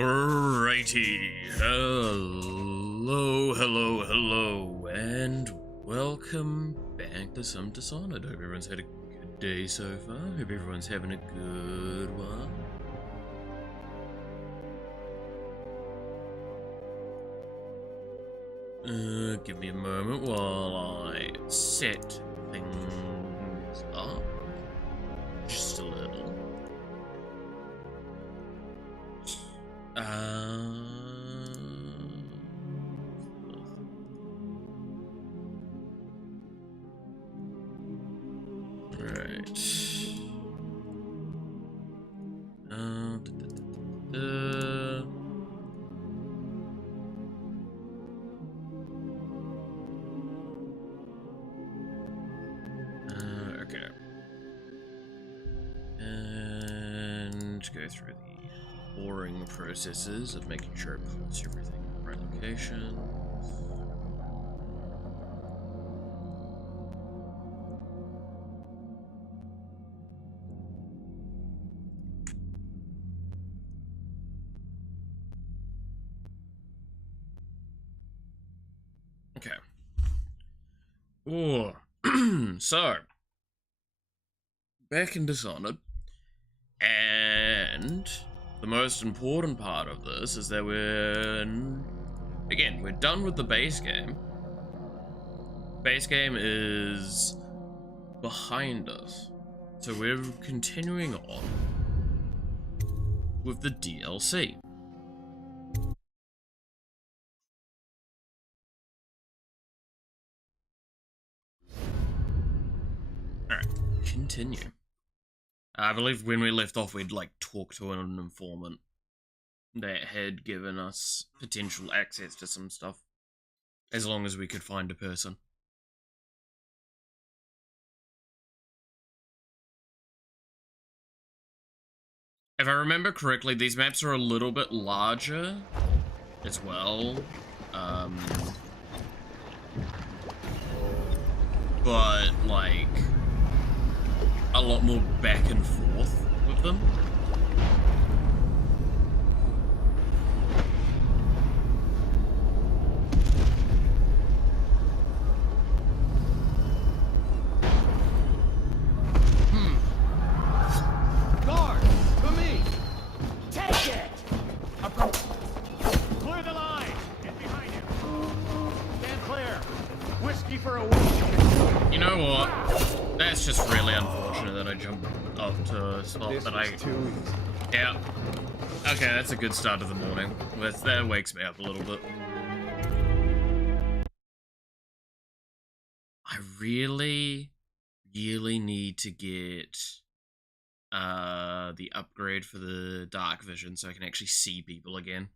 Alrighty, hello, and welcome back to some Dishonored. Hope everyone's had a good day so far. Hope everyone's having a good one. Give me a moment while I set things up. Just a little. Right. Okay. And go through the boring processes of making sure it puts everything in the right location. Okay. Oh, so back in Dishonored, and the most important part of this is that we're done with the base game. Base game is behind us, so we're continuing on with the DLC. Alright, continue. I believe when we left off, we'd talked to an informant that had given us potential access to some stuff, as long as we could find a person. If I remember correctly, these maps are a little bit larger as well. But a lot more back and forth with them. Guard, for me. Take it. Clear the line. Get behind him. Stand clear. Whiskey for a week. You know what? That's just really unfortunate that I jumped up to a spot that I... too easy. Yeah. Okay, that's a good start of the morning. That wakes me up a little bit. I really need to get the upgrade for the dark vision so I can actually see people again.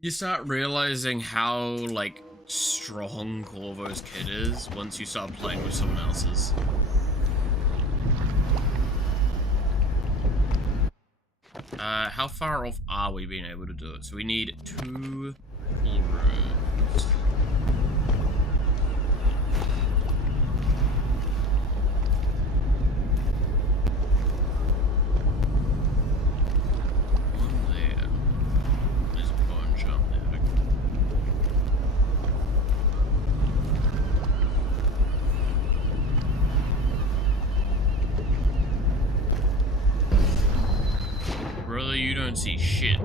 You start realizing how, strong Corvo's kit is once you start playing with someone else's. How far off are we being able to do it? So we need 2 full rooms. Brother, you don't see shit.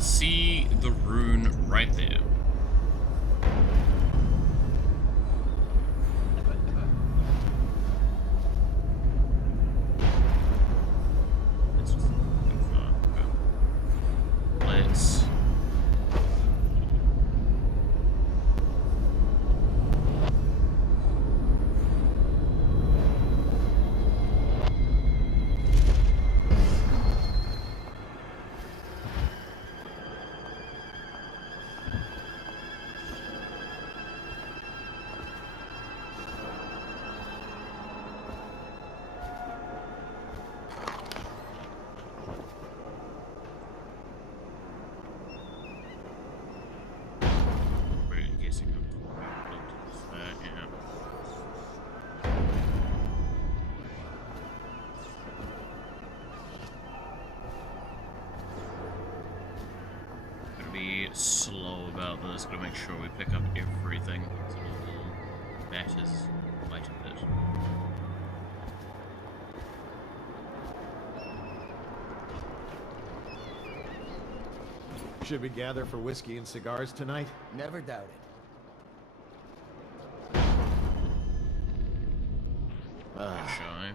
see the rune right there. Let's slow about this. Gotta make sure we pick up everything. So it matters quite a bit. Should we gather for whiskey and cigars tonight? Never doubt it. Shy.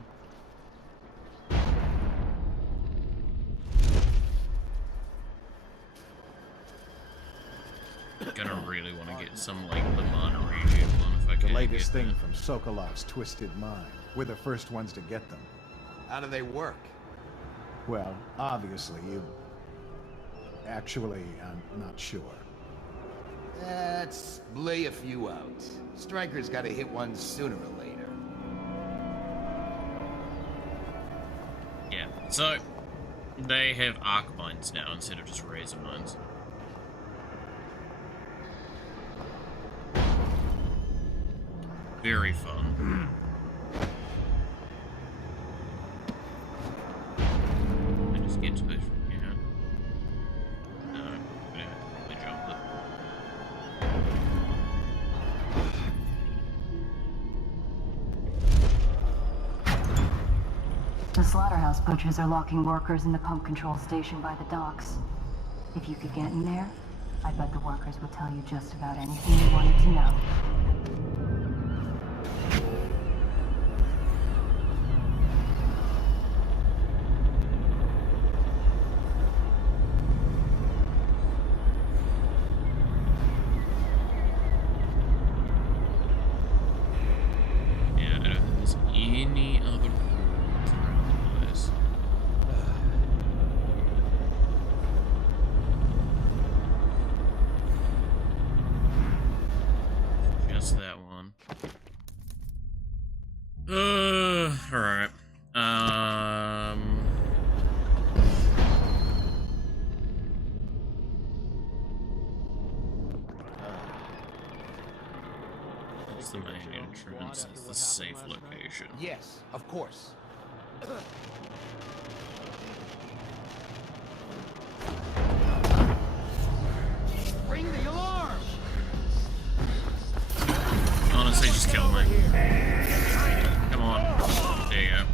Gonna really want to get some like the Monterey one if I can. The latest thing from Sokolov's twisted mind. We're the first ones to get them. How do they work? Well, obviously you... Actually, I'm not sure. Let's lay a few out. Stryker's gotta hit one sooner or later. Yeah, so they have arc mines now instead of just razor mines. Very fun. I just get to it from here. No, I'm gonna have to jump it. The slaughterhouse butchers are locking workers in the pump control station by the docks. If you could get in there, I bet the workers would tell you just about anything you wanted to know. Alright. That's the main entrance. It's the safe location. Yes, of course. Ring the alarm! Honestly, just kill me. Come on. There you go.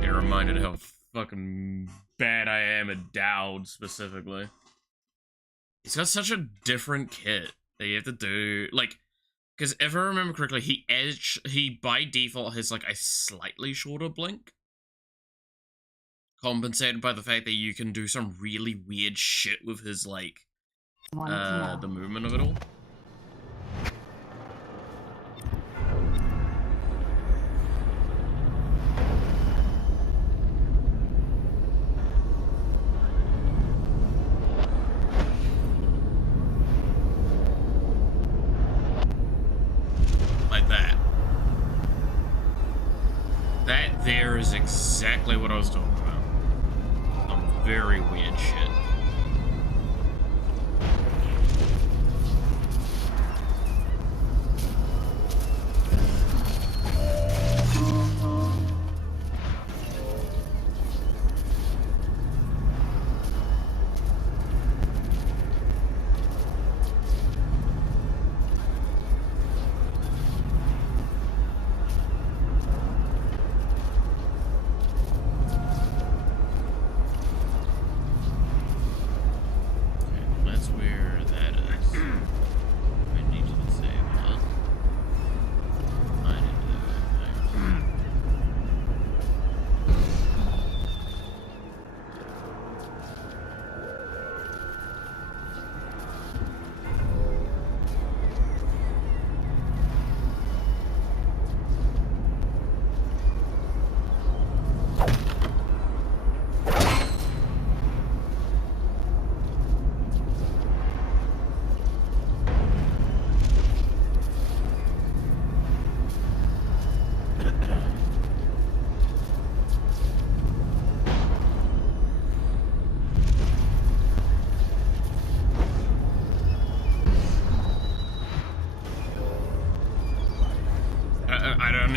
It reminded how fucking bad I am at Dowd specifically. He's got such a different kit that you have to do, like, because if I remember correctly, he by default has like a slightly shorter blink, compensated by the fact that you can do some really weird shit with his like the movement of it all. That there is exactly what I was talking about. Some very weird shit.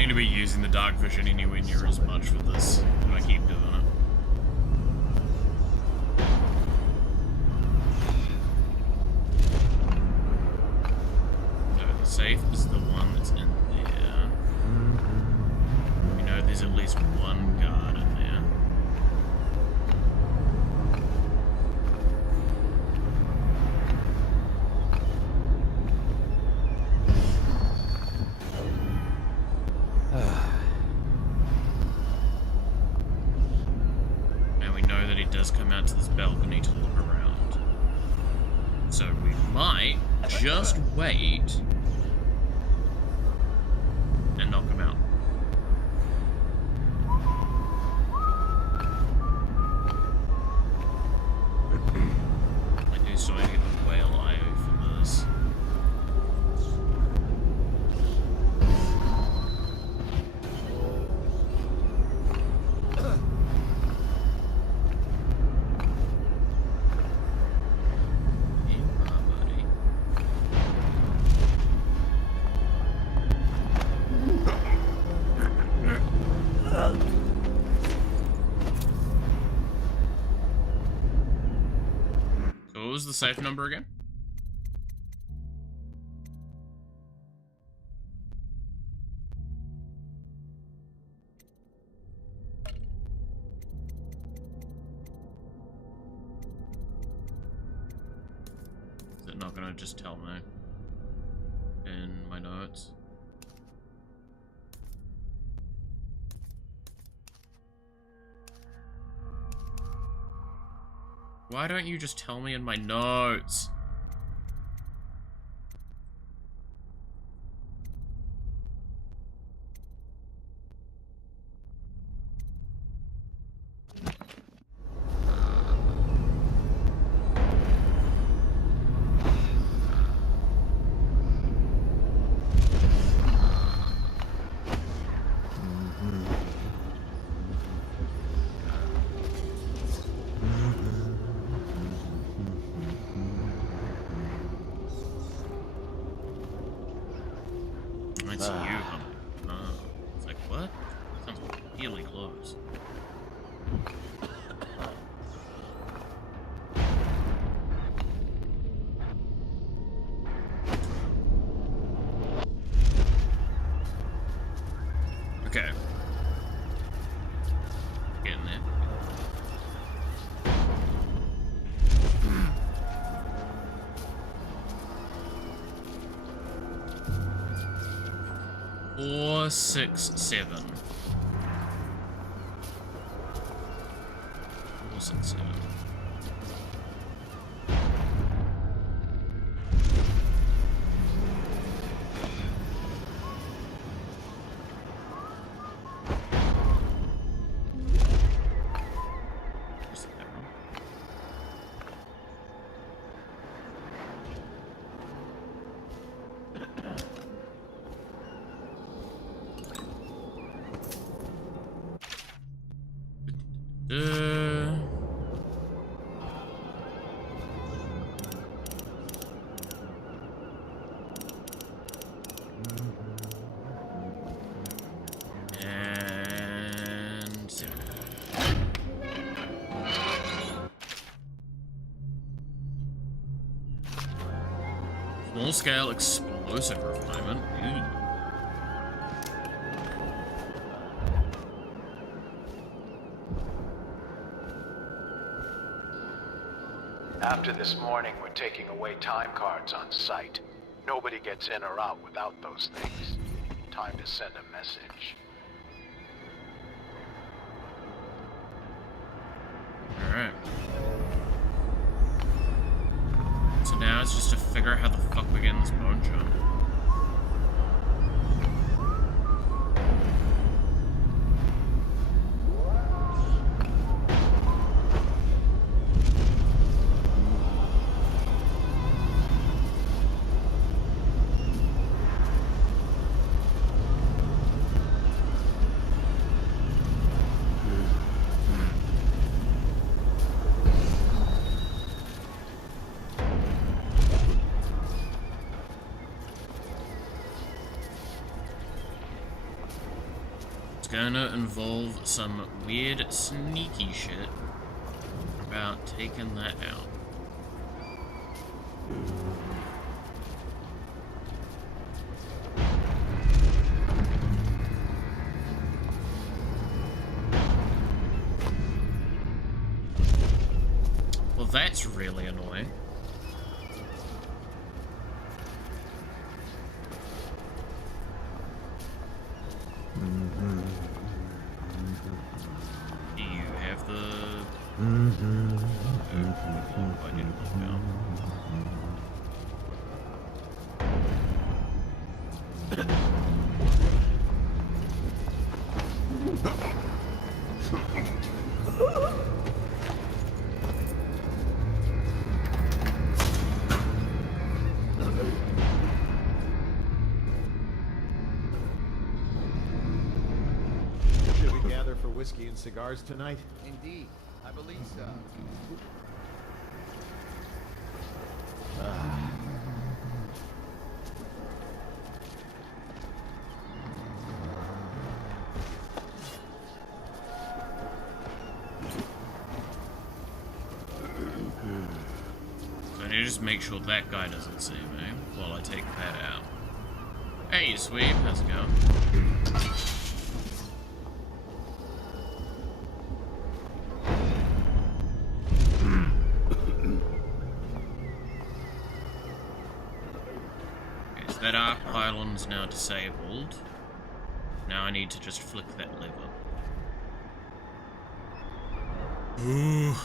need to be using the dark vision anywhere near as much for this, and I keep doing it. No, the safe is the one that's in there. We know there's at least one guard in there. And we know that he does come out to this balcony to look around. So we might just wait and knock him out. I do so I get the whale IO for this. What was the safe number again? Is it not gonna just tell me in my notes? Why don't you just tell me in my notes? That's you, huh? Oh. It's like, what? That sounds really close. Okay. Getting there. Four, 6, 7. 4, 6, 7. Just that wrong. And small scale explosive refinement. Ooh. After this morning, we're taking away time cards on site. Nobody gets in or out without those things. Time to send a message. Alright. So now it's just to figure out how the fuck we get in this bone jump. gonna involve some weird, sneaky shit about taking that out. Well, that's really annoying. Do you have the... I need to pull down. Should we gather for whiskey and cigars tonight? Indeed, I believe so. So I need to just make sure that guy doesn't see me while I take that out. Hey, sweet, how's it going? Okay, so that arc pylon's now disabled. Now I need to just flick that lever. Ooh.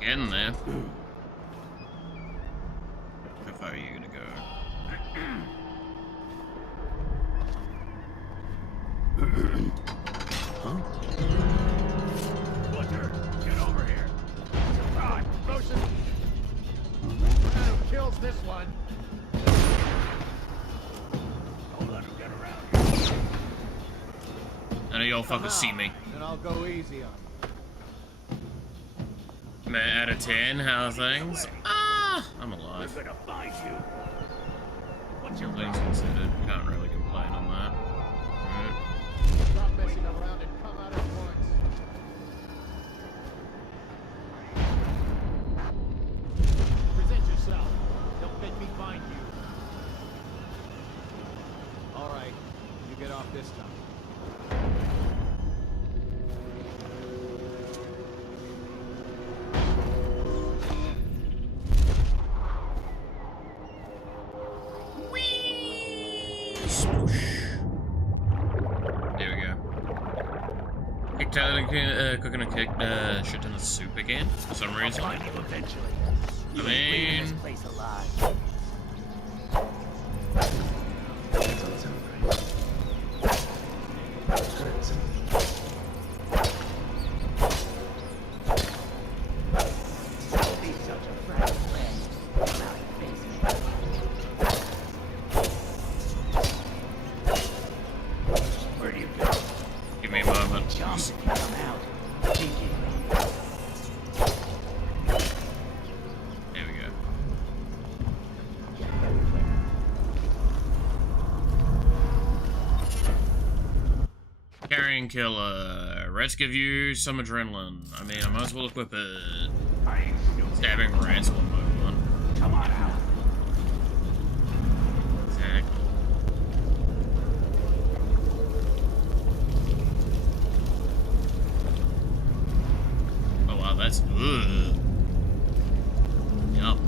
Getting there. How far are you gonna go? Butcher, get over here. Rod, motion. Who kills this one? Don't let him get around here. None of y'all fuckers see me. And I'll go easy on you. Man, out of 10, how are things? Ah, I'm alive. We're gonna find you. What's your Things problem? considered, can't really complain on that. Alright. Stop messing around and come out at once. Present yourself. Don't make me find you. All right, you get off this time. There we go. Cooking a shit ton of soup again for some reason. Find you eventually. I mean, This place alive. Be such a friend. Come out and face me. Where do you go? give me a moment. Jump if you come out. Thinking. There we go. Carrying killer. Rats give you some adrenaline. I mean, I might as well equip it. I ain't stupid. Stabbing rats will move on. Come on out. Exactly. Oh wow, that's ugh. Yup.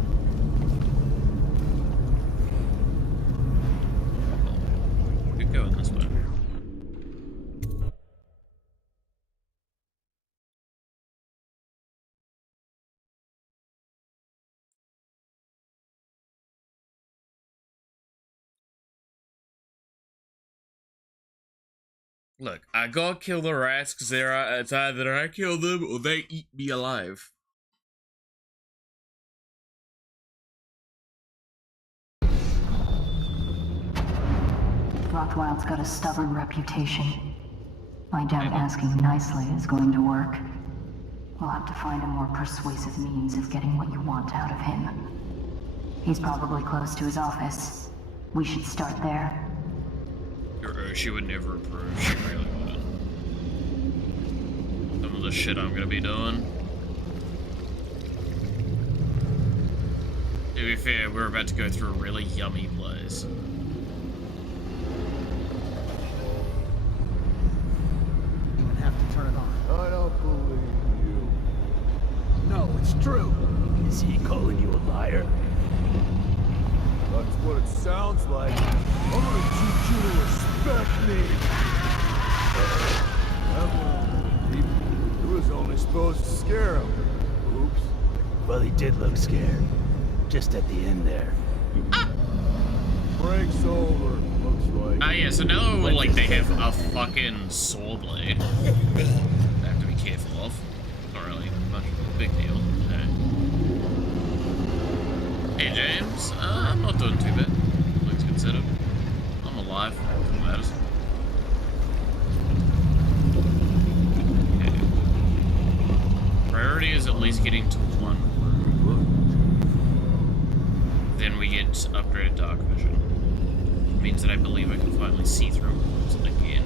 Oh, we could go in this way. Look, I gotta kill the rats because it's either I kill them or they eat me alive. Rothwild's got a stubborn reputation. I doubt asking nicely is going to work. We'll have to find a more persuasive means of getting what you want out of him. He's probably close to his office. We should start there. She would never approve. She really wouldn't. Some of the shit I'm gonna be doing. To be fair, we're about to go through a really yummy place. Even have to turn it on. I don't believe you. No, it's true. Is he calling you a liar? That's what it sounds like. I'm gonna teach you to respect me. He was only supposed to scare him. Oops. Well, he did look scared. Just at the end there. Break's over, looks like. Ah, yeah, so now, like, they have a fucking saw blade. I have to be careful of. Not really much of a big deal. Okay. Hey, James. I'm not doing too bad. Things considered. I'm alive. What matters. Okay. Priority is at least getting to one room. Then we get upgraded dark vision. It means that I believe I can finally see through walls again.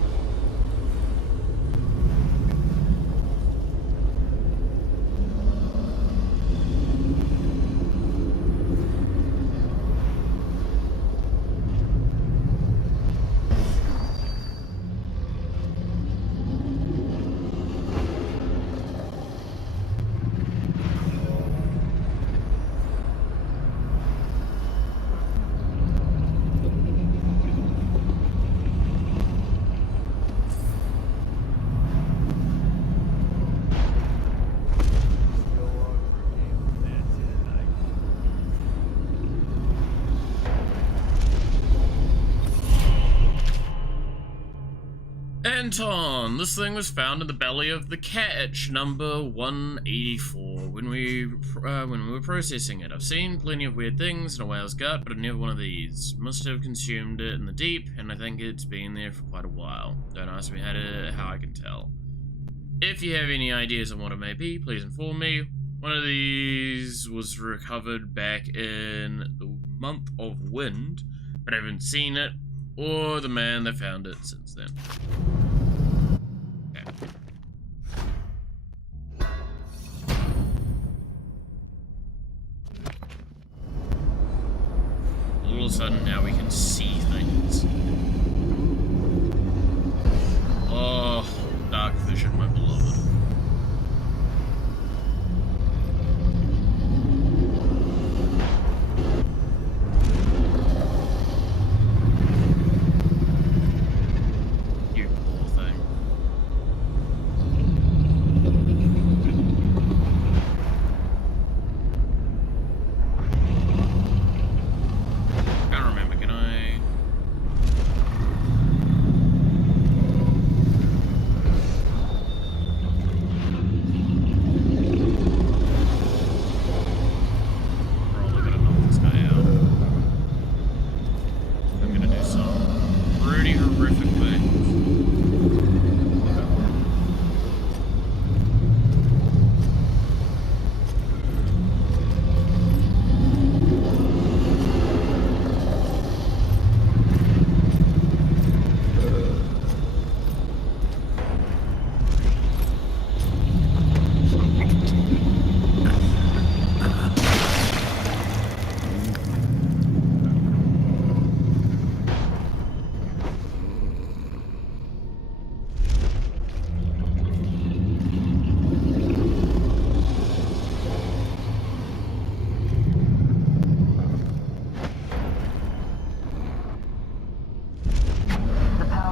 Anton, this thing was found in the belly of the catch, number 184, when we were processing it. I've seen plenty of weird things in a whale's gut, but never one of these. Must have consumed it in the deep, and I think it's been there for quite a while. Don't ask me how I can tell. If you have any ideas on what it may be, please inform me. One of these was recovered back in the month of wind, but I haven't seen it or the man that found it since then. Okay. All of a sudden now we can see things. Oh, dark vision, my beloved.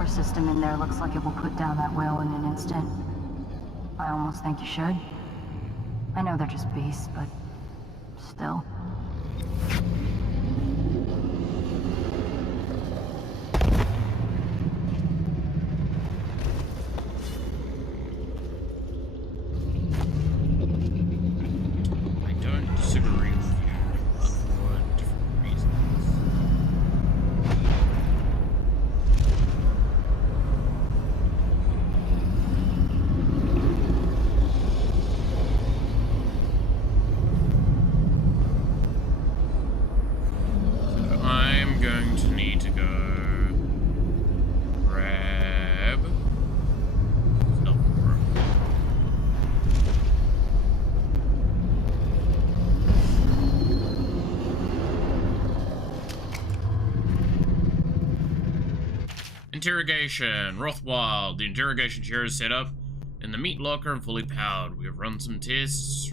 System in there looks like it will put down that whale in an instant. I almost think you should. I know they're just beasts, but still. I don't disagree with you, but for different reasons. Interrogation. Rothwild. The interrogation chair is set up in the meat locker and fully powered. We have run some tests.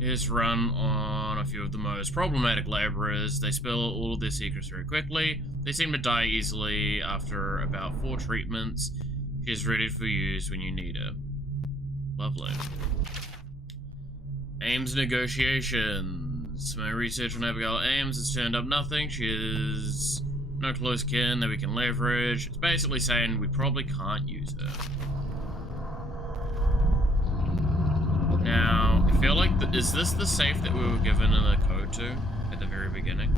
Is run on a few of the most problematic laborers. They spill all of their secrets very quickly. They seem to die easily after about 4 treatments. She is ready for use when you need her. Lovely. Ames negotiations. My research on Abigail Ames has turned up nothing. She is no close kin that we can leverage. It's basically saying we probably can't use her. Now, I feel like, is this the safe that we were given a code to at the very beginning?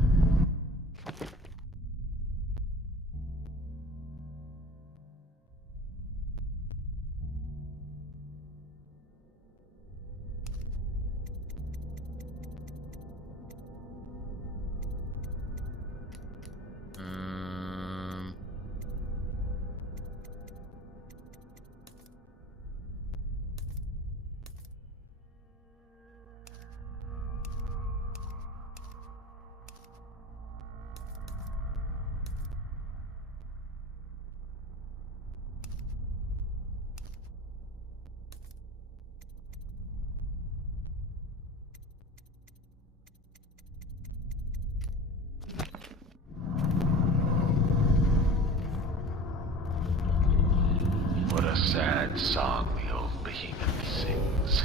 What a sad song the old behemoth sings.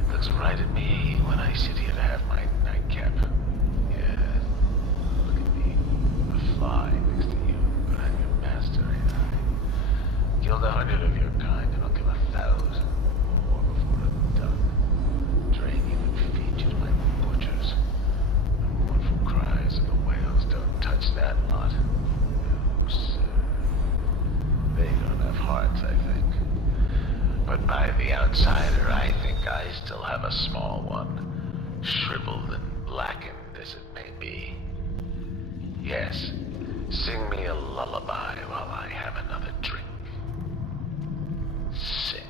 It looks right at me when I sit here to have my nightcap. Yeah, look at me. A fly next to you, but I'm your master, ain't I? Killed 100 of your kind, and I'll kill 1,000 more before I'm done. Drain you and feed you to my butchers. The mournful cries of the whales don't touch that lot. No, sir. They don't have hearts, I think. But by the outsider, I think I still have a small one. Shriveled and blackened as it may be. Yes, sing me a lullaby while I have another drink. Sing.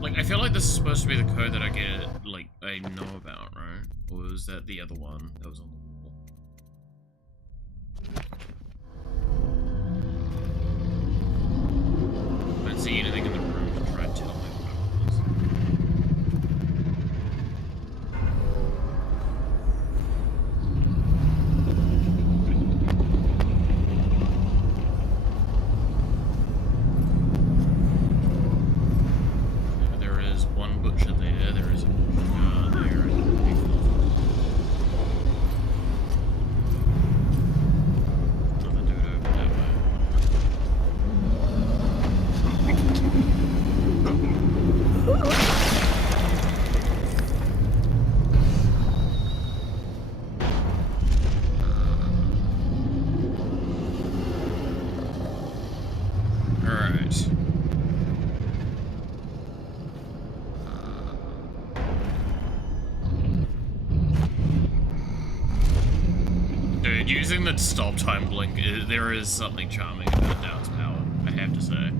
Like, I feel like this is supposed to be the code that I get, like, I know about, right? Or was that the other one that was on the wall? I don't see anything in the room to try and tell me what it was. There is one butcher there, there is a butcher there, and another dude over that way. Alright. Dude, using the stop time blink, there is something charming about Dow's power, I have to say.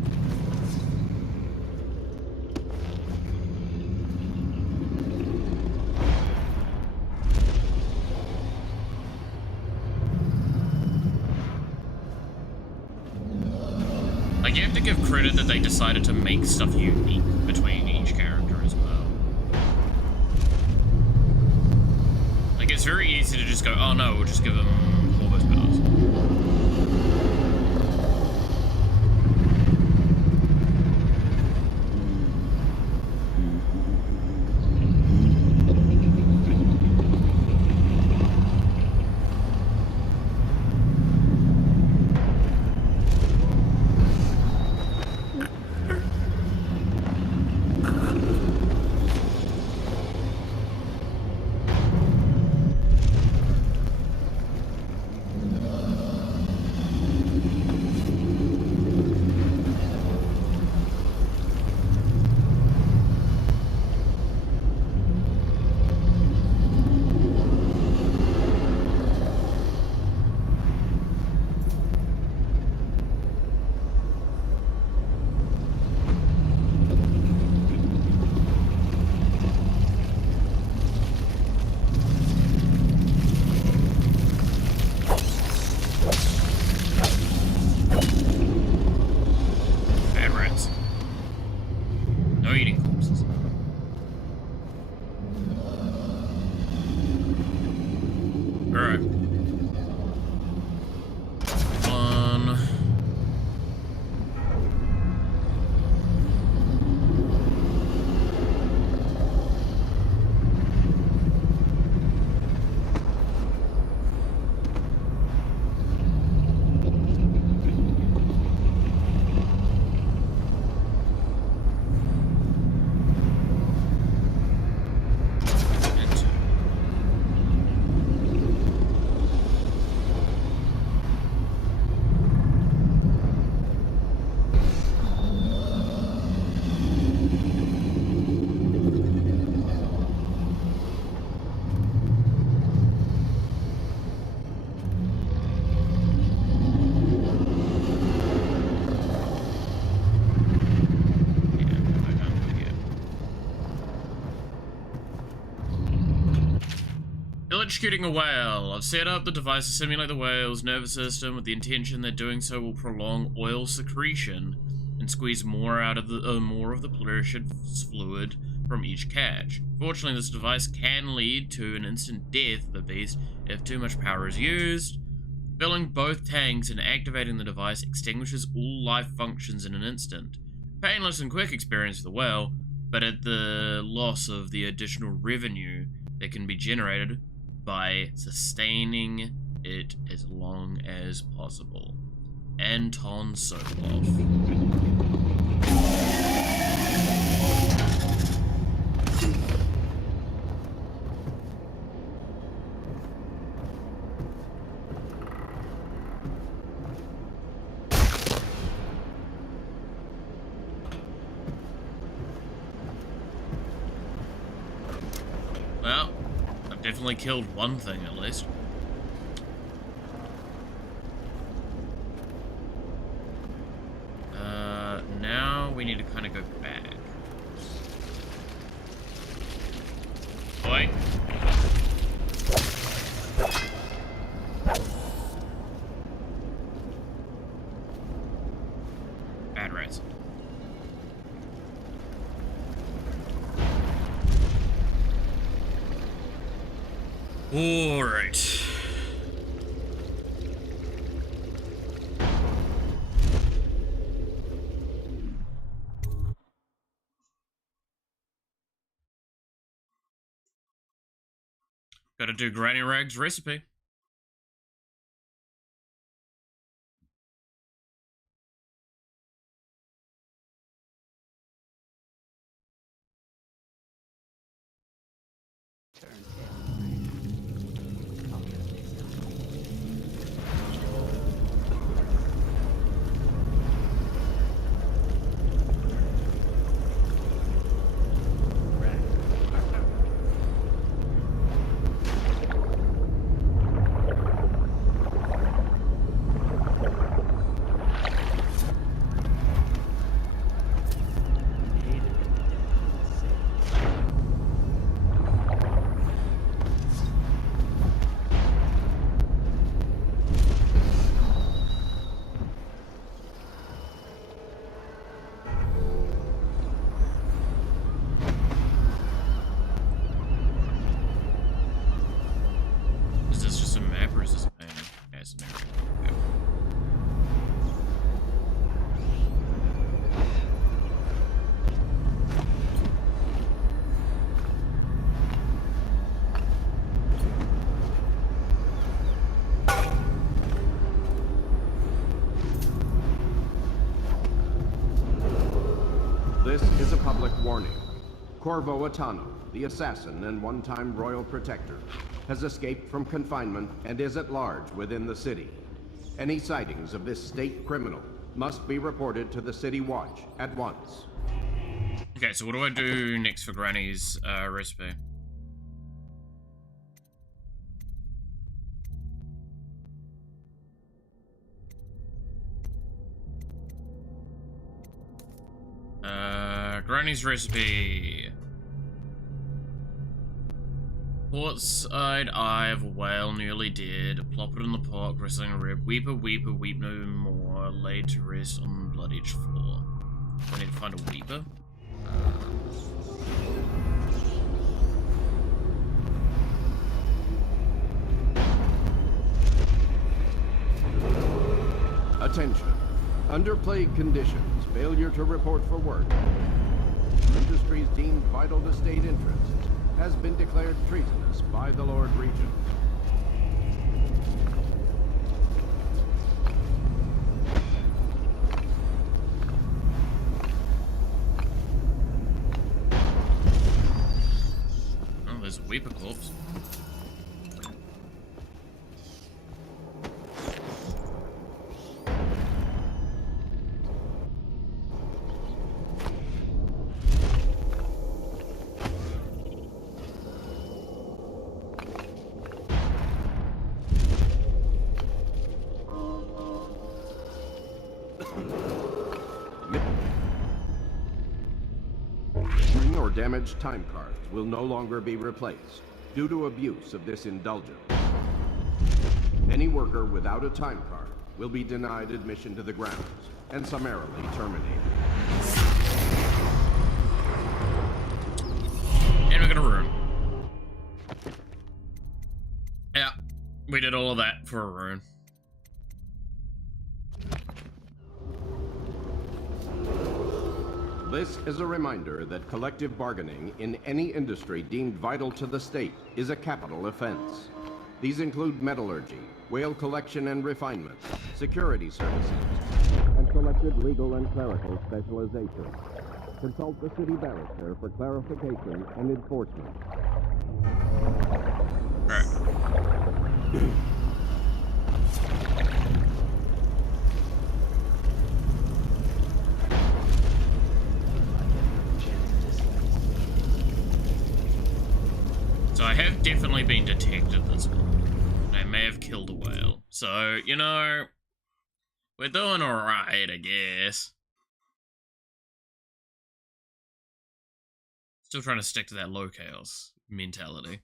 Like, you have to give credit that they decided to make stuff unique between each character as well. Like, it's very easy to just go, oh no, we'll just give them all those powers. No eating corpses. Alright. One. Electrocuting a whale. I've set up the device to simulate the whale's nervous system with the intention that doing so will prolong oil secretion and squeeze more out of the more of the perished fluid from each catch. Fortunately, this device can lead to an instant death of the beast if too much power is used. Filling both tanks and activating the device extinguishes all life functions in an instant. Painless and quick experience for the whale, but at the loss of the additional revenue that can be generated by sustaining it as long as possible. Anton Sokolov. Well, I've definitely killed one thing at least. Now we need to kind of go back. Boy. Bad rats. All right. Gotta do Granny Rag's recipe. Is this just a map or is this a painting? Yeah, it's a map. Yep. This is a public warning. Corvo Atano, the assassin and one-time royal protector, has escaped from confinement and is at large within the city. Any sightings of this state criminal must be reported to the City Watch at once. Okay, so what do I do next for Granny's recipe? Granny's recipe. Port-side eye of a whale nearly dead. Plop it in the pot, wrestling a rib. Weeper, weeper, weep no more. Laid to rest on the bloodied floor. I need to find a weeper. Attention. Under plague conditions, failure to report for work, industries deemed vital to state interests, has been declared treasonous by the Lord Regent. Oh, there's a Weeper corpse. Or damaged time cards will no longer be replaced due to abuse of this indulgence. Any worker without a time card will be denied admission to the grounds and summarily terminated. And we're gonna ruin. Yeah, we did all of that for a rune. This is a reminder that collective bargaining in any industry deemed vital to the state is a capital offense. These include metallurgy, whale collection and refinement, security services, and selected legal and clerical specializations. Consult the city barrister for clarification and enforcement. So I have definitely been detected this one. I may have killed a whale. So, you know, we're doing alright, I guess. Still trying to stick to that low chaos mentality.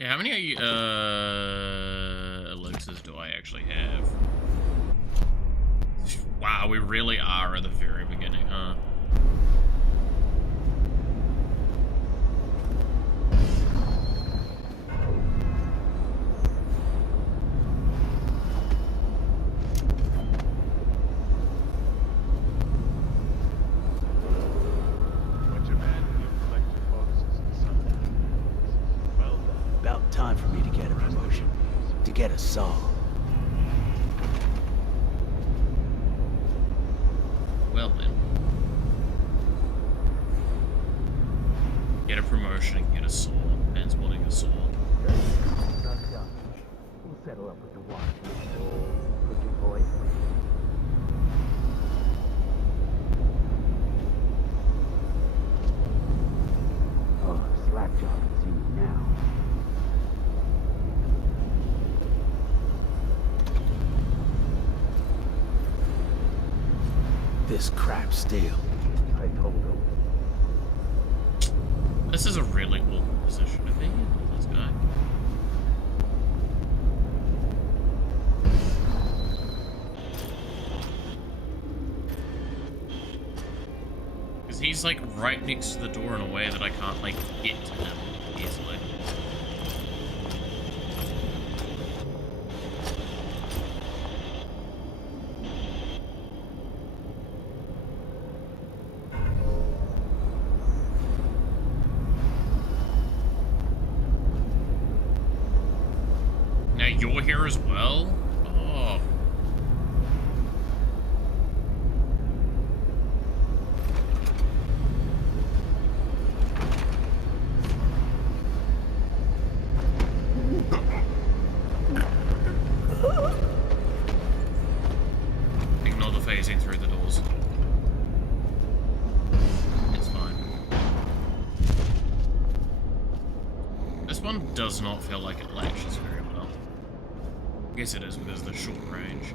How many elixirs do I actually have? Wow, we really are at the very beginning, huh? Time for me to get a promotion, to get a saw. Well then. Get a promotion, get a saw. Depends wanting a saw. We'll settle up with the watch. Put your voice. Oh, Slackjaw can see me now. This crap's stale. I told him. This is a really awkward position to be in with this guy. Because Because he's like right next to the door in a way that I can't like get to him easily. Now you're here as well? Oh. Ignore the phasing through the doors. It's fine. This one does not feel like it latches very well. I guess it is because of the short range.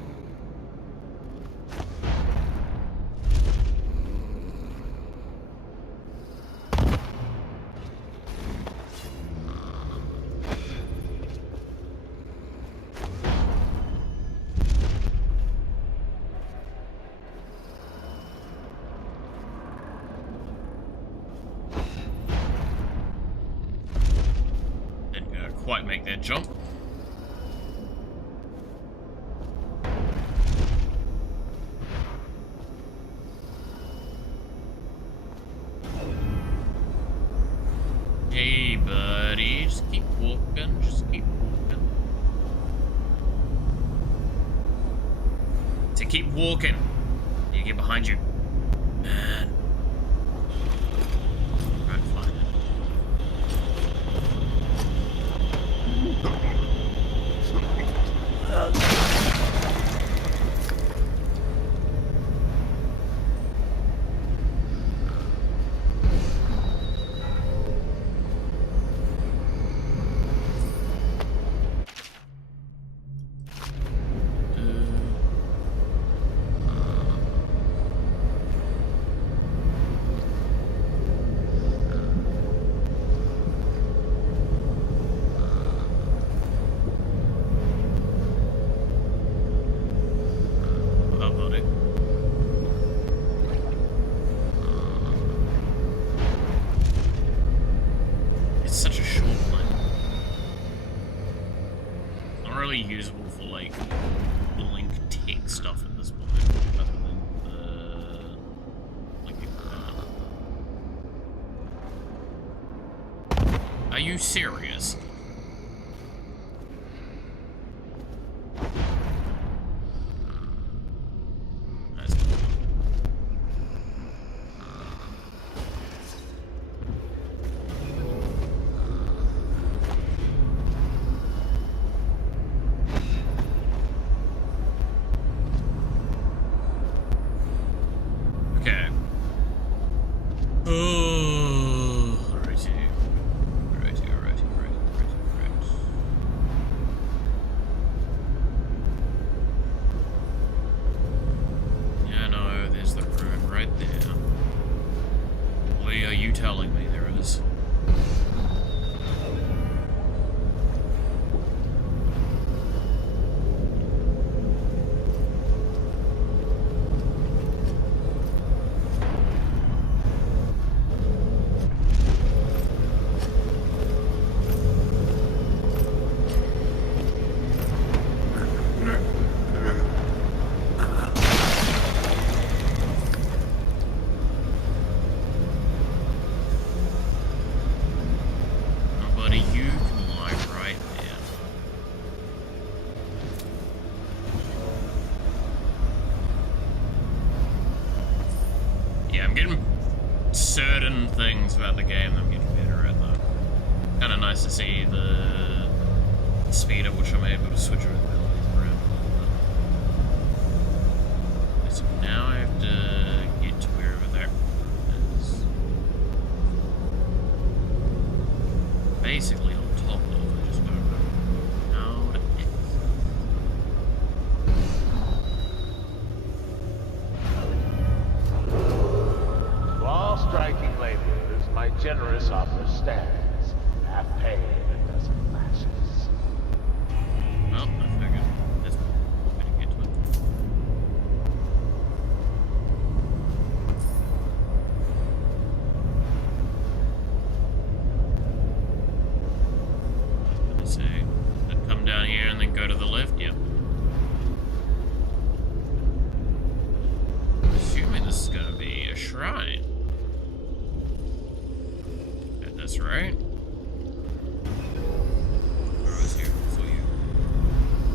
Didn't quite make that jump. Hey, buddy, just keep walking, just keep walking. To keep walking. You get behind you. Man. Right, fine. It's such a short one. Not really usable for like link tech stuff at this point, other than the linking that. Are you serious? Okay. Oh, alrighty. Alrighty. Yeah, no, there's the room right there. What are you telling me there is? I'm getting certain things about the game that I'm getting better at, though. Kind of nice to see the speed at which I'm able to switch over the abilities around. So now I have to get to wherever that is. Basically on top of it, I just don't know how to X. Striking laborers, my generous offer stands. Half pay and a dozen lashes. Well,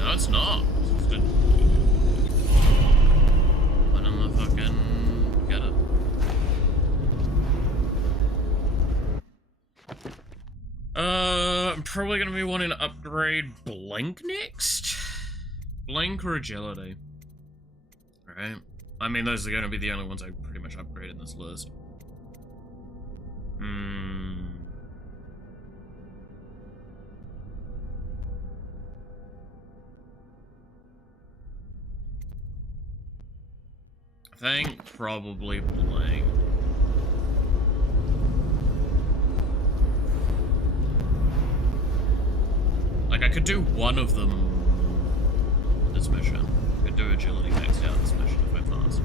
No, it's not. It's good. Put in the fucking... Get it. I'm probably gonna be wanting to upgrade Blink next? Blink or Agility? Alright. I mean, those are gonna be the only ones I pretty much upgrade in this list. I think probably Blink. Like, I could do one of them this mission. I could do Agility next out this mission if I pass.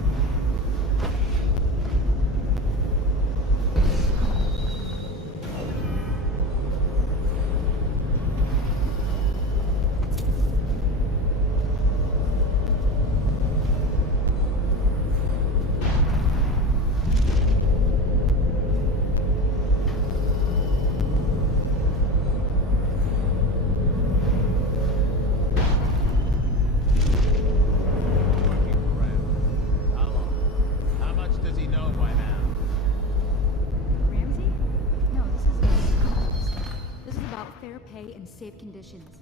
Safe conditions.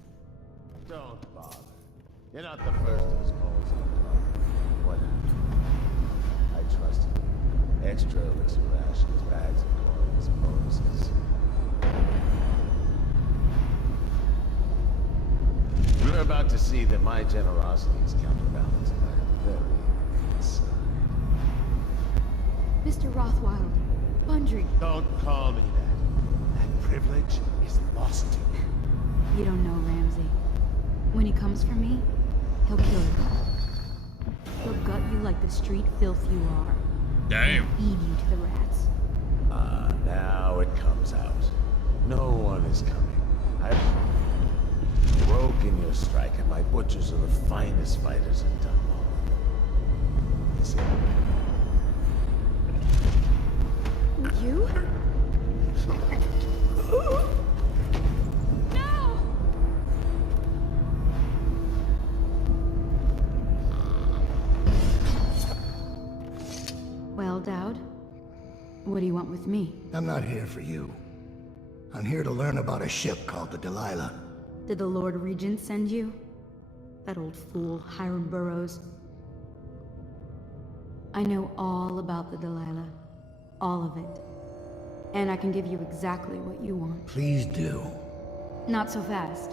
Don't bother. You're not the first of his calls on top. What happened? I trusted you. Extra elixir rations, bags of coins, bonuses. You're about to see that my generosity is counterbalanced by a very inside. Mr. Rothwild, Bundry. Don't call me that. That privilege is lost to you. You don't know Ramsey. When he comes for me, he'll kill you. He'll gut you like the street filth you are. Damn. He'll feed you to the rats. Now it comes out. No one is coming. I've broken your strike, and my butchers are the finest fighters in Dunmore. Listen. You? Well, Dowd, what do you want with me? I'm not here for you. I'm here to learn about a ship called the Delilah. Did the Lord Regent send you? That old fool, Hiram Burrows. I know all about the Delilah. All of it. And I can give you exactly what you want. Please do. Not so fast.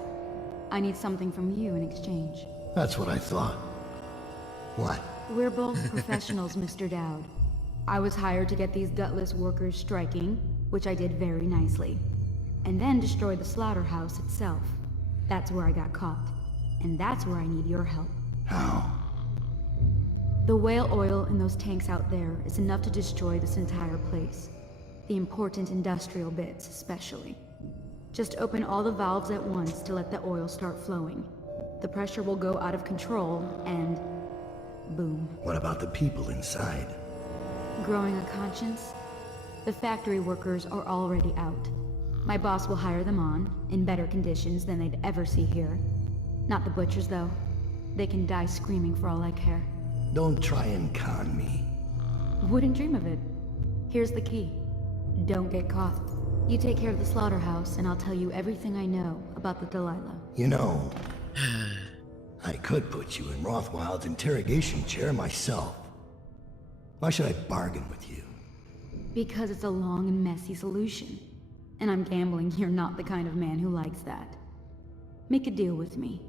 I need something from you in exchange. That's what I thought. What? We're both professionals, Mr. Dowd. I was hired to get these gutless workers striking, which I did very nicely. And then destroy the slaughterhouse itself. That's where I got caught. And that's where I need your help. How? The whale oil in those tanks out there is enough to destroy this entire place. The important industrial bits, especially. Just open all the valves at once to let the oil start flowing. The pressure will go out of control, and... boom. What about the people inside? Growing a conscience? The factory workers are already out. My boss will hire them on, in better conditions than they'd ever see here. Not the butchers, though. They can die screaming for all I care. Don't try and con me. Wouldn't dream of it. Here's the key. Don't get caught. You take care of the slaughterhouse, and I'll tell you everything I know about the Delilah. You know, I could put you in Rothwild's interrogation chair myself. Why should I bargain with you? Because it's a long and messy solution. And I'm gambling you're not the kind of man who likes that. Make a deal with me,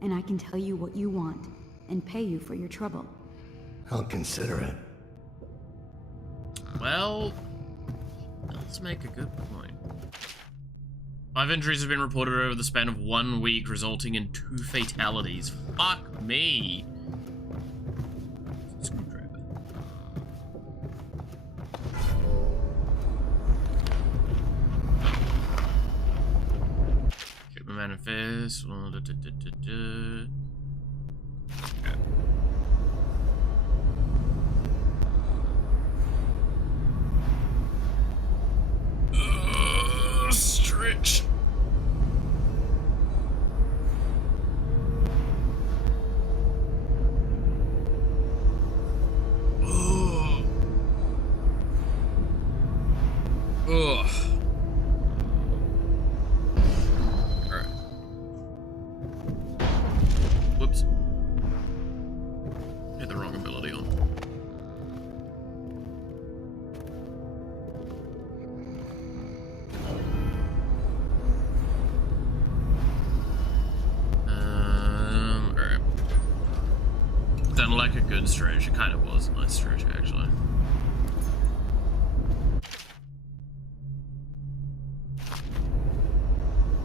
and I can tell you what you want, and pay you for your trouble. I'll consider it. Well, let's make a good point. 5 injuries have been reported over the span of 1 week, resulting in 2 fatalities. Fuck me! Screwdriver. Shipment manifest. Okay. Stretch. like a good stretch. It kind of was a nice stretch, actually.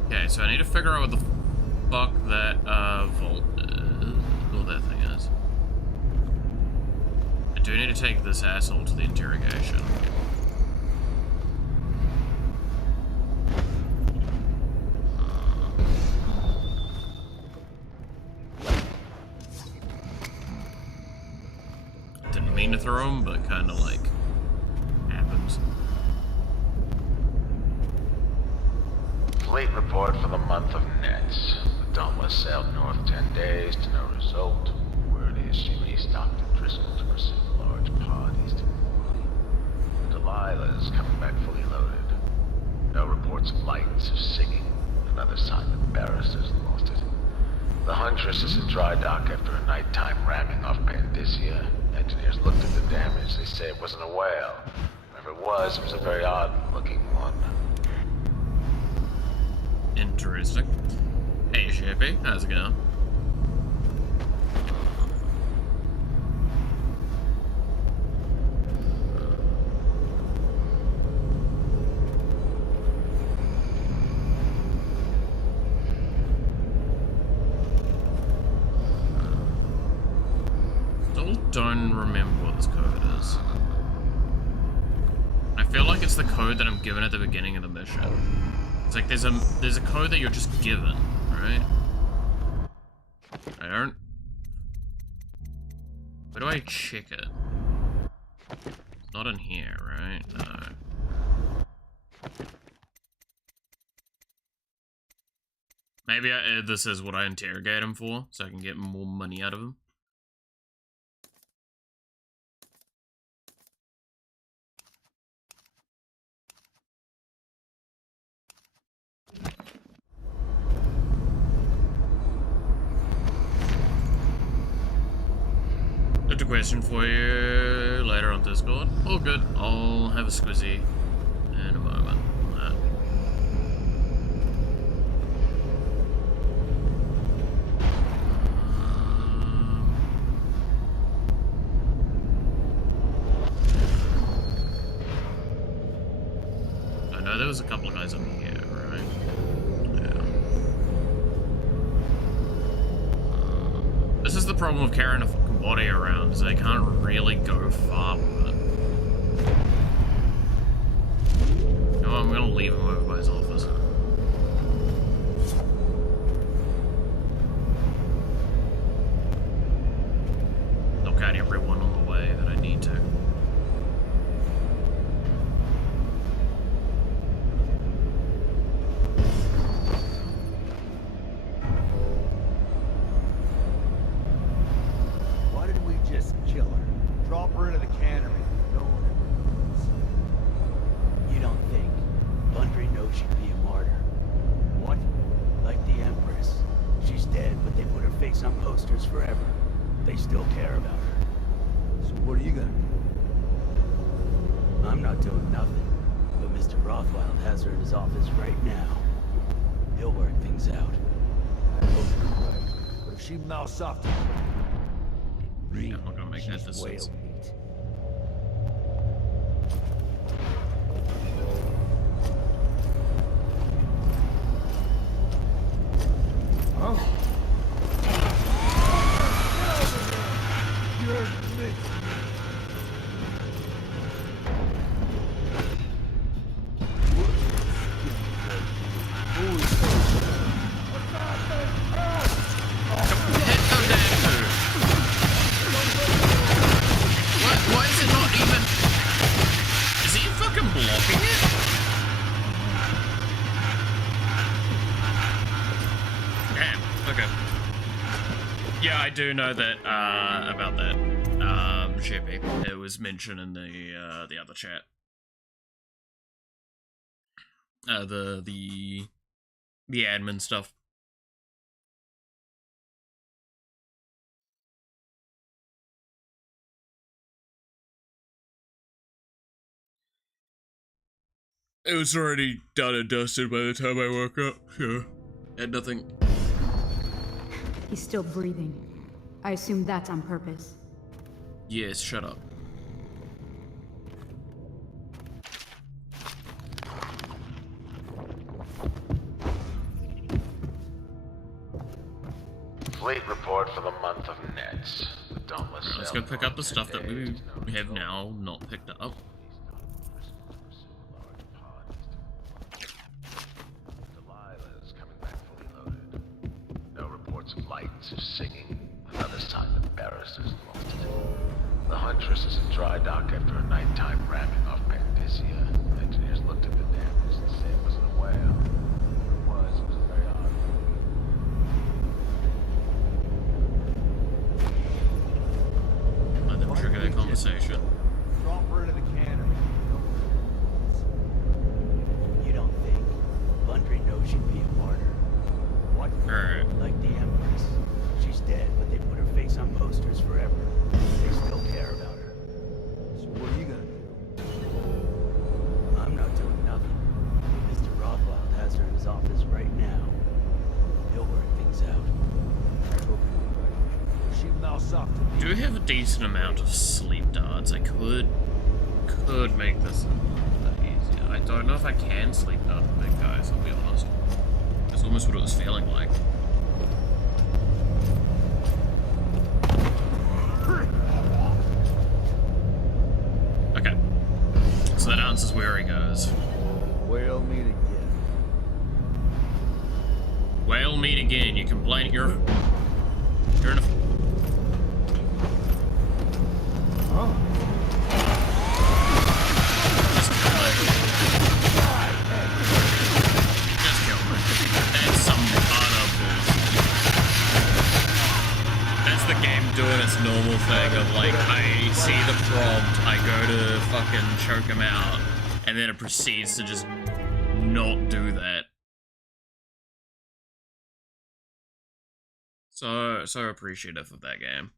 Okay, so I need to figure out what the fuck that vault is, or that thing is. I do need to take this asshole to the interrogation. Didn't mean to throw him, but kind of like happens. Fleet report for the month of Nets. The Dauntless sailed north 10 days to no result. Word is she restocked at Driscoll to pursue a large pod east of Morley. Delilah's coming back fully loaded. No reports of lights or singing. Another sign that barristers lost it. The Huntress is in dry dock after a nighttime ramming off Pandyssia. Engineers looked at the damage. They say it wasn't a whale. Whatever it was a very odd-looking one. Interesting. Hey, Shippy, how's it going? Still don't remember what this code is. I feel like it's the code that I'm given at the beginning of the mission. It's like there's a code that you're just given, right? I don't. Where do I check it? It's not in here, right? No. Maybe this is what I interrogate him for, so I can get more money out of him. Got a question for you later on Discord. All good. I'll have a squizzy in a moment. I know there was a couple of guys up here, right? This is the problem with carrying a fucking body around, is they can't really go far with it. No, I'm gonna leave him over by his office. Knock out everyone on the way that I need to. Soft. Yeah, I'm not gonna make that distance. Huh? I do know that about that Shippy. It was mentioned in the other chat. The admin stuff. It was already done and dusted by the time I woke up, so had nothing. He's still breathing. I assume that's on purpose. Yes, shut up. Fleet report for the month of Nets. The dauntless Let's sail go pick up the north stuff that 10 we days, no have result. now not picked up. Delilah's coming back fully loaded. No reports of lights or singing. Another sign that Barris is lost. The Huntress is in dry dock after a nighttime ramming off Pandysia. Engineers looked at the damage and said it wasn't a whale. It was very odd. Let them trigger their conversation. Drop her into the cannery. You don't think Bundry knows she'd be a martyr? What? Alright. Like the Empress. She's dead, but they put her face on posters forever. They still care about her. So what are you gonna do? I'm not doing nothing. Mr. Rothwell has her in his office right now. He'll work things out. She mouths off to me. Do have a decent amount of sleep darts. I could make this a little bit easier. I don't know if I can sleep dart the big guys, I'll be honest. That's almost what it was feeling like. Okay. So that answers where he goes. Whale meet again. Whale meet again. You complain. You're in a. Huh? Just kill me. That's some utter bullshit. That's the game doing its normal thing of like, I see the prompt, I go to fucking choke him out, and then it proceeds to just not do that. So appreciative of that game.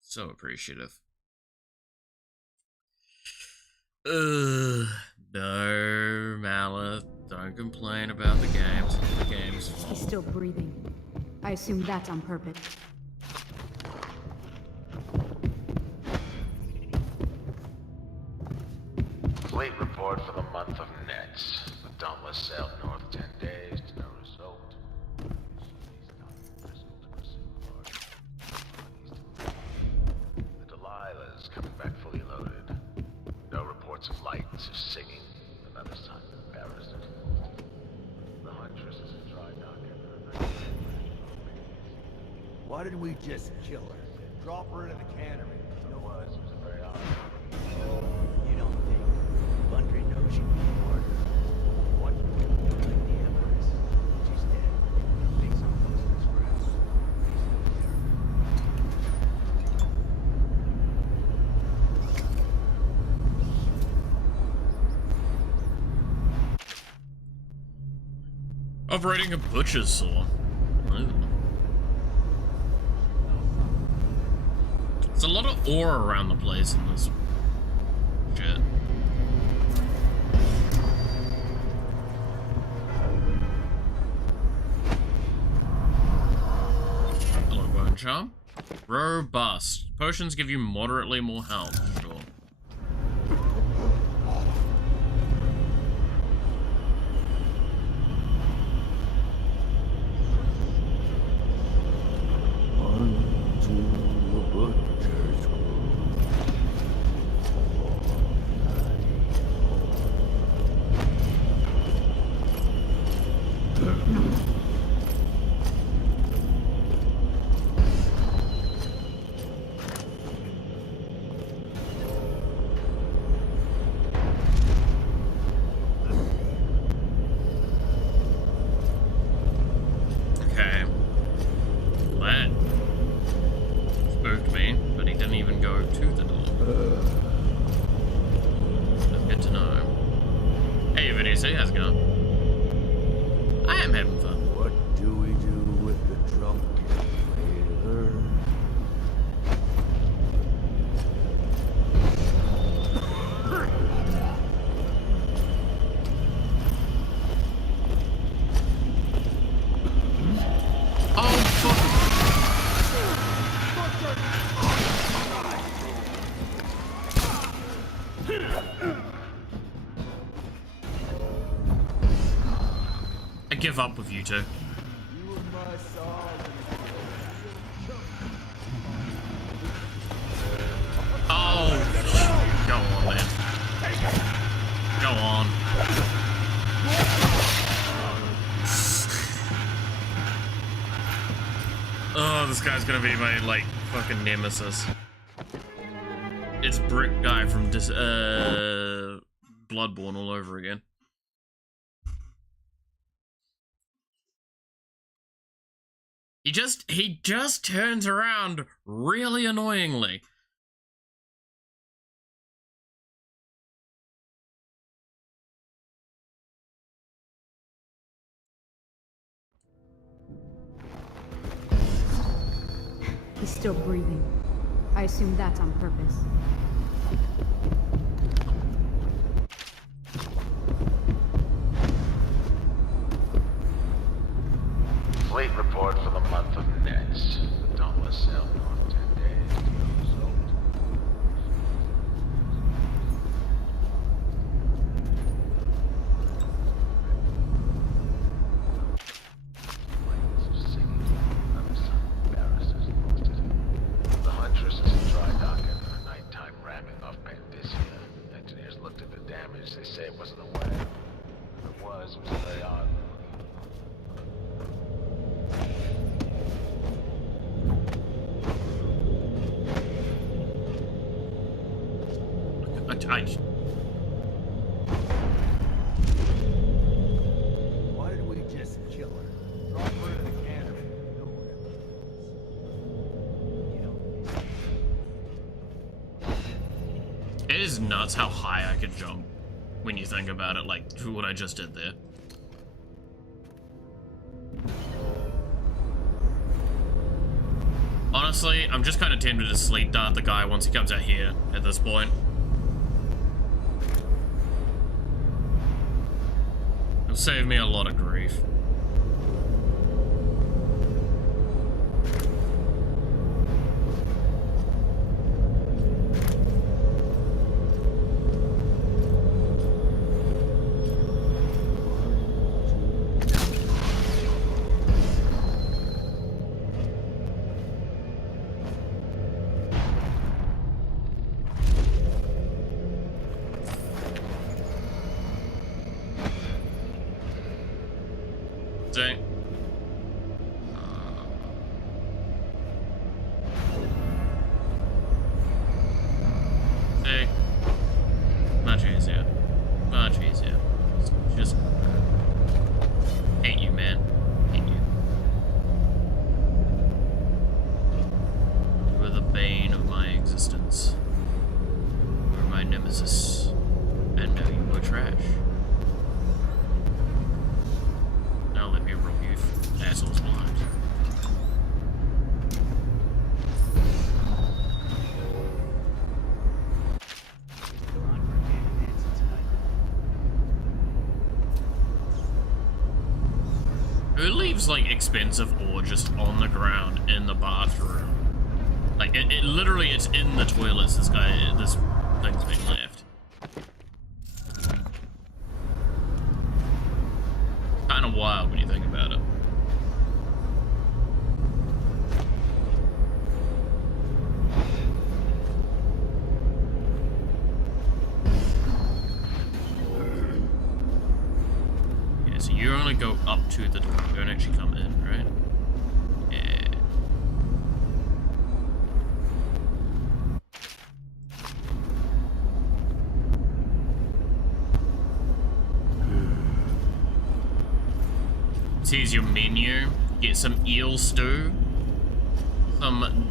So appreciative. No, Malith, don't complain about the games. The game's He's fault. still breathing. I assume that's on purpose. Fleet report for the month of Nets. The Dauntless sailed north 10 days to no result. The Delilah's coming back fully loaded. No reports of lights or singing. Another sign of Barris. The Huntress is in dry dock after a night. Why didn't we just kill her? Drop her into the cannery. It was a very odd. You don't think Bundry knows she'd be a martyr? What? Like the Empress. She's dead. Her face on posters forever. They still care. Operating a butcher's saw. Ooh. There's a lot of ore around the place in this shit. Hello, bone charm. Robust. Potions give you moderately more health, sure. One, two, the butcher's Okay. That spooked me, but he didn't even go to the door. That's good to know. Hey, VDC, how's it going? I am having fun. What do we do with the drunken whaler? give up with you two. You were my song. Oh, go on, man. Go on. Oh, this guy's gonna be my, like, fucking nemesis. It's Brick Guy from Bloodborne all over again. He just turns around really annoyingly. He's still breathing. I assume that's on purpose. Fleet report for the month of Nets. The Dauntless sailed north 10 days to the result. The Huntress is in dry dock after a nighttime ramming off Pandisia. Engineers looked at the damage. They say it wasn't a wave. If it was very odd. Why did we just kill her? Drop her in the canopy. No one ever. It is nuts how high I could jump when you think about it, like what I just did there. Honestly, I'm just kind of tempted to sleep dart the guy once he comes out here at this point. It'll save me a lot of grief. See? See? Much easier. Much easier. Just hate you, man. Hate you. You were the bane of my existence. You were my nemesis. And now you were trash. Now let me roll you assholes blind. Who leaves like expensive ore just on the ground in the bathroom? Like it literally it's in the toilets this thing's been left. Kind of wild when you think about it. Yeah, so you only go up to the door, you don't actually come in, right? Yeah. Here's your menu. Get some eel stew, some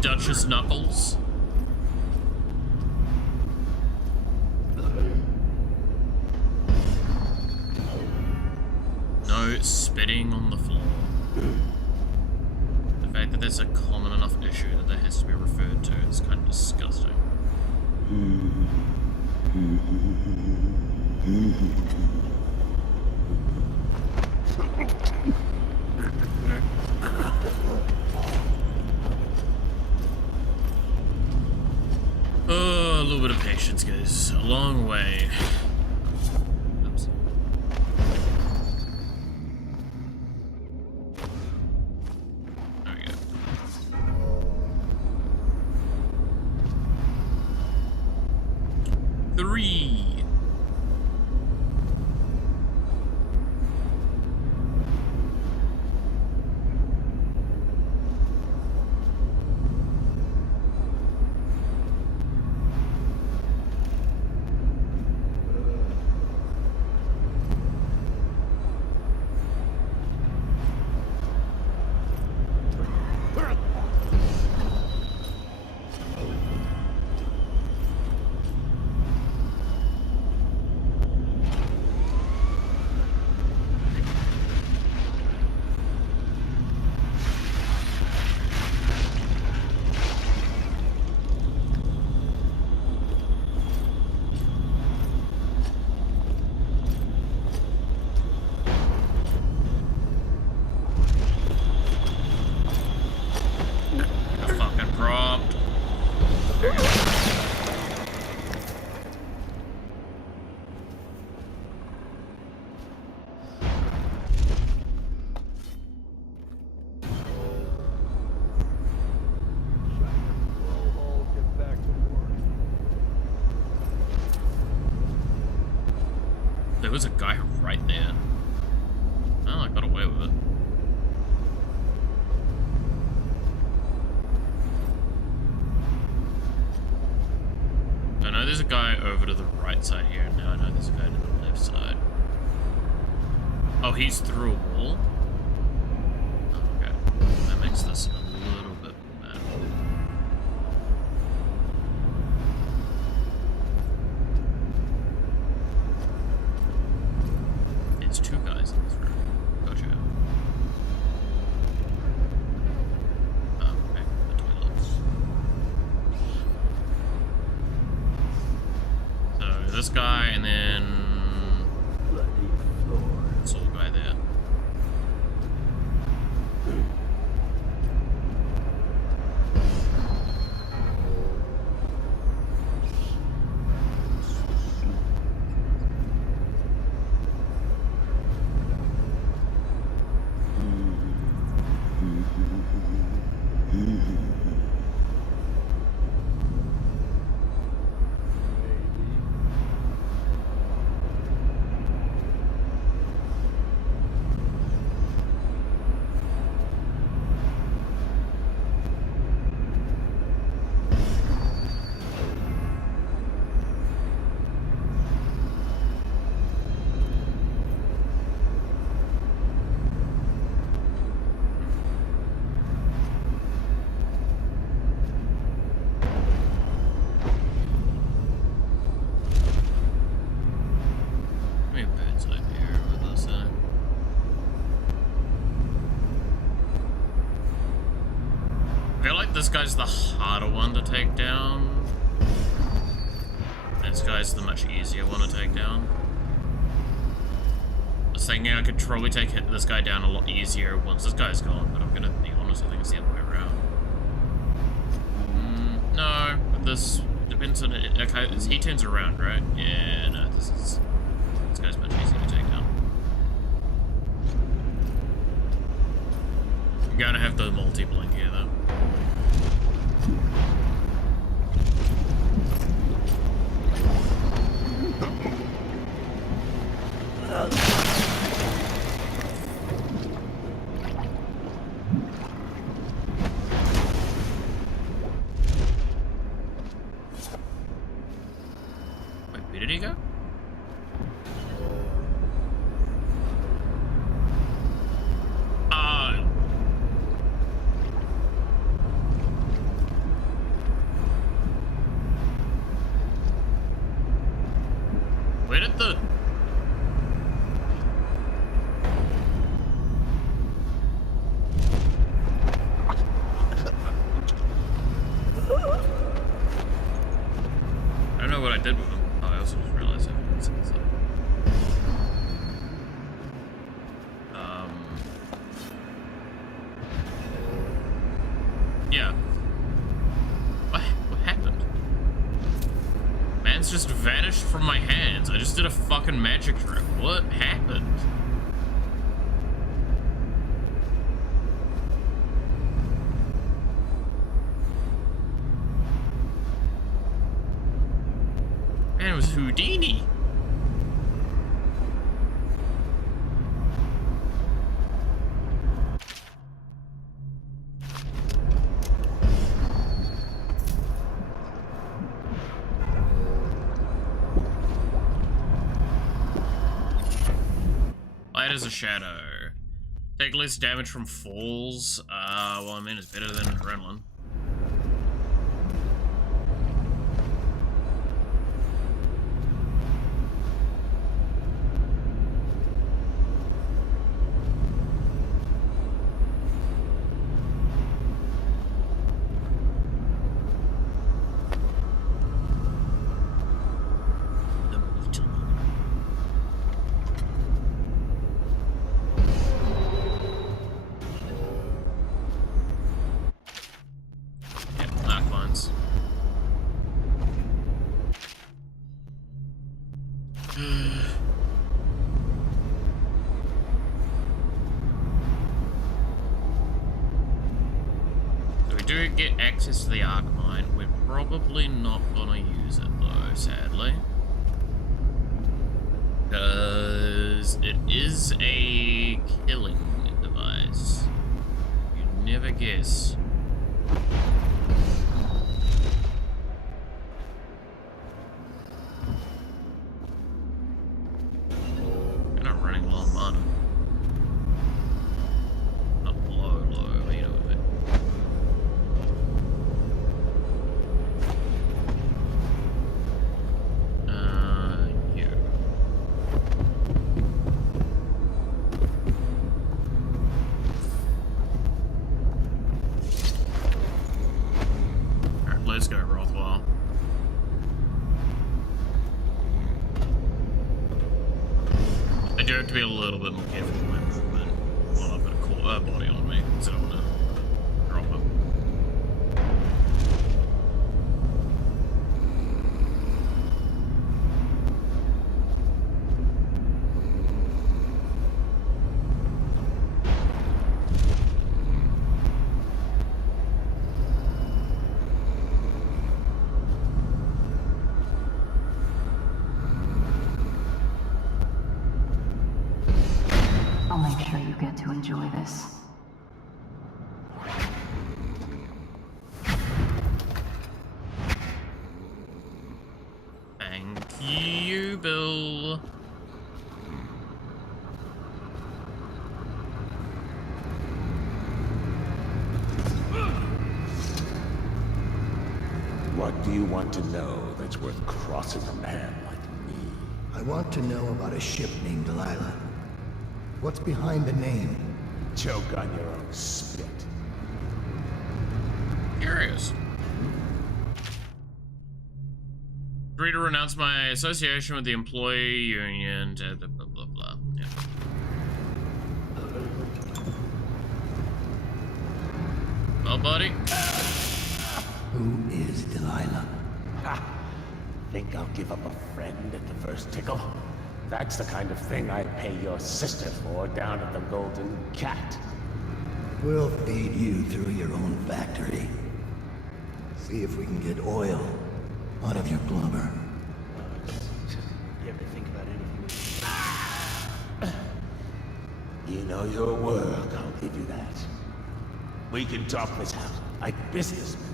Duchess knuckles, no spitting on the floor. The fact that that's a common enough issue that that has to be referred to is kind of disgusting. Oh, a little bit of patience goes a long way. Oops. There was a guy right there. Oh, I got away with it. I know there's a guy over to the right side here, and now I know there's a guy to the left side. Oh, he's through a wall? Okay. That makes this a little bit better. There's two guys in this room. Gotcha. Okay, the toilets. So this guy, and then this old guy there. This guy's the harder one to take down. This guy's the much easier one to take down. I was thinking I could probably take this guy down a lot easier once this guy's gone, but I'm gonna be honest, I think it's the other way around. No, but this depends on it. Okay, he turns around, right? Yeah, no, this guy's much easier to take down. I'm gonna have the multi-blink here, though. Wait, where did he go? Where did the... I don't know what I did with him. Oh, I also just realized I didn't see yeah. What happened? Man's just vanished from my hands. I just did a fucking magic trick. What happened? Man, it was Houdini. Light as a shadow. Take less damage from falls. Well, I mean, it's better than adrenaline. Do get access to the arc mine. We're probably not gonna use it though, sadly. is a killing device. You never guess. You're not running low on mana. Not low, you know what I mean. You. Alright, let's go, Rothwell. I do have to be a little bit more careful with my movement while I've got a body on me, so I don't want to drop him. I'll make sure you get to enjoy this. Thank you, Bill. What do you want to know that's worth crossing a man like me? I want to know about a ship named Delilah. What's behind the name? Choke on your own spit. Curious. Agree to renounce my association with the employee union. Blah blah blah blah. Yeah. Well, buddy. Who is Delilah? Ha! Think I'll give up a friend at the first tickle? That's the kind of thing I'd pay your sister for down at the Golden Cat. We'll feed you through your own factory. See if we can get oil out of your blubber. You ever think about anything? You know your work, I'll give you that. We can talk this out like businessmen.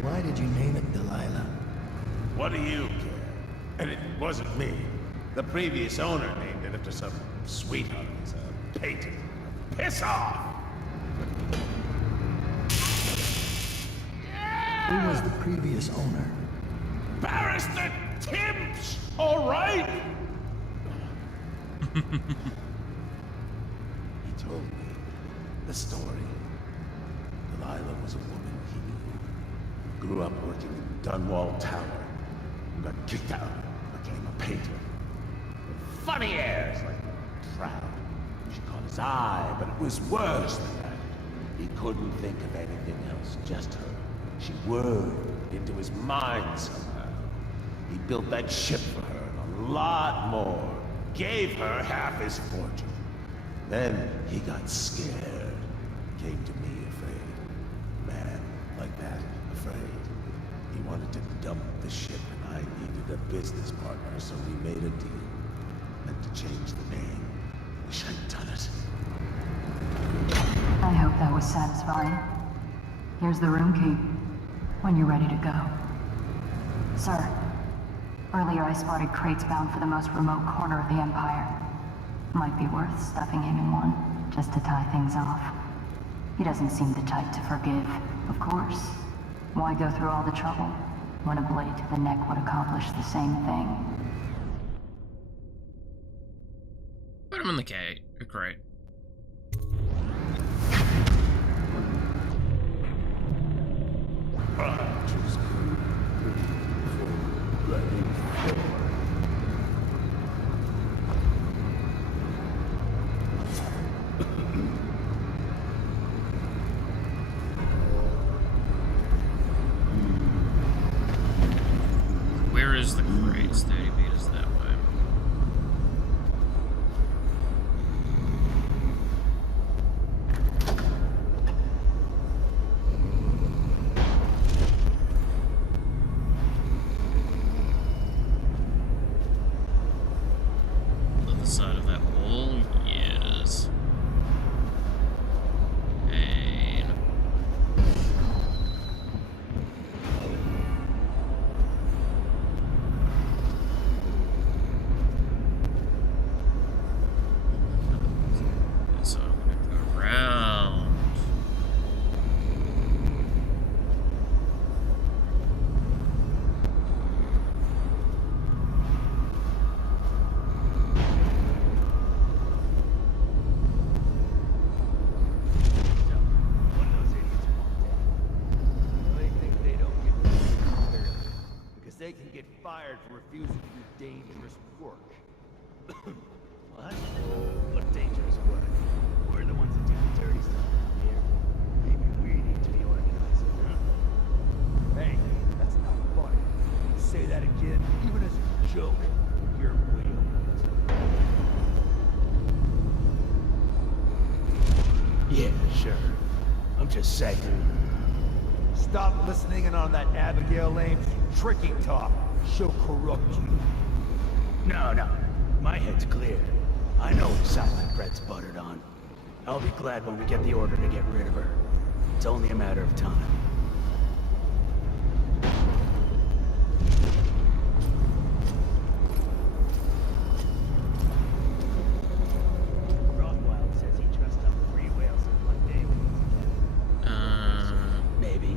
Why did you name it Delilah? What do you care? And it wasn't me. The previous owner named it after some sweetheart as a painting. Piss off! Who was the previous owner? Barrister Timps! All right? He told me the story. Delilah was a woman he knew. Grew up working in Dunwall Tower. And got kicked out. Became a painter. Funny airs, like proud. She caught his eye, but it was worse than that. He couldn't think of anything else, just her. She whirred into his mind somehow. He built that ship for her and a lot more. Gave her half his fortune. Then he got scared. Came to me afraid. Man like that, afraid. He wanted to dump the ship and I needed a business partner, so we made a deal. Meant to change the name. Wish I'd done it. I hope that was satisfying. Here's the room key. When you're ready to go. Sir, earlier I spotted crates bound for the most remote corner of the Empire. Might be worth stuffing him in one, just to tie things off. He doesn't seem the type to forgive, of course. Why go through all the trouble when a blade to the neck would accomplish the same thing? Put him in the crate. Where is the crates? 30 meters that way. other side of that wall. Yes. Pain. So I'm gonna go around. What those idiots want. They think they don't get treated fairly because they can get fired for refusing to do dangerous work. What? What dangerous work? We're the ones that do the dirty stuff around here. Maybe we need to be organizing, huh? Hey, that's not funny. You say that again, even as a joke. You're way over it. Yeah, sure. I'm just saying. Stop listening in on that Abigail Ames tricking talk. She'll corrupt you. No. My head's clear. I know which side my bread's buttered on. I'll be glad when we get the order to get rid of her. It's only a matter of time. Rothwild says he trussed up 3 whales in one day when he was a cat. Maybe.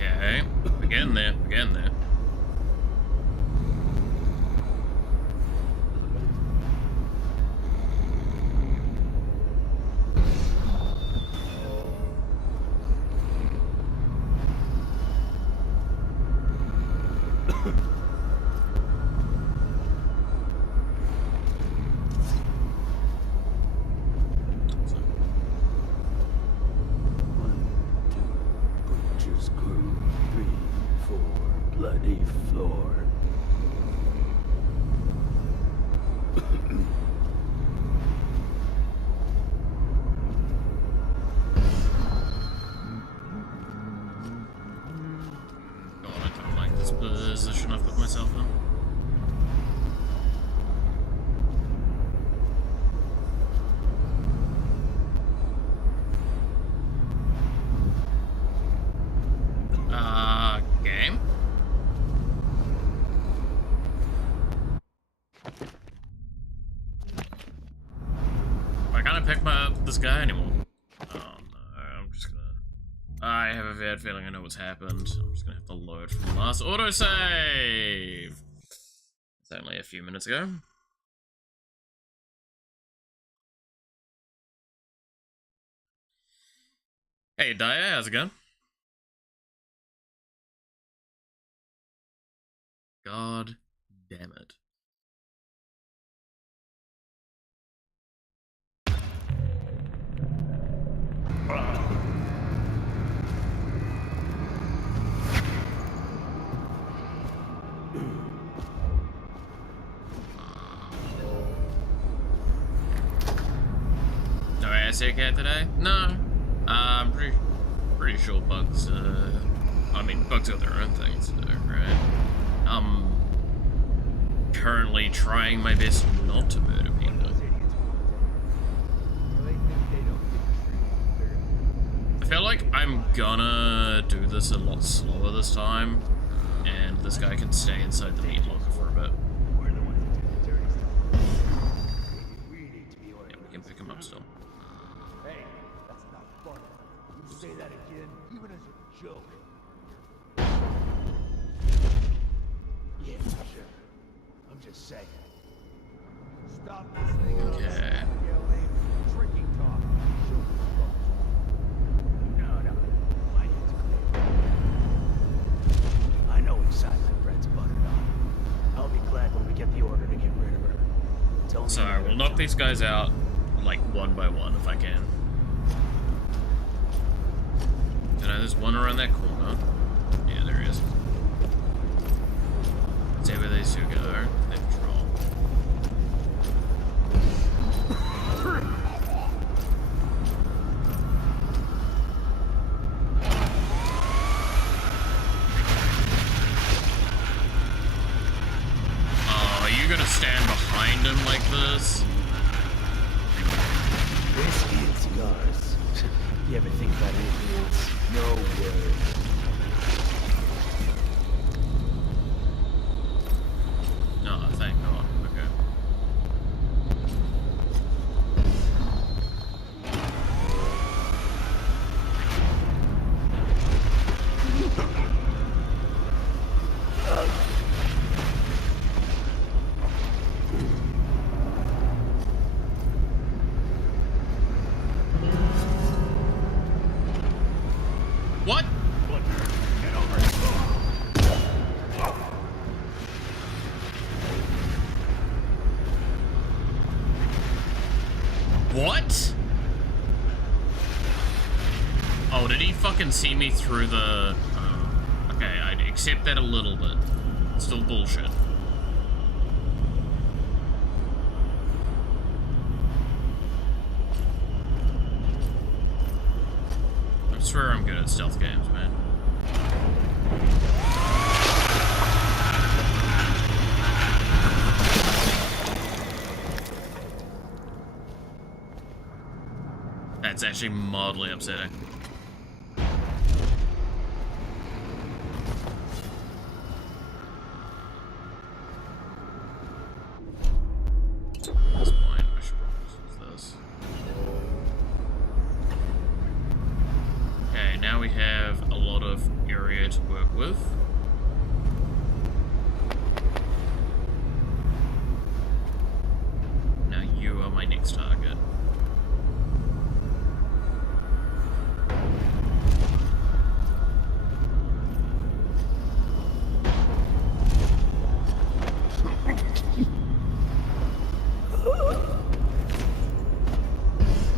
Okay, we're getting there, we're getting there. Butcher's crew, 3, 4, bloody floor. God, I don't like this position I've put myself in. Game? I can't pick up this guy anymore. Oh no, I'm just gonna... I have a bad feeling I know what's happened. I'm just gonna have to load from the last autosave! It's only a few minutes ago. Hey Daya, how's it going? God damn it. No ASA cat today? No. I'm pretty sure bugs, I mean, bugs got their own things to do, right? I'm currently trying my best not to murder people. I feel like I'm gonna do this a lot slower this time, and this guy can stay inside the meat locker for a bit. Yeah, we can pick him up still. Hey, that's not funny. You say that again, even as a joke. Yeah, sure. I'm just saying. Stop listening. Okay. Tricking talk. No. My head's clear. I know which side my bread's buttered knock these guys out, like, one by one if I can. I know there's one around that corner. Yeah, there is. See where these two go. They patrol. Oh, are you gonna stand behind him like this? Whiskey and cigars. You ever think about anything else? No way. No, thank God. Okay. What? What? Oh, did he fucking see me through the... okay, I'd accept that a little bit. Still bullshit. I swear I'm good at stealth games, man. That's actually mildly upsetting. At this point, I should probably use this. Okay, now we have a lot of area to work with. Now you are my next target.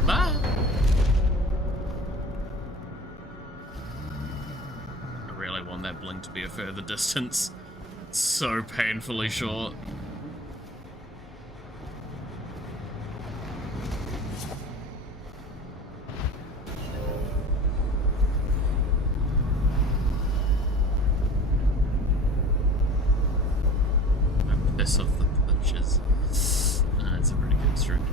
Bye. I really want that blink to be a further distance. It's so painfully short. I'm pissed off the butchers. That's a pretty good thing.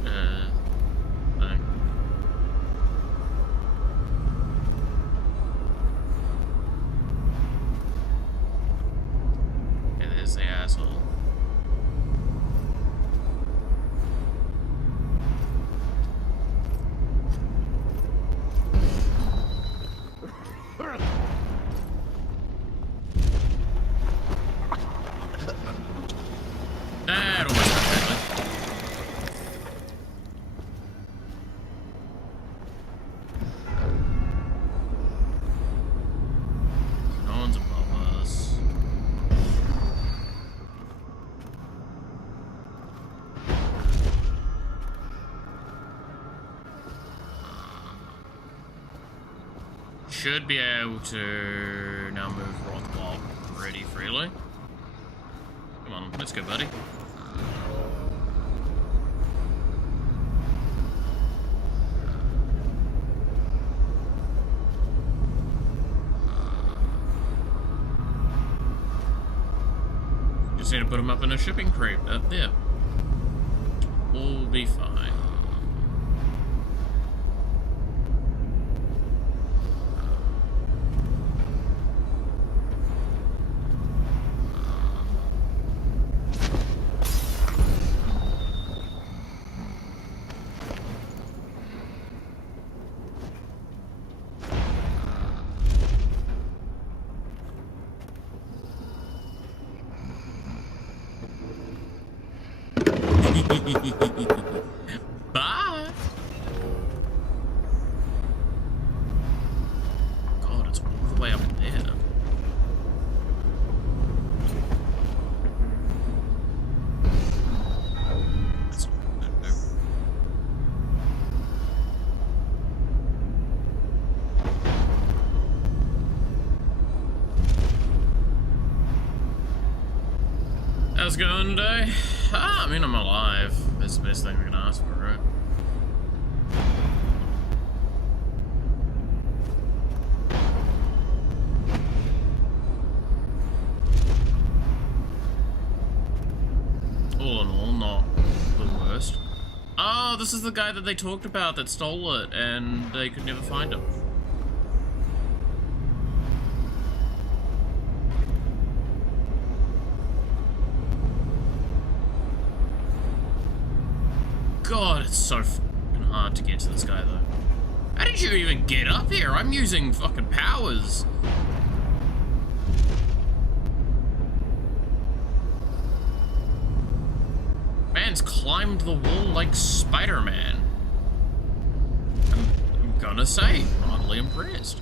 Okay, there's the asshole. That almost hurt me. No one's above us. Should be able to now move Rothwell pretty freely. Come on, let's go, buddy. Just need to put him up in a shipping crate up there. We'll be fine. Bye. God, it's all the way up there. That's not good. How's it going today? I mean, I'm alive. That's the best thing we can ask for, right? All in all, not the worst. Oh, this is the guy that they talked about that stole it and they could never find him. God, it's so fucking hard to get to this guy though. How did you even get up here? I'm using fucking powers. Man's climbed the wall like Spider-Man. I'm gonna say, mildly impressed.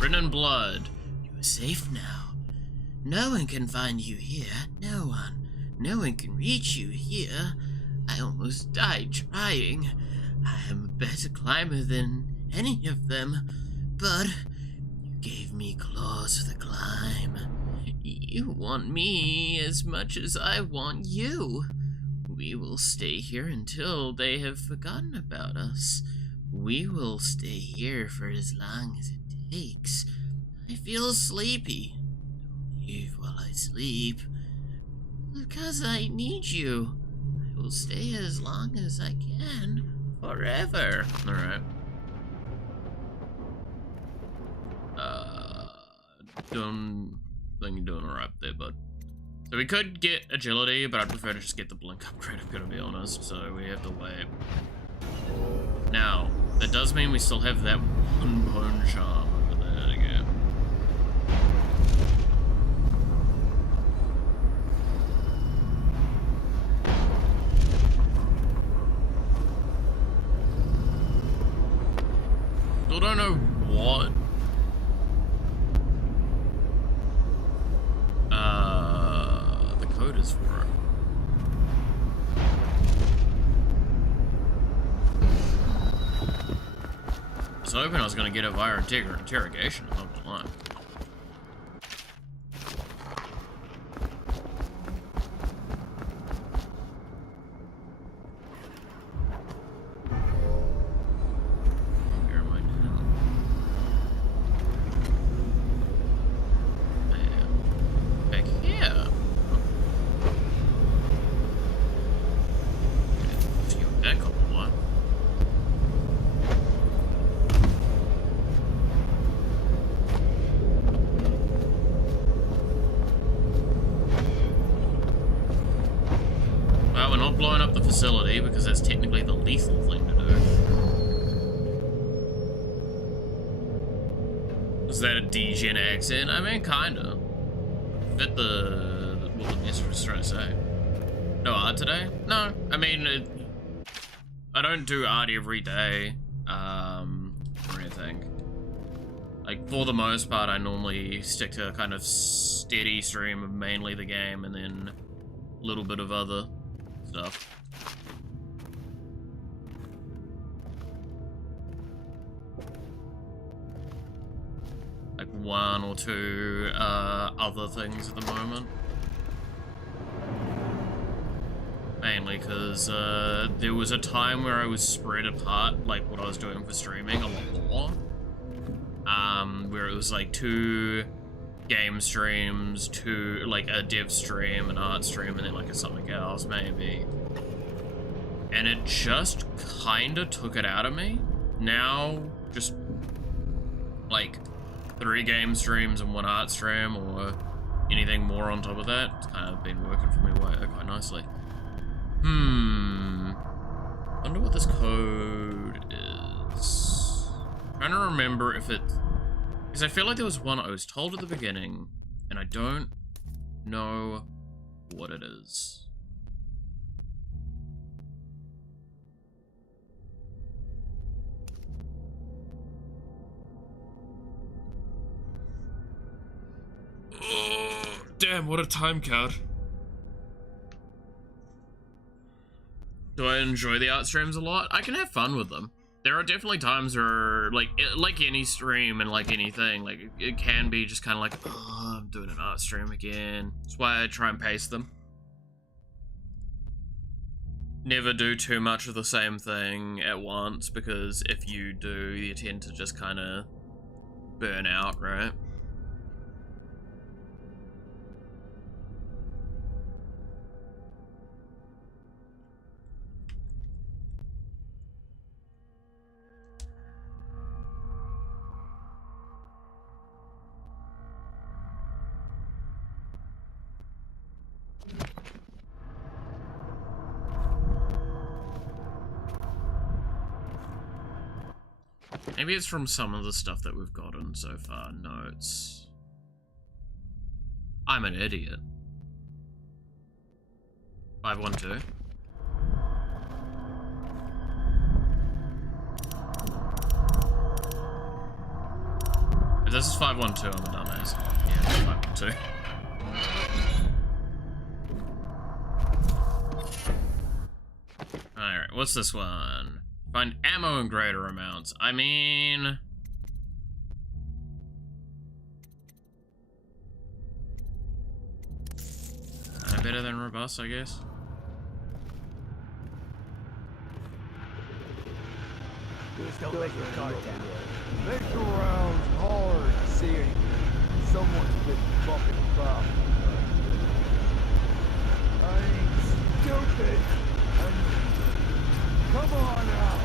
Written in blood. You are safe now. No one can find you here. No one. No one can reach you here. I almost died trying. I am a better climber than any of them, but you gave me claws for the climb. You want me as much as I want you. We will stay here until they have forgotten about us. We will stay here for as long as it takes. I feel sleepy. Leave while I sleep. Because I need you. I will stay as long as I can. Forever. Alright. Don't think you're doing alright there, bud. So we could get agility, but I'd prefer to just get the blink upgrade, I'm gonna be honest. So we have to wait. Now, that does mean we still have that one bone charm over there to get. Still don't know what the code is for it. I was hoping I was gonna get it via interrogation, I'm not gonna lie. Facility, because that's technically the lethal thing to do. Was that a DGen accent? I mean, kinda. Fit what the message was trying to say. No art today? No. I mean, I don't do art every day, or anything. Like, for the most part, I normally stick to a kind of steady stream of mainly the game and then a little bit of other stuff. Like one or two other things at the moment. Mainly because there was a time where I was spread apart, like what I was doing for streaming a lot more. Where it was like 2 game streams, 2 like a dev stream, an art stream, and then like a something else maybe. And it just kinda took it out of me. Now, just like 3 game streams and 1 art stream, or anything more on top of that. It's kind of been working for me quite nicely. Wonder what this code is. I'm trying to remember if it... Because I feel like there was one I was told at the beginning, and I don't know what it is. Oh, damn, what a time card. Do I enjoy the art streams a lot? I can have fun with them. There are definitely times where, like any stream and like anything, like it can be just kind of like, oh, I'm doing an art stream again. That's why I try and pace them. Never do too much of the same thing at once, because if you do, you tend to just kind of burn out, right? Maybe it's from some of the stuff that we've gotten so far. Notes. I'm an idiot. 512. If this is 512, I'm a dumbass. Yeah, 512. Alright, what's this one? Find ammo in greater amounts. I mean... better than robust, I guess. Don't let your guard down. Make the rounds hard to see anything. Someone's been bumping about. I ain't stupid. Come on out.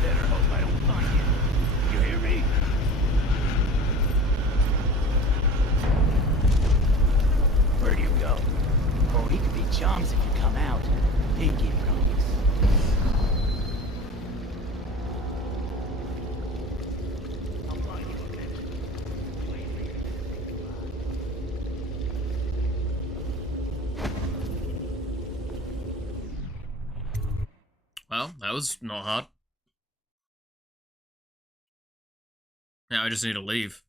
Better hope I don't find you. You hear me? Where do you go? Oh, he could be chums if you come out. Pinky promise. I'll find you eventually. Well, that was not hard. Now I just need to leave.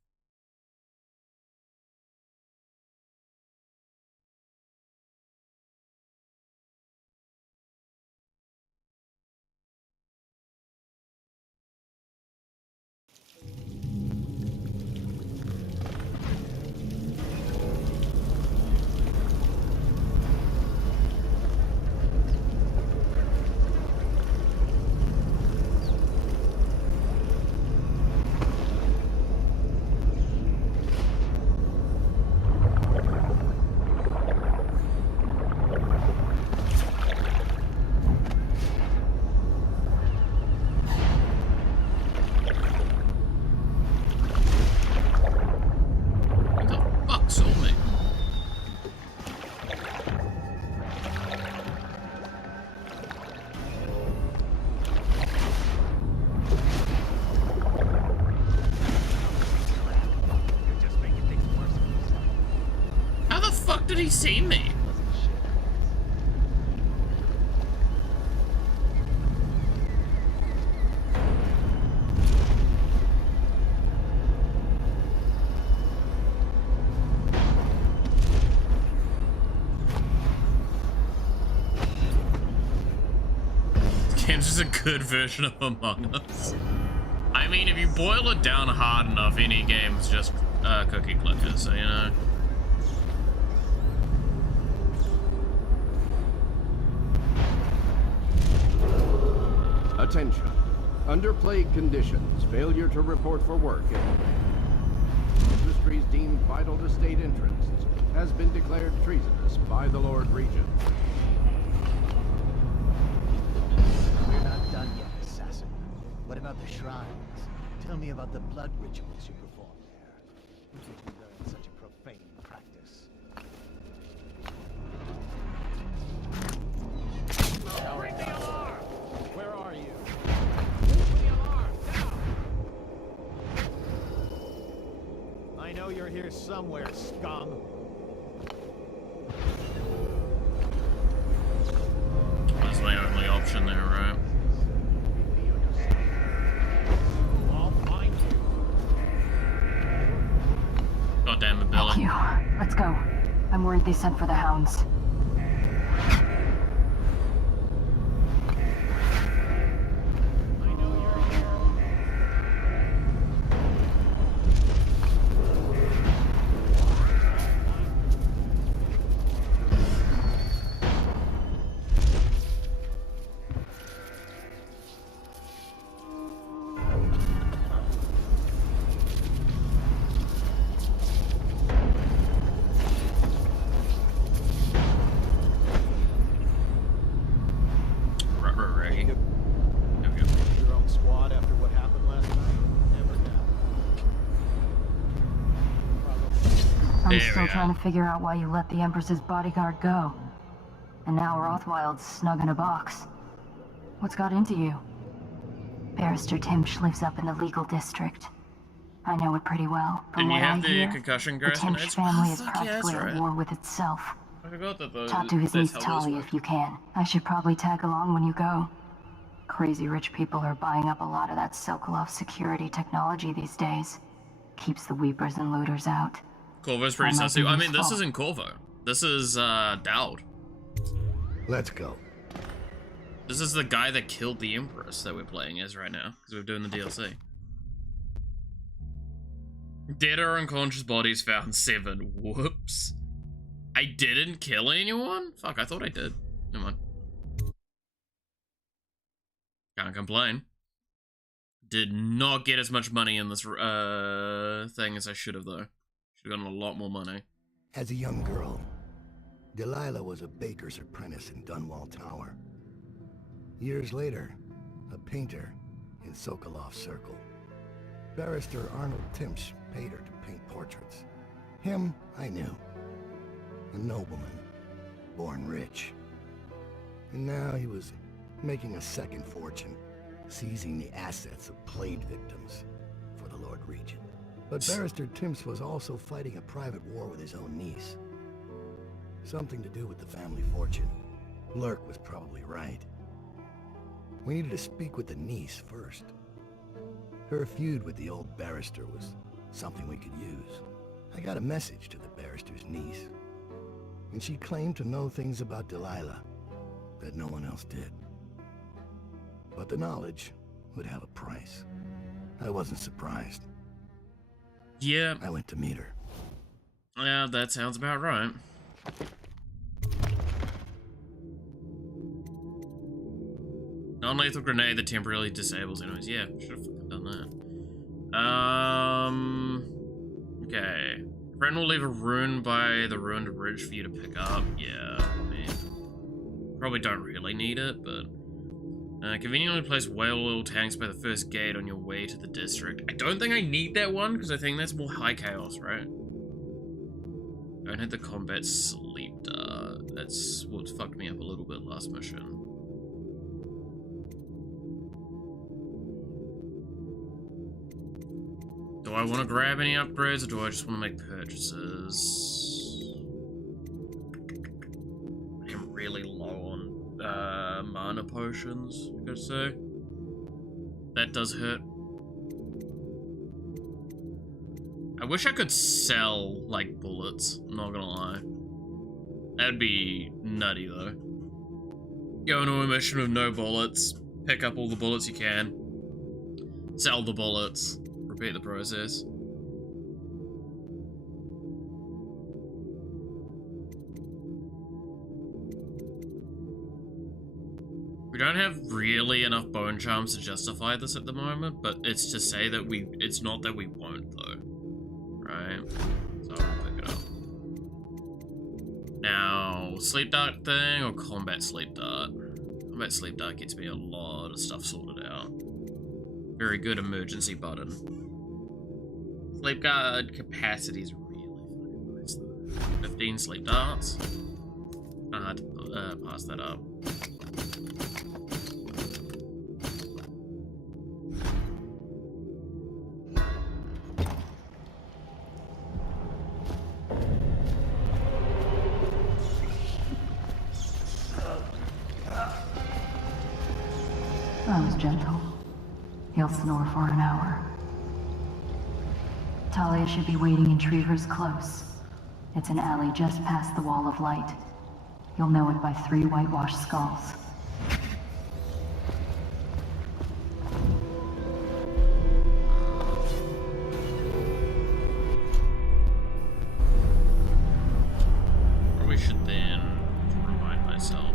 Did he see me? This game's just a good version of Among Us. I mean, if you boil it down hard enough, any game's just cookie clickers, so you know. Attention. Under plague conditions, failure to report for work in industries deemed vital to state interests has been declared treasonous by the Lord Regent. We're not done yet, assassin. What about the shrines? Tell me about the blood rituals you perform there. Where did you learn such a profane practice? Bring the alarm! Where are you? I know you're here somewhere, scum. That's my only option there, right? I'll find you. God damn it, Billy. Thank you. Let's go. I'm worried they sent for the hounds. I'm There still we trying are. to figure out why you let the Empress's bodyguard go. And now Rothwild's snug in a box. What's got into you? Barrister Timsh lives up in the legal district. I know it pretty well. From Didn't you what I have the hear, concussion the grass Timsh grenades? family Oh, is fuck yeah, that's practically right. at war with itself. I forgot that Talk to his niece that's how those Talia work. if you can. I should probably tag along when you go. Crazy rich people are buying up a lot of that Sokolov security technology these days. Keeps the weepers and looters out. Corvo's pretty That might sussy. be I mean, this useful. isn't Corvo. This is, Dowd. Let's go. This is the guy that killed the Empress that we're playing as right now, because we're doing the DLC. Dead or unconscious bodies found 7. Whoops. I didn't kill anyone? Fuck, I thought I did. Never mind. Can't complain. Did not get as much money in this thing as I should have, though. Should have gotten a lot more money. As a young girl, Delilah was a baker's apprentice in Dunwall Tower. Years later, a painter in Sokolov's circle. Barrister Arnold Timsh paid her to paint portraits. Him, I knew. A nobleman, born rich. And now he was making a second fortune, seizing the assets of plague victims for the Lord Regent. But Barrister Timsh was also fighting a private war with his own niece. Something to do with the family fortune. Lurk was probably right. We needed to speak with the niece first. Her feud with the old barrister was something we could use. I got a message to the barrister's niece, and she claimed to know things about Delilah that no one else did. But the knowledge would have a price. I wasn't surprised. Yeah. I went to meet her. Yeah, that sounds about right. Non-lethal grenade that temporarily disables enemies. Yeah, should have fucking done that. Okay. Friend will leave a rune by the ruined bridge for you to pick up. Yeah, I mean, probably don't really need it, but conveniently place whale oil tanks by the first gate on your way to the district. I don't think I need that one because I think that's more high chaos, right? Don't hit the combat sleep dart. That's what fucked me up a little bit last mission. Do I want to grab any upgrades or do I just want to make purchases? I am really low on mana potions, I gotta say. That does hurt. I wish I could sell, like, bullets, I'm not gonna lie. That'd be nutty, though. Go into a mission with no bullets, pick up all the bullets you can, sell the bullets, repeat the process. We don't have really enough bone charms to justify this at the moment, but it's to say that it's not that we won't, though. Right? So I'll pick it up. Now, sleep dart thing or combat sleep dart? Combat sleep dart gets me a lot of stuff sorted out. Very good emergency button. Sleep guard capacity is really fucking nice though. 15 sleep darts. I had to pass that up. I was gentle. He'll snore for an hour. Talia should be waiting in Trevor's Close. It's an alley just past the Wall of Light. You'll know it by 3 whitewashed skulls. Probably should then remind myself.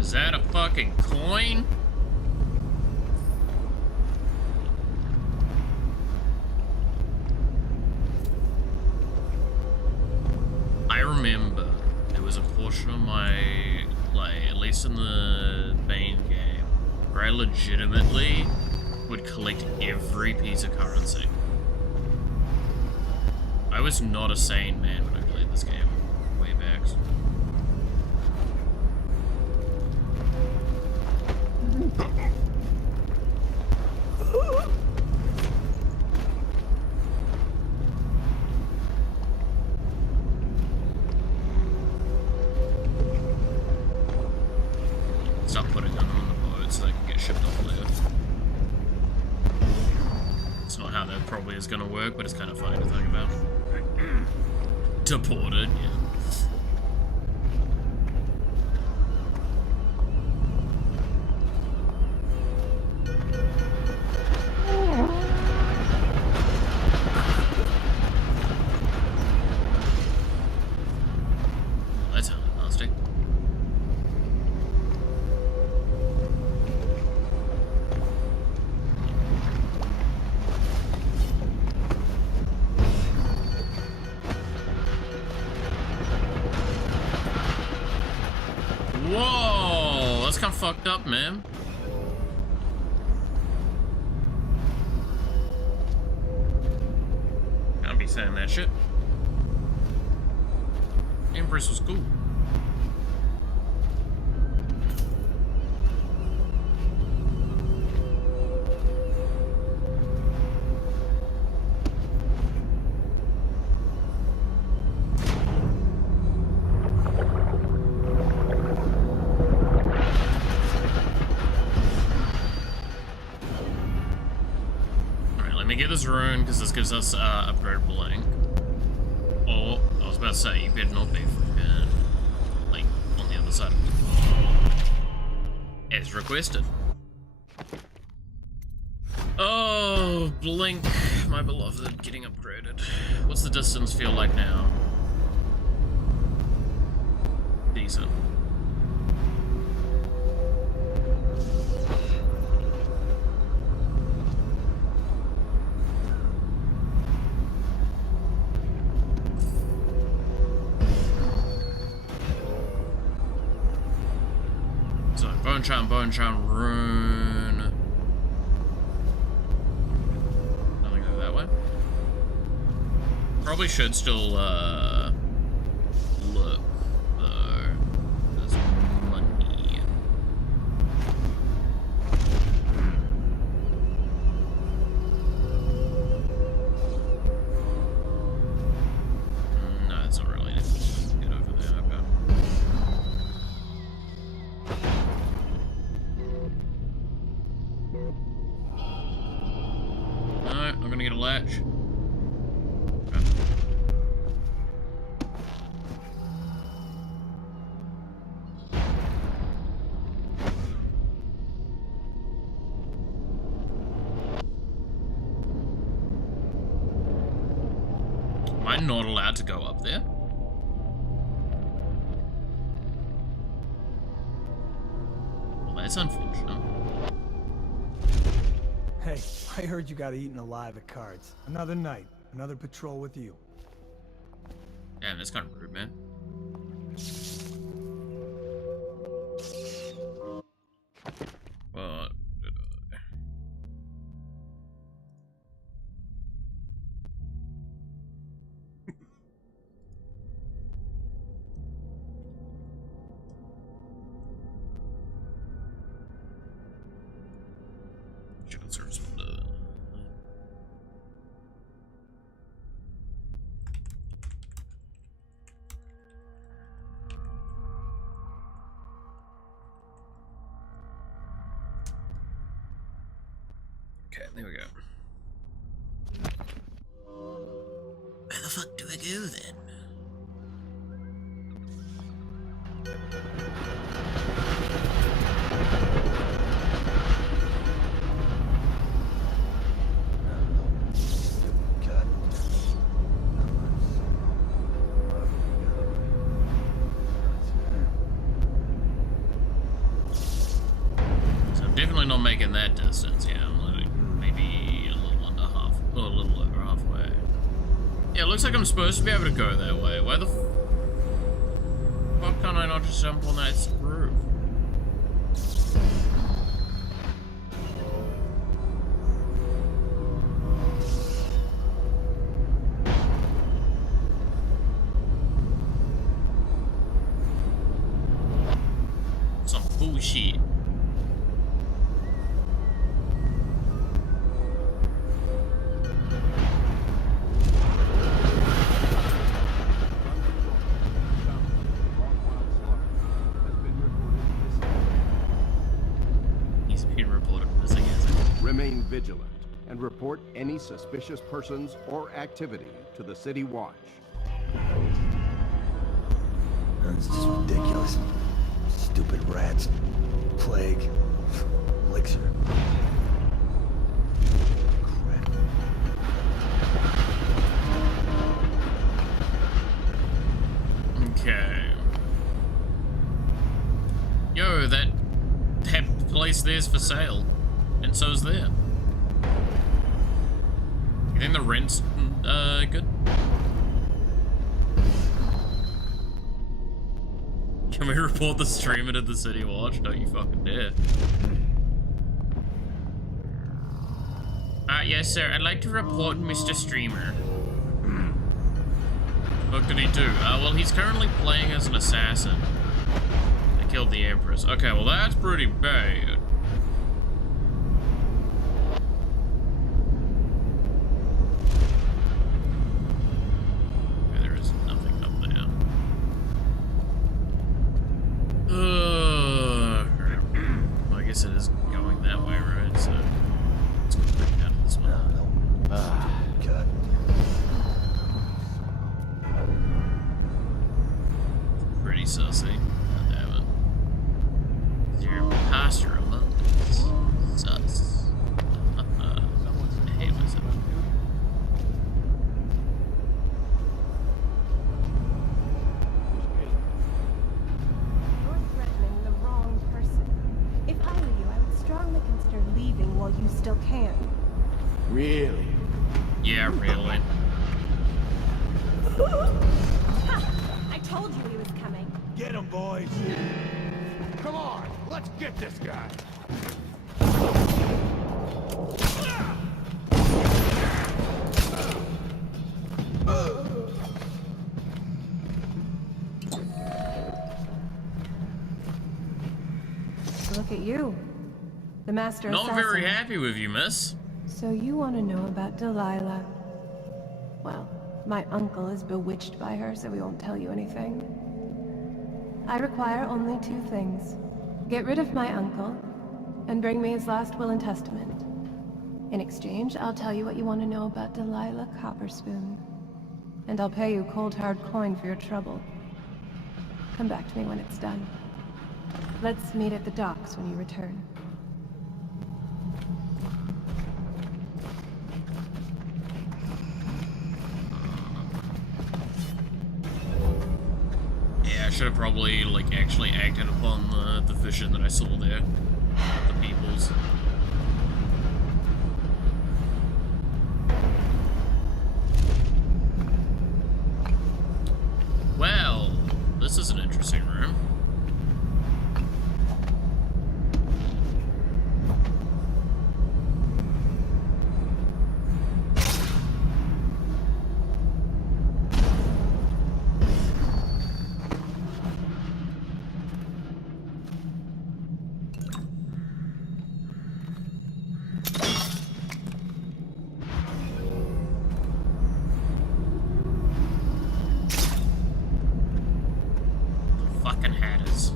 Is that a fucking coin? I remember there was a portion of my play, at least in the main game, where I legitimately would collect every piece of currency. I was not a sane man when I played this game way back. Stop putting them on the boat so they can get shipped off later. It's not how that probably is going to work, but it's kind of funny to think about. Deported, yeah. That sounded nasty. Whoa, that's kind of fucked up, man. Can't be saying that shit. Empress was cool. Let me get this rune, because this gives us upgradable link. Oh, I was about to say, you better not be freaking, like, on the other side. As requested. Oh, Blink, my beloved, getting upgraded. What's the distance feel like now? Decent. Bone charm, rune. Nothing over that way. Probably should still look though. There's money. No, it's not really anything. Get over there. Okay. I'm gonna get a latch. Okay. Am I not allowed to go up there? Well, that's unfortunate. Hey, I heard you got eaten alive at cards. Another night, another patrol with you. Damn, that's kind of rude, man. What did I... Chicken service. Okay, there we go. Where the fuck do I go then? So I'm definitely not making that distance, yeah. I'm like maybe a little under half, or a little over halfway. Yeah, it looks like I'm supposed to be able to go that way. Why the fuck can't I not just jump on that screw? shit. He's been reported missing, isn't he? Remain vigilant and report any suspicious persons or activity to the City Watch. It's just ridiculous. Stupid rats. Plague. Elixir. Crap. Okay. Yo, that place there's for sale. And so's there. You think the rent's good? Can we report the streamer to the City Watch? Don't you fucking dare. Yes sir, I'd like to report Mr. Streamer. What did he do? Well, he's currently playing as an assassin. They killed the Empress. Okay, well that's pretty bad. Okay, there is nothing up there. Well, I guess it is going that way, right? So let's go back down to this one. God. Pretty sussy. God damn it. Is there an imposter among us? Sus. I hate myself. You're threatening the wrong person. If I were you, I would strongly consider leaving while you still can. Really? Yeah, really. Ha! I told you he was coming. Get him, boys! Come on, let's get this guy! Look at you. The master Not assassin. very happy with you, miss. So you want to know about Delilah? Well, my uncle is bewitched by her, so we won't tell you anything. I require only 2 things. Get rid of my uncle, and bring me his last will and testament. In exchange, I'll tell you what you want to know about Delilah Copperspoon. And I'll pay you cold hard coin for your trouble. Come back to me when it's done. Let's meet at the docks when you return. Yeah, I should have probably, like, actually acted upon the vision that I saw there. The peoples. Well, this is an interesting room. Fucking hatters.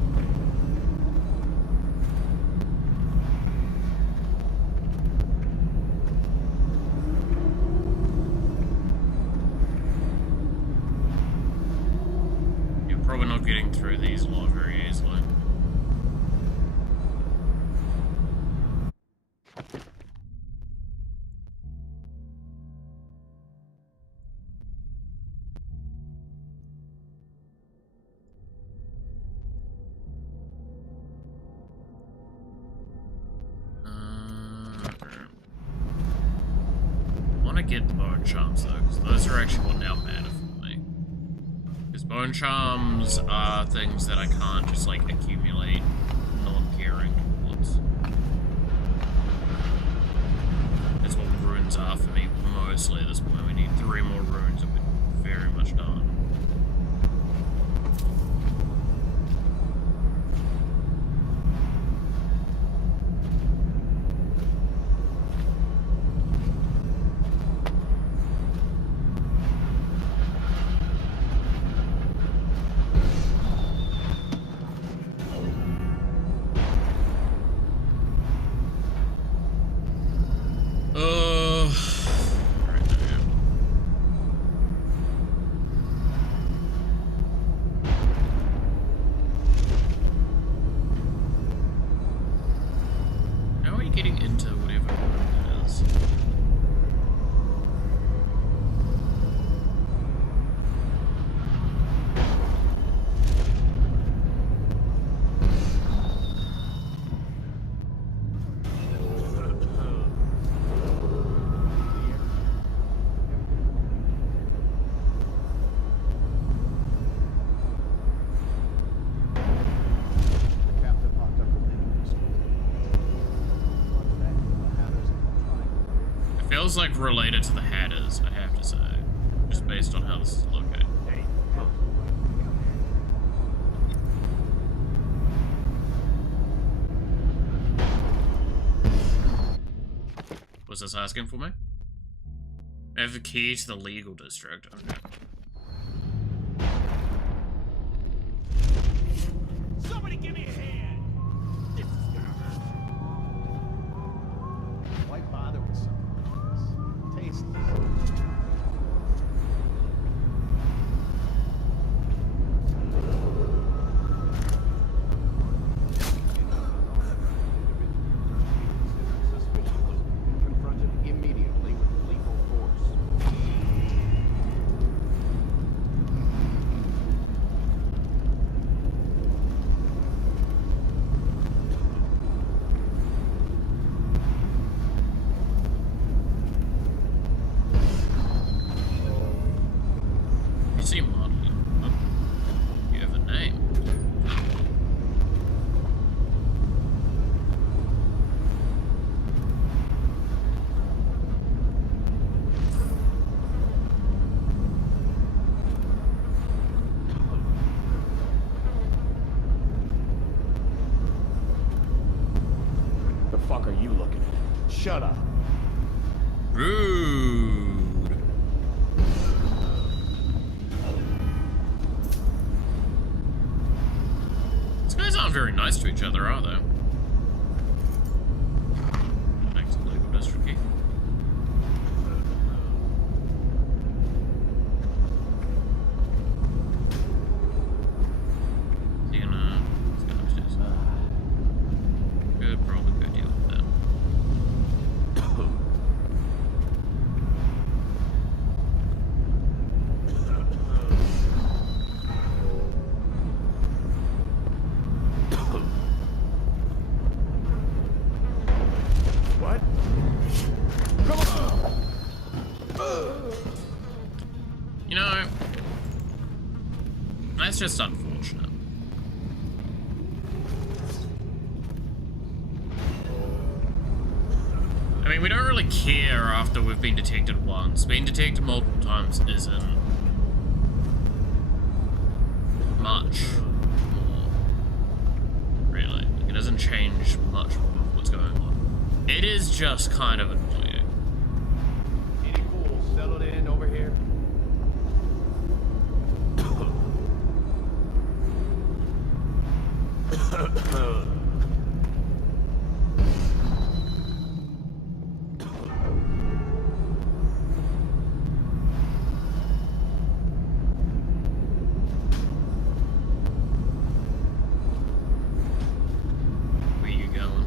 You're probably not getting through these lot very easily. I want to get bone charms though, because those are actually what now matter for me. Because bone charms are things that I can't just like accumulate non-caring towards. That's what runes are for me mostly at this point. We need 3 more runes and we're very much done. feels like related to the Hatters, I have to say, just based on how this is located. Hey, Was this asking for me? I have the key to the legal district. Okay. somebody give me a hand. This is gonna hurt. Why bother with something like this? Tasteless. Confronted immediately with lethal force. You seem modeled. Oh, you have a name. The fuck are you looking at? Shut up. Rude. These guys aren't very nice to each other, are they? Thanks, legal district key. He's gonna do something. Could probably go deal with that. What? You know, that's just unfortunate. I mean, we don't really care after we've been detected once. Being detected multiple times isn't much more, really. Like, it doesn't change much of what's going on. It is just kind of annoying. Any fools settled in over here? Where you going?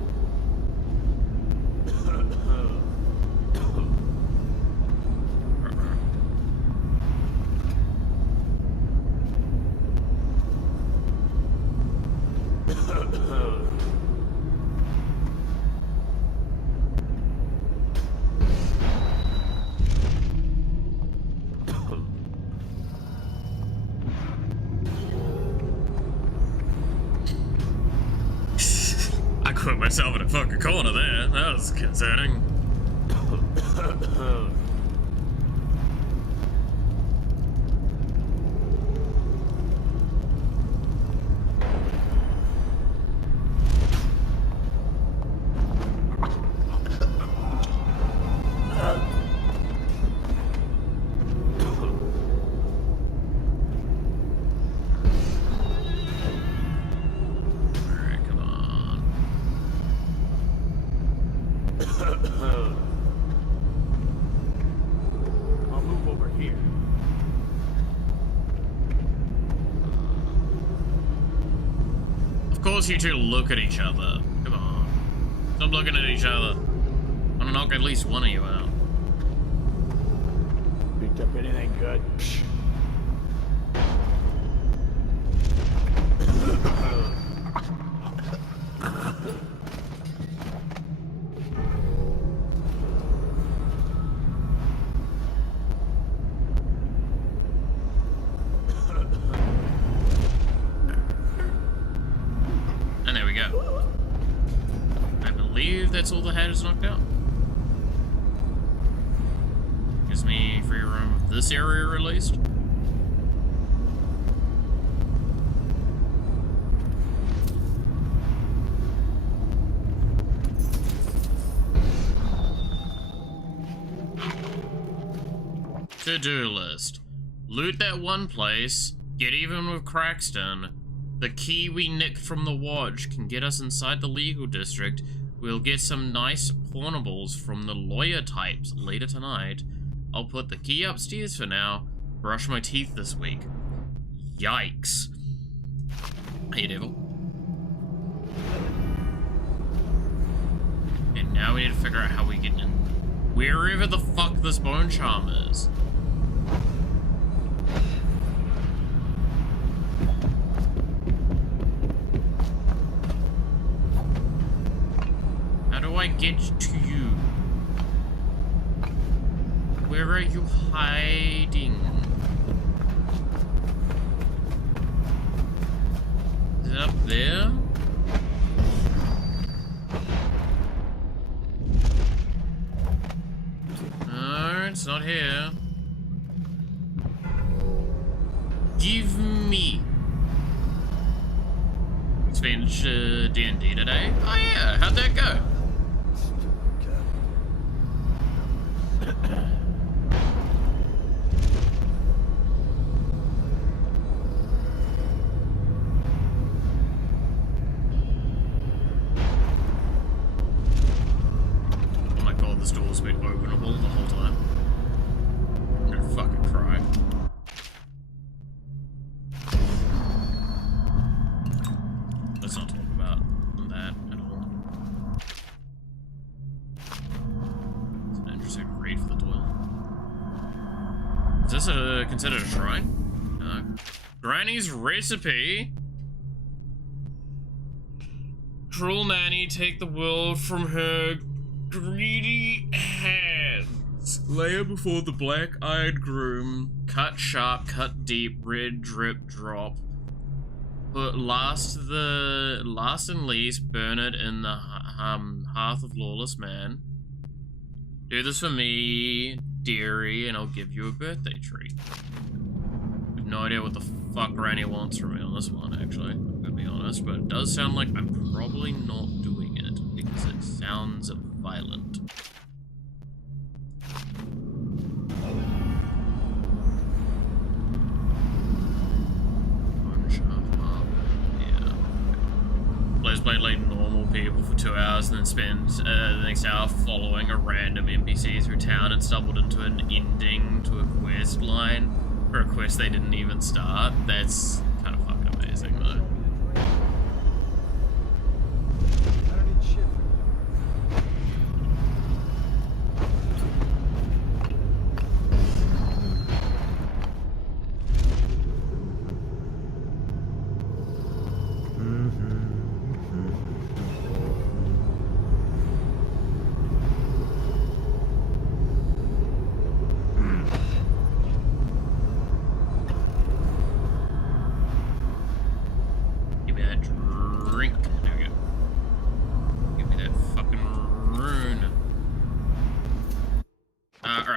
I put myself in a fucking corner there. That was concerning. Alright, come on. I'll move over here. Of course you two look at each other. Come on. Stop looking at each other. I'm gonna knock at least one of you out. Picked up anything good? And there we go. I believe that's all the Hatters knocked out. free roam of this area at least. To-do list. Loot that one place, get even with Crackston. The key we nicked from the watch can get us inside the legal district. We'll get some nice pornables from the lawyer types later tonight. I'll put the key upstairs for now. Brush my teeth this week. Yikes. Hey, devil. And now we need to figure out how we get in wherever the fuck this bone charm is. How do I get to you? Where are you hiding? Is it up there? No, it's not here. Give me. It's been D&D today. Oh yeah, how'd that go? Oh my god, this door's been openable the whole time. I'm gonna fucking cry. Let's not talk about that at all. It's an interesting read for the toilet. Is this considered a shrine? No. Granny's recipe? Cruel nanny, take the world from her greedy hands. Lay her before the black-eyed groom. Cut sharp, cut deep, red drip drop. But last and least, burn it in the hearth of lawless man. Do this for me, dearie, and I'll give you a birthday treat. I have no idea what the fuck Granny wants from me on this one, actually. I'm gonna be honest, but it does sound like I'm probably not doing it because it sounds violent. Play like normal people for 2 hours and then spend the next hour following a random NPC through town and stumbled into an ending to a quest line for a quest they didn't even start. That's kind of fucking amazing though.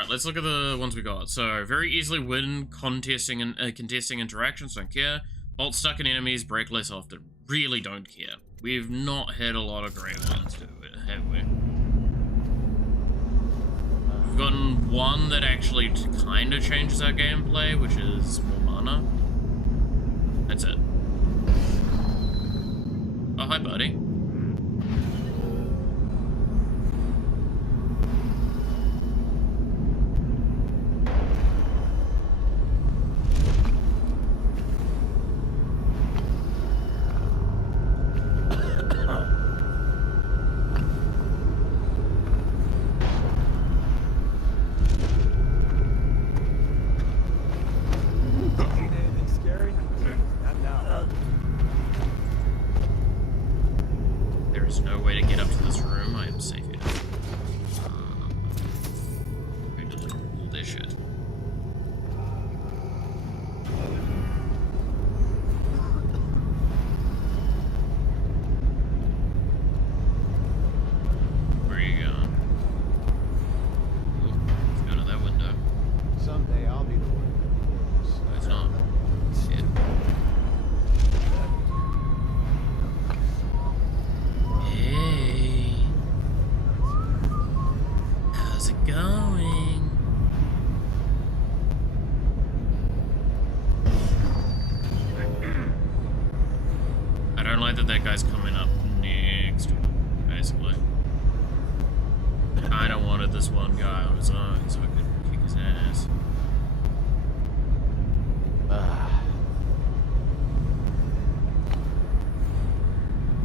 Let's look at the ones we got. So, very easily win contesting interactions, don't care. Bolt stuck in enemies, break less often. Really don't care. We've not had a lot of great ones, have we? We've gotten one that actually kind of changes our gameplay, which is more mana. That's it. Oh, hi, buddy. that guy's coming up next, basically. I don't wanted this one guy on his own, so I could kick his ass.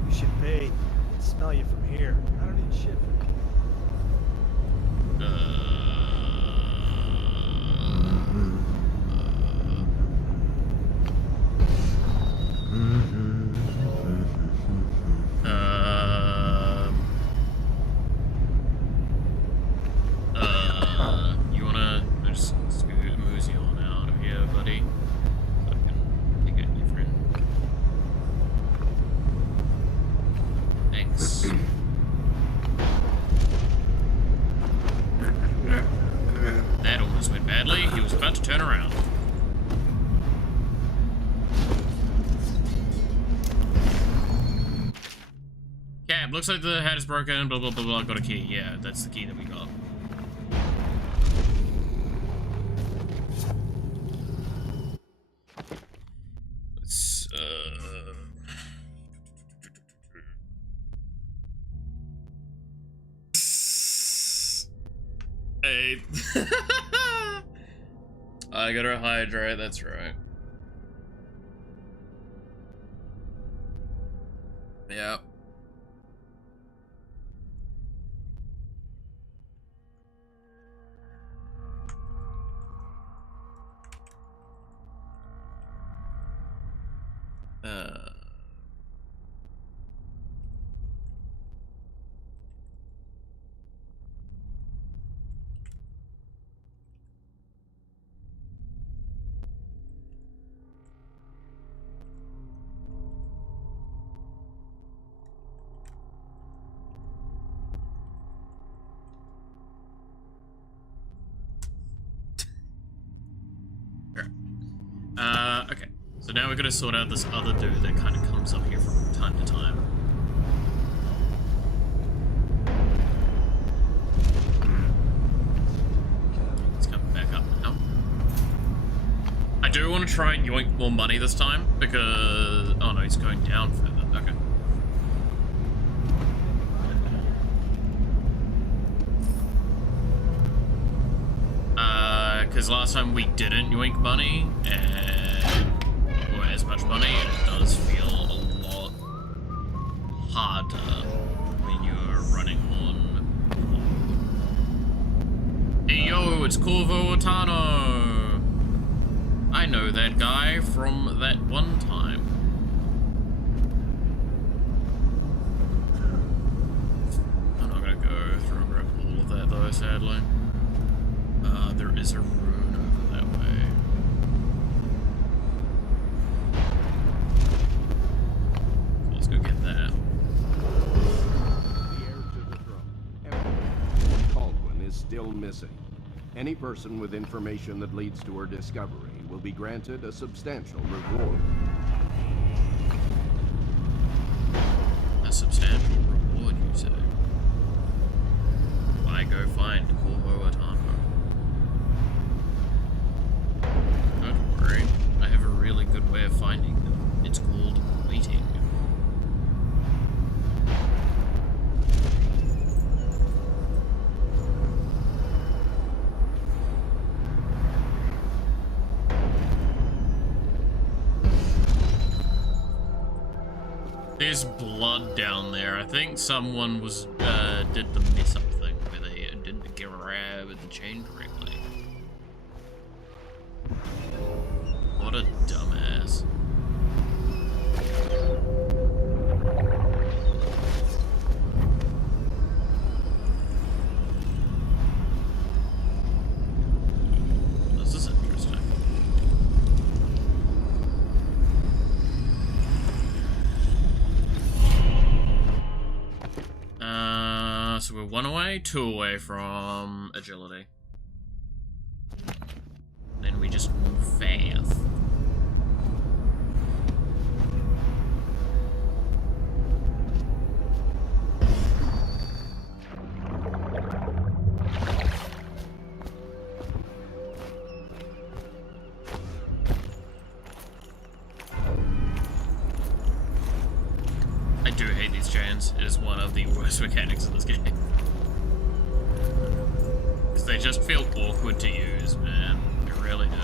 You should bathe. I can smell you from here. I don't need shit from you wanna just scoot Moosey on out of here, buddy? So I can pick it your friend. Thanks. That almost went badly. He was about to turn around. Yeah, looks like the hat is broken, blah blah blah blah, got a key. Yeah, that's the key that we got. Let's, Hey. I gotta hydrate, that's right. Yep. Okay. So now we're gonna sort out this other dude that kind of comes up here from time to time. He's coming back up now. I do want to try and yoink more money this time because... Oh no, he's going down further. Okay. Because last time we didn't yoink money, or as much money, and it does feel a lot harder when you're running on. Hey yo, it's Corvo Otano! I know that guy from that one time. I'm not gonna go through and grab all of that though, sadly. There is a rune over that way. Let's go get that. The heir to the throne. Caldwin is still missing. Any person with information that leads to her discovery will be granted a substantial reward. A substantial reward, you say? Why go find Corvo Otano? Don't worry, I have a really good way of finding them. It's called waiting. There's blood down there. I think someone was did the mess up thing where they didn't grab the chain correctly. What a dumbass. This is interesting. So we're 1 away, 2 away from agility. Then we just move fast. cutscenes is one of the worst mechanics in this game. Because they just feel awkward to use, man. They really do.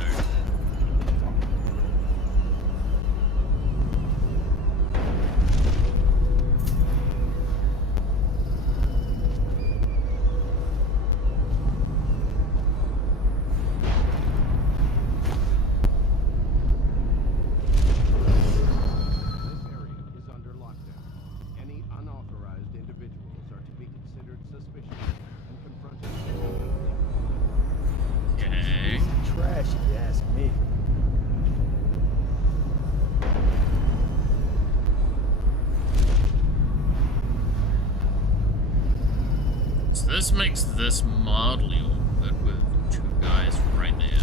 This makes this mildly awkward with two guys right there.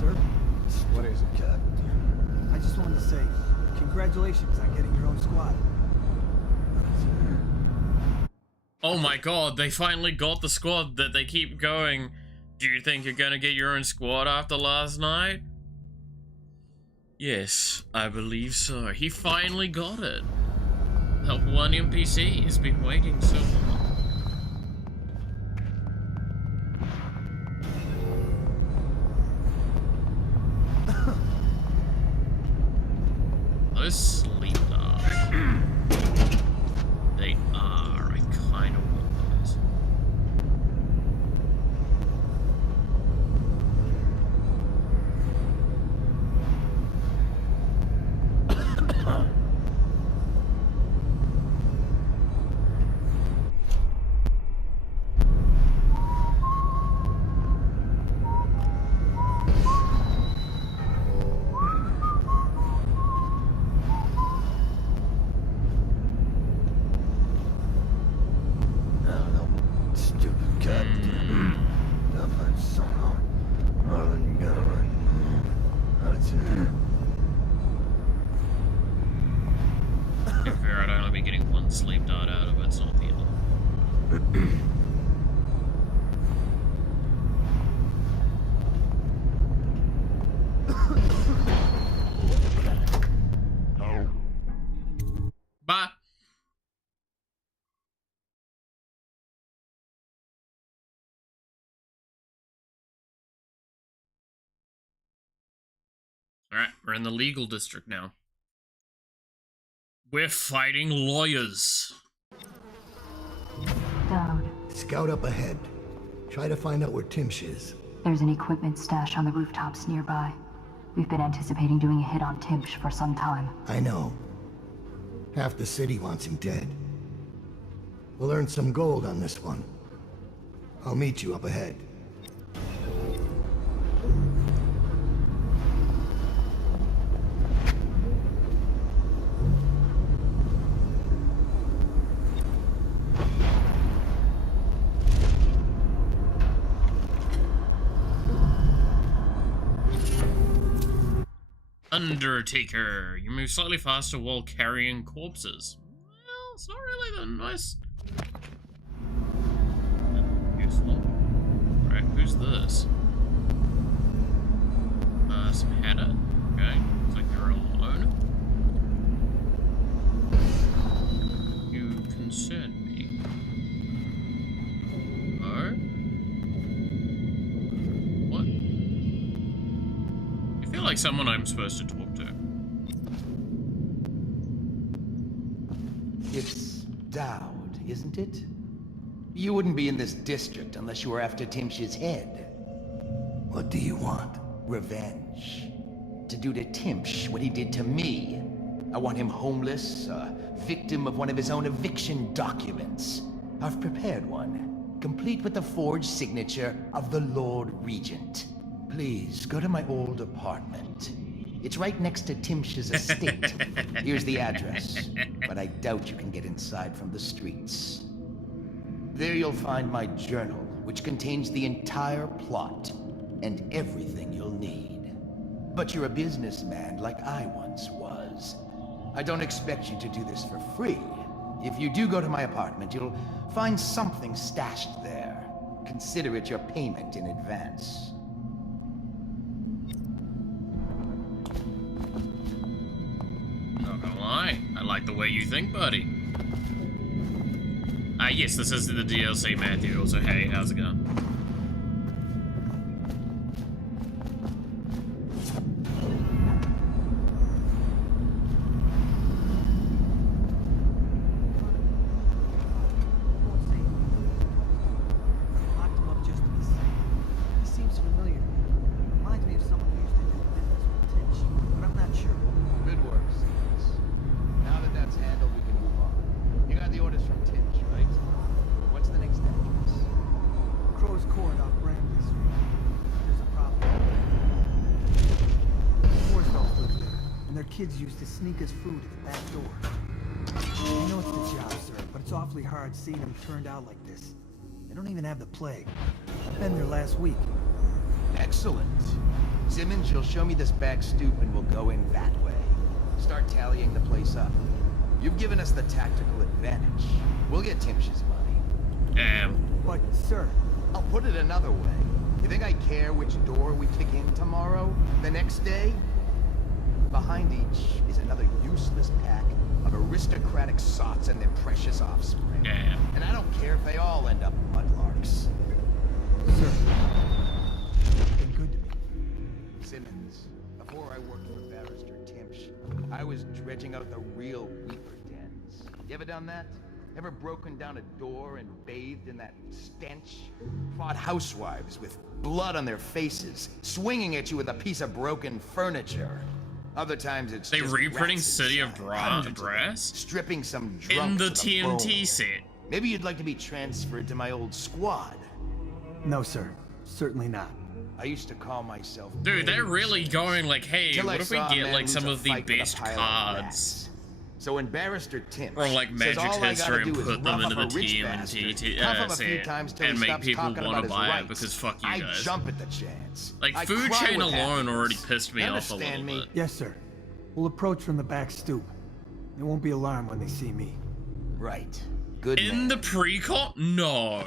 Sir? What is it, Cat? I just wanted to say, congratulations on getting your own squad. Oh my god, they finally got the squad that they keep going. Do you think you're gonna get your own squad after last night? Yes, I believe so. He finally got it. That one NPC has been waiting so long. Those sleep dark. They are. I kind of want those. Sleep dart out of it, it's not the end of it. Bye. Alright, we're in the legal district now. We're fighting lawyers. Down. Scout up ahead. Try to find out where Timsh is. There's an equipment stash on the rooftops nearby. We've been anticipating doing a hit on Timsh for some time. I know. Half the city wants him dead. We'll earn some gold on this one. I'll meet you up ahead. Undertaker. You move slightly faster while carrying corpses. Well, it's not really the most useful. Alright, who's this? Some header. Okay, looks like you're alone. You concern me. Oh? What? I feel like someone I'm supposed to talk to. It's Dowd, isn't it? You wouldn't be in this district unless you were after Timsh's head. What do you want? Revenge. To do to Timsh what he did to me. I want him homeless, a victim of one of his own eviction documents. I've prepared one, complete with the forged signature of the Lord Regent. Please, go to my old apartment. It's right next to Timsh's estate. Here's the address, but I doubt you can get inside from the streets. There you'll find my journal, which contains the entire plot and everything you'll need. But you're a businessman like I once was. I don't expect you to do this for free. If you do go to my apartment, you'll find something stashed there. Consider it your payment in advance. Not gonna lie, I like the way you think, buddy. Yes, this is the DLC, Matthew. Also, hey, how's it going? Locked him up just to be safe. He seems familiar. Reminds me of someone who used to do business with Tinch, but I'm not sure. Good work, Simmons. Now that that's handled, we can move on. You got the orders from Tinch, right? What's the next address? Crow's Court off Bramley Street. There's a problem. Horsdalls live there, and their kids used to sneak us food at the back door. I know it's the job, sir, but it's awfully hard seeing them turned out like this. They don't even have the plague. I've been there last week. Excellent. Simmons, you'll show me this back stoop and we'll go in that way. Start tallying the place up. You've given us the tactical advantage. We'll get Timsh's money. But, sir... I'll put it another way. You think I care which door we kick in tomorrow? The next day? Behind each is another useless pack of aristocratic sots and their precious offspring. And I don't care if they all end up mudlarks. Sir, you've been good to me. Simmons, before I worked for Barrister Timsh, I was dredging out the real Reaper dens. You ever done that? Ever broken down a door and bathed in that stench? Fought housewives with blood on their faces, swinging at you with a piece of broken furniture. Other times it's they just reprinting rats City of inside, Brass? stripping some In drunks the with a TNT bone. set. Maybe you'd like to be transferred to my old squad. No, sir. Certainly not. I used to call myself... Dude, they're really going like, hey, Till I what if we saw a get man like some lose a of the fight with a best pile of cards So when Barrister Timsh from like says Magic all I gotta history and do is put them rough into up the a rich TNT bastard, cuff him a few set times till and he make stops people talking want about to his buy it rights, because fuck you I guys. jump at the chance. Like I food cry chain with alone happiness. already pissed me off a little Understand me? bit. Yes, sir. We'll approach from the back stoop. They won't be alarmed when they see me. Right. Good In man. the pre-con? No.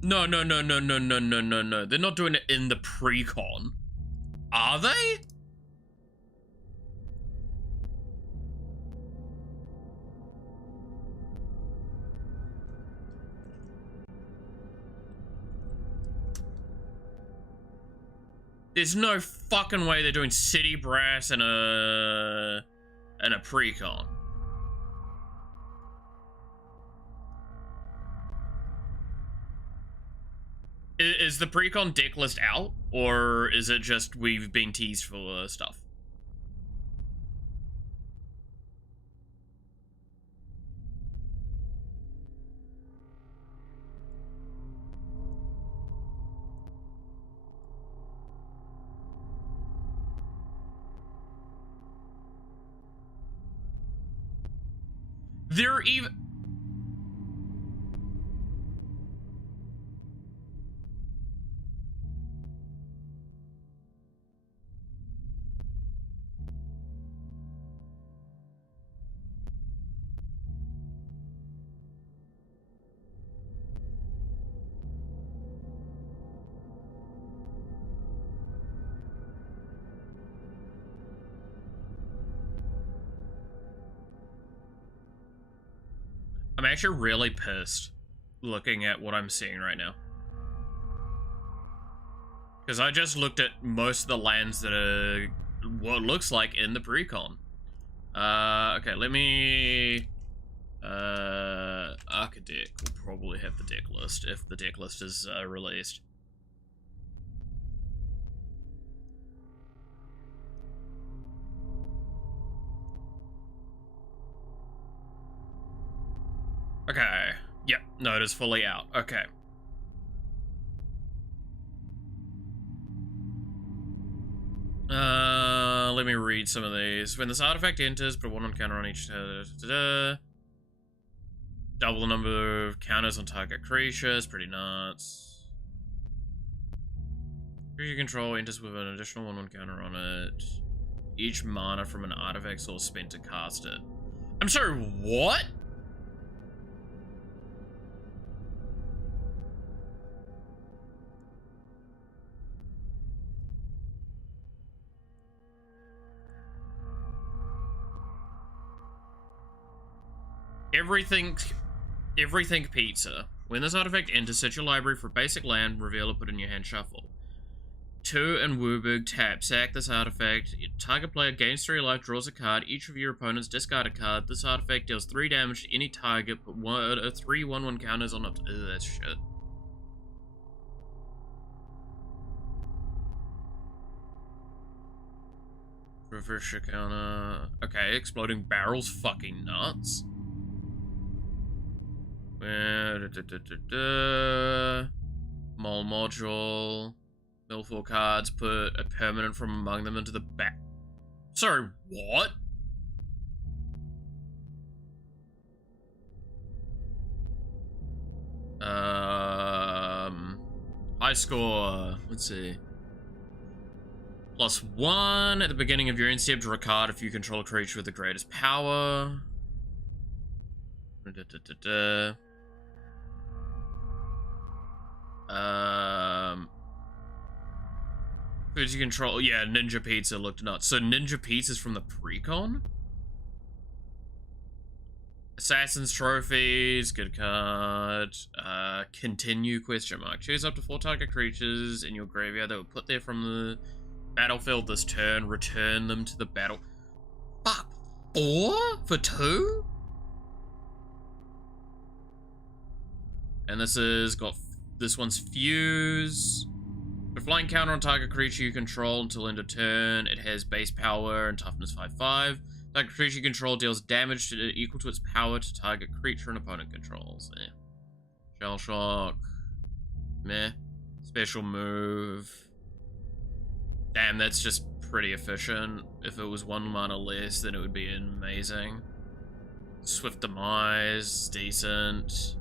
No. They're not doing it in the pre-con. Are they? There's no fucking way they're doing City Brass and a pre-con. Is the pre-con deck list out, or is it just we've been teased for stuff? They're even... I'm actually really pissed looking at what I'm seeing right now. Because I just looked at most of the lands that are what looks like in the pre-con. Okay, let me... Archdeck will probably have the deck list if the deck list is released. Okay. Yep. No, it is fully out. Okay. Let me read some of these. When this artifact enters, put one on counter on each. Double the number of counters on target creatures. Pretty nuts. Creature control enters with an additional one counter on it. Each mana from an artifact source spent to cast it. I'm sorry, what? Everything pizza. When this artifact enters, search your library for basic land, reveal it, put it in your hand, shuffle. 2 and Wooburg tap. Sack this artifact. Target player gains 3 life, draws a card. Each of your opponents discard a card. This artifact deals 3 damage to any target, put 3 1/1 counters on it. Ew, that's shit. Reverse your counter. Okay, exploding barrels fucking nuts. Mole module. Mill 4 cards, put a permanent from among them into the back. Sorry, what? High score. Let's see. +1 at the beginning of your end step, draw a card if you control a creature with the greatest power. Foods you control. Yeah, Ninja Pizza looked nuts. So Ninja Pizza's from the precon? Assassin's Trophies, good card. Continue, question mark. Choose up to 4 target creatures in your graveyard that were put there from the battlefield this turn. Return them to the battle. Fuck. 4 for 2? And this one's Fuse. A flying counter on target creature you control until end of turn. It has base power and toughness 5/5. Target creature you control deals damage equal to its power to target creature and opponent controls. Eh. Shell shock. Meh. Special move. Damn, that's just pretty efficient. If it was 1 mana less, then it would be amazing. Swift Demise, decent.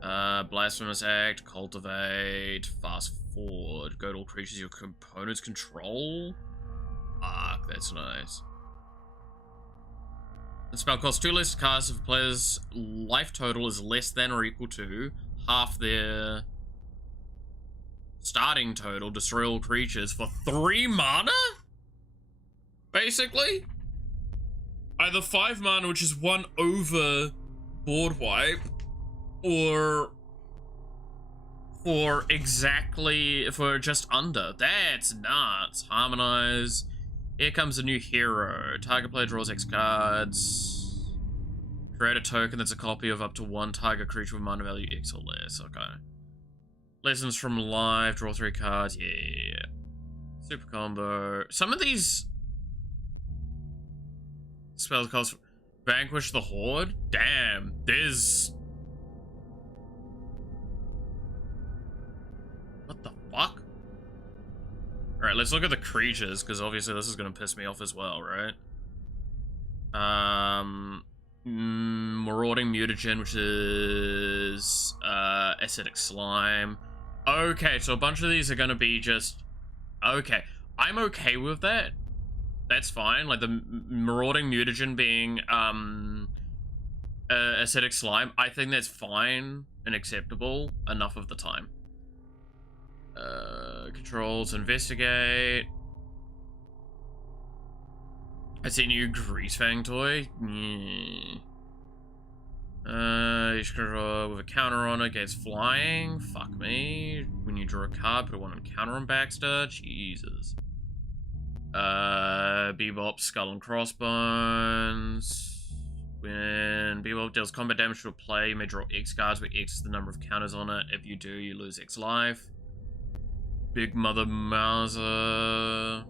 Blasphemous Act, Cultivate, Fast Forward, go to all creatures your opponents control. Fuck, that's nice. The spell costs 2 less to cast if a player's life total is less than or equal to half their starting total. Destroy all creatures for 3 mana? Basically? Either 5 mana, which is 1 over board wipe, or for just under. That's nuts. Harmonize. Here comes a new hero. Target player draws X cards. Create a token that's a copy of up to 1 target creature with mana value X or less. Okay. Lessons from life. Draw 3 cards. Yeah. Super combo. Some of these spells cost Vanquish the Horde. Damn. There's... What the fuck? Alright, let's look at the creatures, because obviously this is going to piss me off as well, right? Marauding Mutagen, which is Acidic Slime. Okay, so a bunch of these are going to be just... Okay, I'm okay with that. That's fine. Like, the Marauding Mutagen being Acidic Slime, I think that's fine and acceptable enough of the time. Controls, Investigate. I see a new Greasefang toy. Yeah. You should draw with a counter on it, gets flying. Fuck me. When you draw a card, put 1 on counter on Baxter. Jesus. Bebop, Skull and Crossbones. When Bebop deals combat damage to a player, you may draw X cards where X is the number of counters on it. If you do, you lose X life. Big Mother Mouser.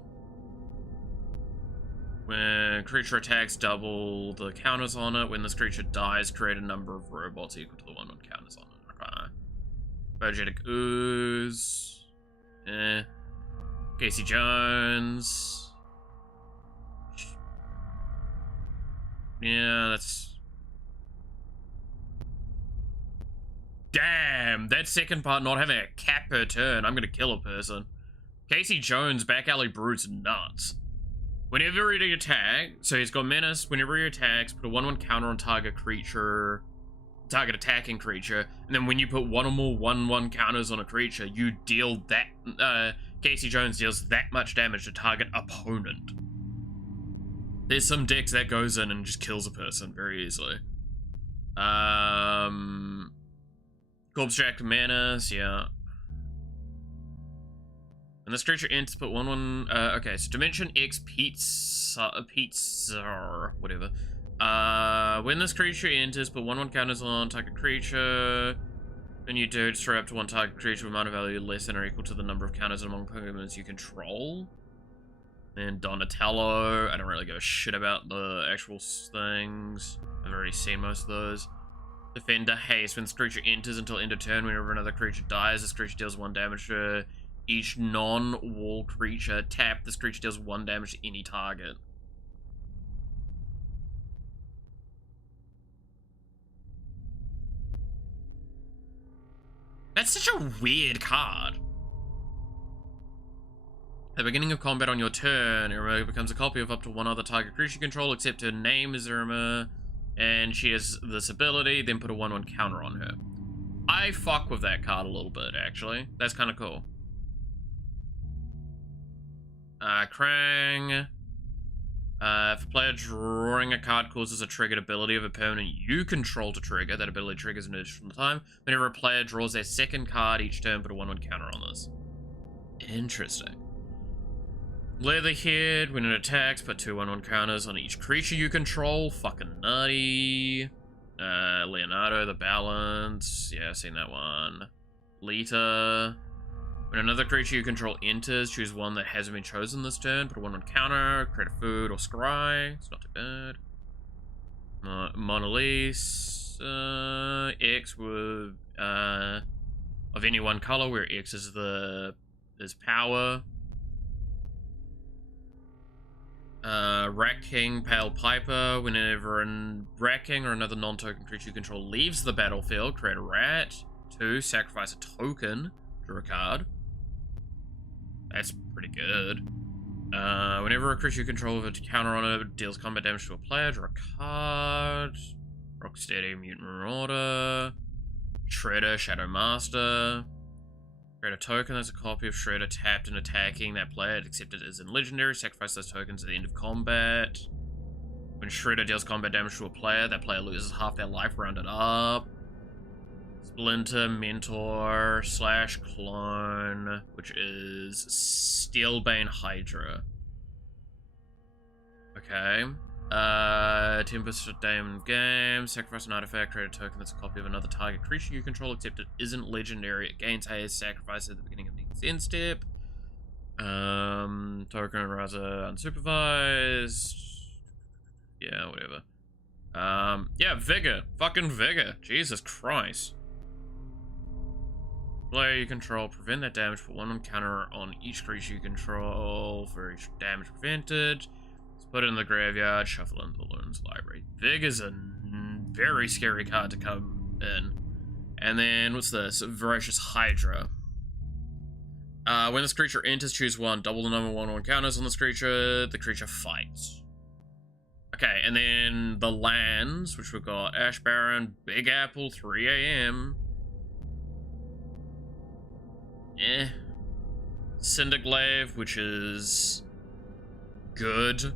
When creature attacks, double the counters on it. When this creature dies, create a number of robots equal to the 1 on counters on it. Okay. Energetic Ooze. Casey Jones. Yeah, that's... Damn, that second part not having a cap per turn, I'm gonna kill a person. Casey Jones, Back Alley Brute's nuts. Whenever he attacks, so he's got Menace, whenever he attacks, put a 1/1 counter on target creature, target attacking creature, and then when you put 1 or more 1/1 counters on a creature, you deal that, Casey Jones deals that much damage to target opponent. There's some decks that goes in and just kills a person very easily. Corpse Jack Menace, yeah. When this creature enters, put okay, so Dimension X Pizza, whatever. When this creature enters, put 1/1 counters on target creature. When you do, destroy up to one target creature with mana value less than or equal to the number of counters among Pokemon you control. And Donatello, I don't really give a shit about the actual things. I've already seen most of those. Defender Haste, when this creature enters until end of turn, whenever another creature dies, this creature deals 1 damage to each non-wall creature. Tap, this creature deals 1 damage to any target. That's such a weird card. At the beginning of combat on your turn, Irma becomes a copy of up to one other target creature you control, except her name is Irma, and she has this ability, then put a 1/1 counter on her. I fuck with that card a little bit, actually. That's kind of cool. Krang. If a player drawing a card causes a triggered ability of a permanent you control to trigger, that ability triggers an additional time. Whenever a player draws their second card each turn, put a 1/1 counter on this. Interesting. Leatherhead, when it attacks, put 2 1/1 counters on each creature you control. Fucking nutty. Leonardo, the Balance. Yeah, I've seen that one. Lita. When another creature you control enters, choose one that hasn't been chosen this turn. Put a 1/1 counter, create a food or scry. It's not too bad. Mona Lisa. X with of any one color, where X is power. Rat King, Pale Piper. Whenever a Rat King or another non-token creature you control leaves the battlefield, create a rat. 2, sacrifice a token. Draw a card. That's pretty good. Whenever a creature you control with a counter on it deals combat damage to a player, draw a card. Rocksteady, Mutant Marauder. Shredder, Shadow Master. Create a token that's a copy of Shredder tapped and attacking that player, except it is in Legendary. Sacrifice those tokens at the end of combat. When Shredder deals combat damage to a player, that player loses half their life, rounded up. Splinter, Mentor, / Clone, which is Steelbane Hydra. Okay. Tempest Damon Game. Sacrifice an artifact, create a token that's a copy of another target creature you control, except it isn't legendary. It gains haste, sacrifice at the beginning of the end step. Token Raza unsupervised. Yeah, whatever. Yeah, Vigor. Fucking Vigor. Jesus Christ. Player you control, prevent that damage, put 1/1 counter on each creature you control for each damage prevented. Put it in the graveyard, shuffle into the Loon's library. Vigor's a very scary card to come in. And then, what's this? Voracious Hydra. When this creature enters, choose 1. Double the number of 1/1 counters on this creature. The creature fights. Okay, and then the lands, which we've got Ash Baron, Big Apple, 3 AM. Cinderglaive, which is good.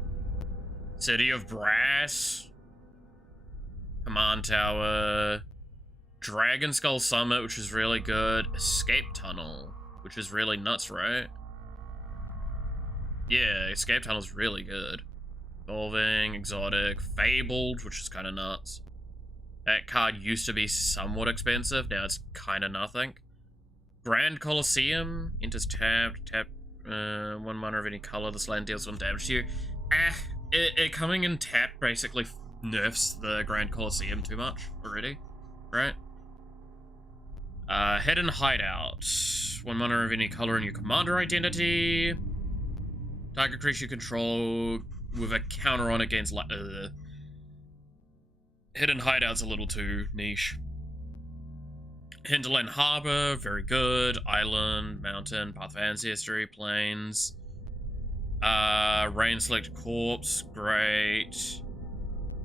City of Brass. Command Tower. Dragon Skull Summit, which is really good. Escape Tunnel, which is really nuts, right? Yeah, Escape Tunnel's really good. Evolving, Exotic, Fabled, which is kind of nuts. That card used to be somewhat expensive, now it's kind of nothing. Grand Colosseum, enters tapped, 1 mana of any color, this land deals 1 damage to you. It coming in tapped basically nerfs the Grand Colosseum too much already, right? Hidden Hideout, 1 mana of any color in your commander identity. Target creature you control with a counter on against Hidden Hideout's a little too niche. Hinterland Harbor, very good. Island, Mountain, Path of Ancestry, Plains. Rain Select Corpse, great.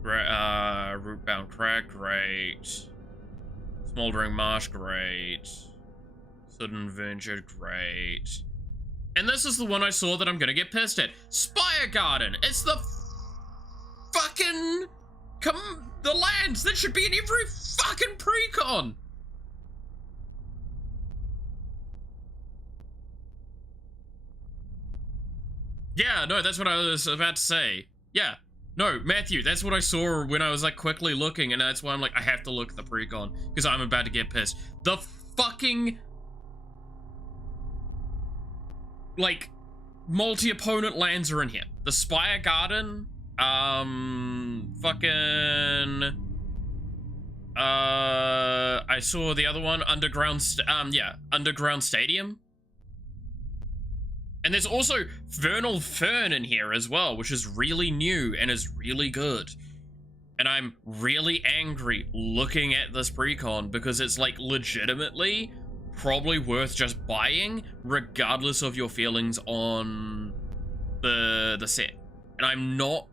Rootbound Crag, great. Smoldering Marsh, great. Sudden Venture, great. And this is the one I saw that I'm gonna get pissed at. Spire Garden! It's the fucking the lands, that should be in every fucking precon. Yeah, no, that's what I was about to say. Yeah, no, Matthew, that's what I saw when I was like quickly looking, and that's why I'm like, I have to look at the precon, because I'm about to get pissed. The fucking, like, multi-opponent lands are in here. The Spire Garden, I saw the other one, Underground Stadium. And there's also Vernal Fern in here as well, which is really new and is really good. And I'm really angry looking at this precon because it's like legitimately probably worth just buying regardless of your feelings on the set. And I'm not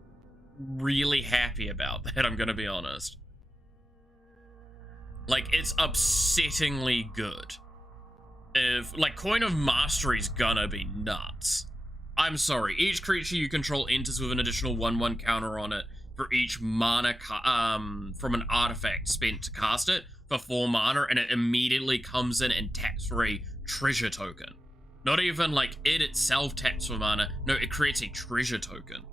really happy about that, I'm gonna be honest. Like, it's upsettingly good. If, like, Coin of Mastery's gonna be nuts. I'm sorry, each creature you control enters with an additional 1/1 counter on it for each mana from an artifact spent to cast it for 4 mana, and it immediately comes in and taps for a treasure token. Not even like it itself taps for mana, no, it creates a treasure token.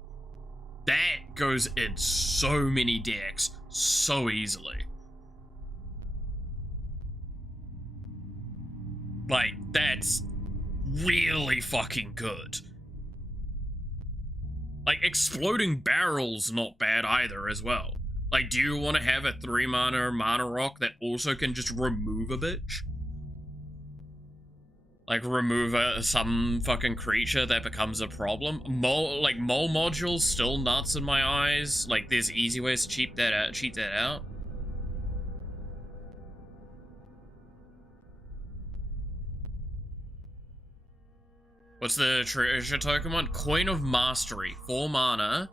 That goes in so many decks so easily. Like, that's really fucking good. Like, Exploding Barrel's not bad either as well. Like, do you want to have a 3 mana rock that also can just remove a bitch? Like, remove some fucking creature that becomes a problem? Mole module's still nuts in my eyes. Like, there's easy ways to cheat that out. What's the treasure token one? Coin of Mastery, 4 mana.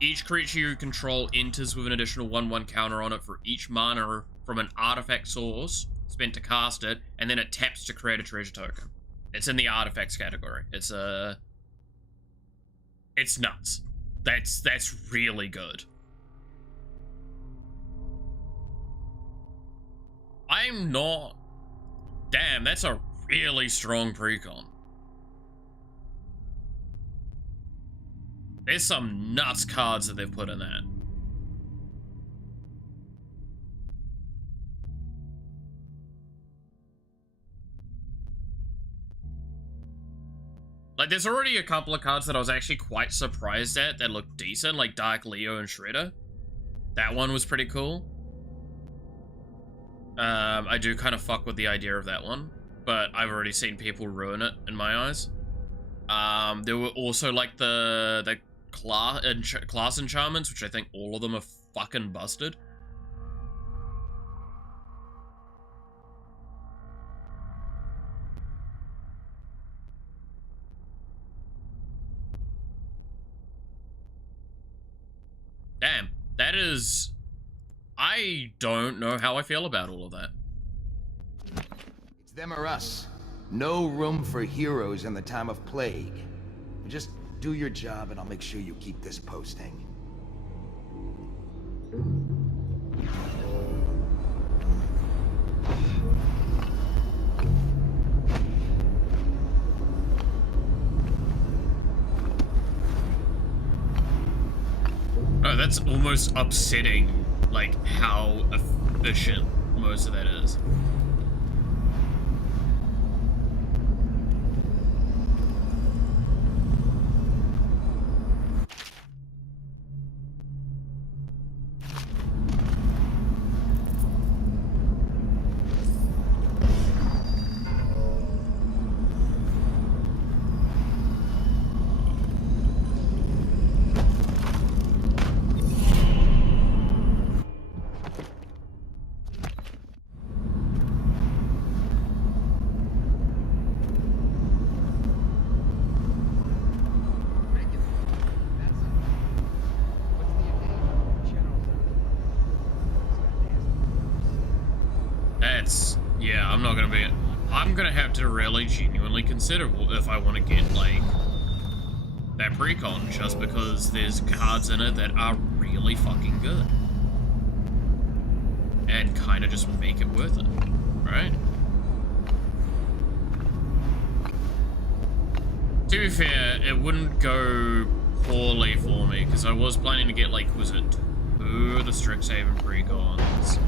Each creature you control enters with an additional 1/1 counter on it for each mana from an artifact source spent to cast it, and then it taps to create a treasure token. It's in the artifacts category. It's nuts. That's really good. I'm not... Damn, that's a really strong precon. There's some nuts cards that they've put in that. Like, there's already a couple of cards that I was actually quite surprised at that looked decent, like Dark Leo and Shredder. That one was pretty cool. I do kind of fuck with the idea of that one, but I've already seen people ruin it in my eyes. There were also like the class enchantments, which I think all of them are fucking busted. Damn, that is... I don't know how I feel about all of that. It's them or us. No room for heroes in the time of plague. Just do your job and I'll make sure you keep this posting. Oh, that's almost upsetting, like, how efficient most of that is. Yeah, I'm gonna have to really genuinely consider if I want to get, like, that precon, just because there's cards in it that are really fucking good. kind of just make it worth it, right? To be fair, it wouldn't go poorly for me, because I was planning to get, like, was it 2 of the Strixhaven precons,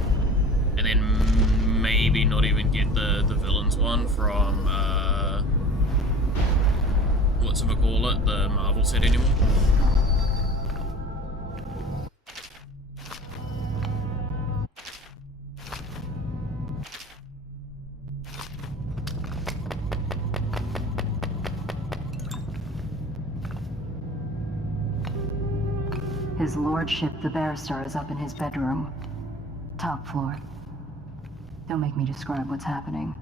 and then maybe not even get the villains one from, whatchamacallit, the Marvel set anymore. His lordship, the barrister, is up in his bedroom. Top floor. Don't make me describe what's happening.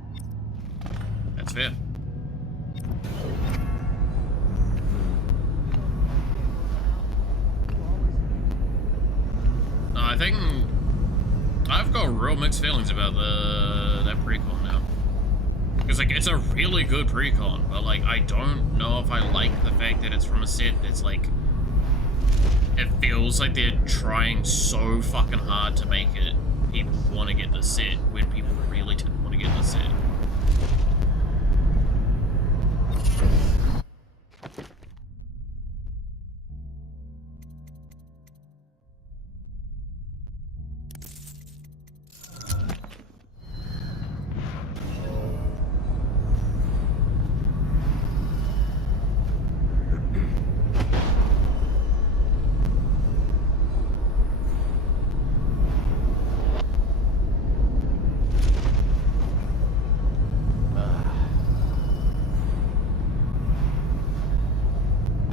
That's fair. I think I've got real mixed feelings about that precon now. Because, like, it's a really good precon, but, like, I don't know if I like the fact that it's from a set that's, like, it feels like they're trying so fucking hard to make it people want to get the set when people really didn't want to get the set.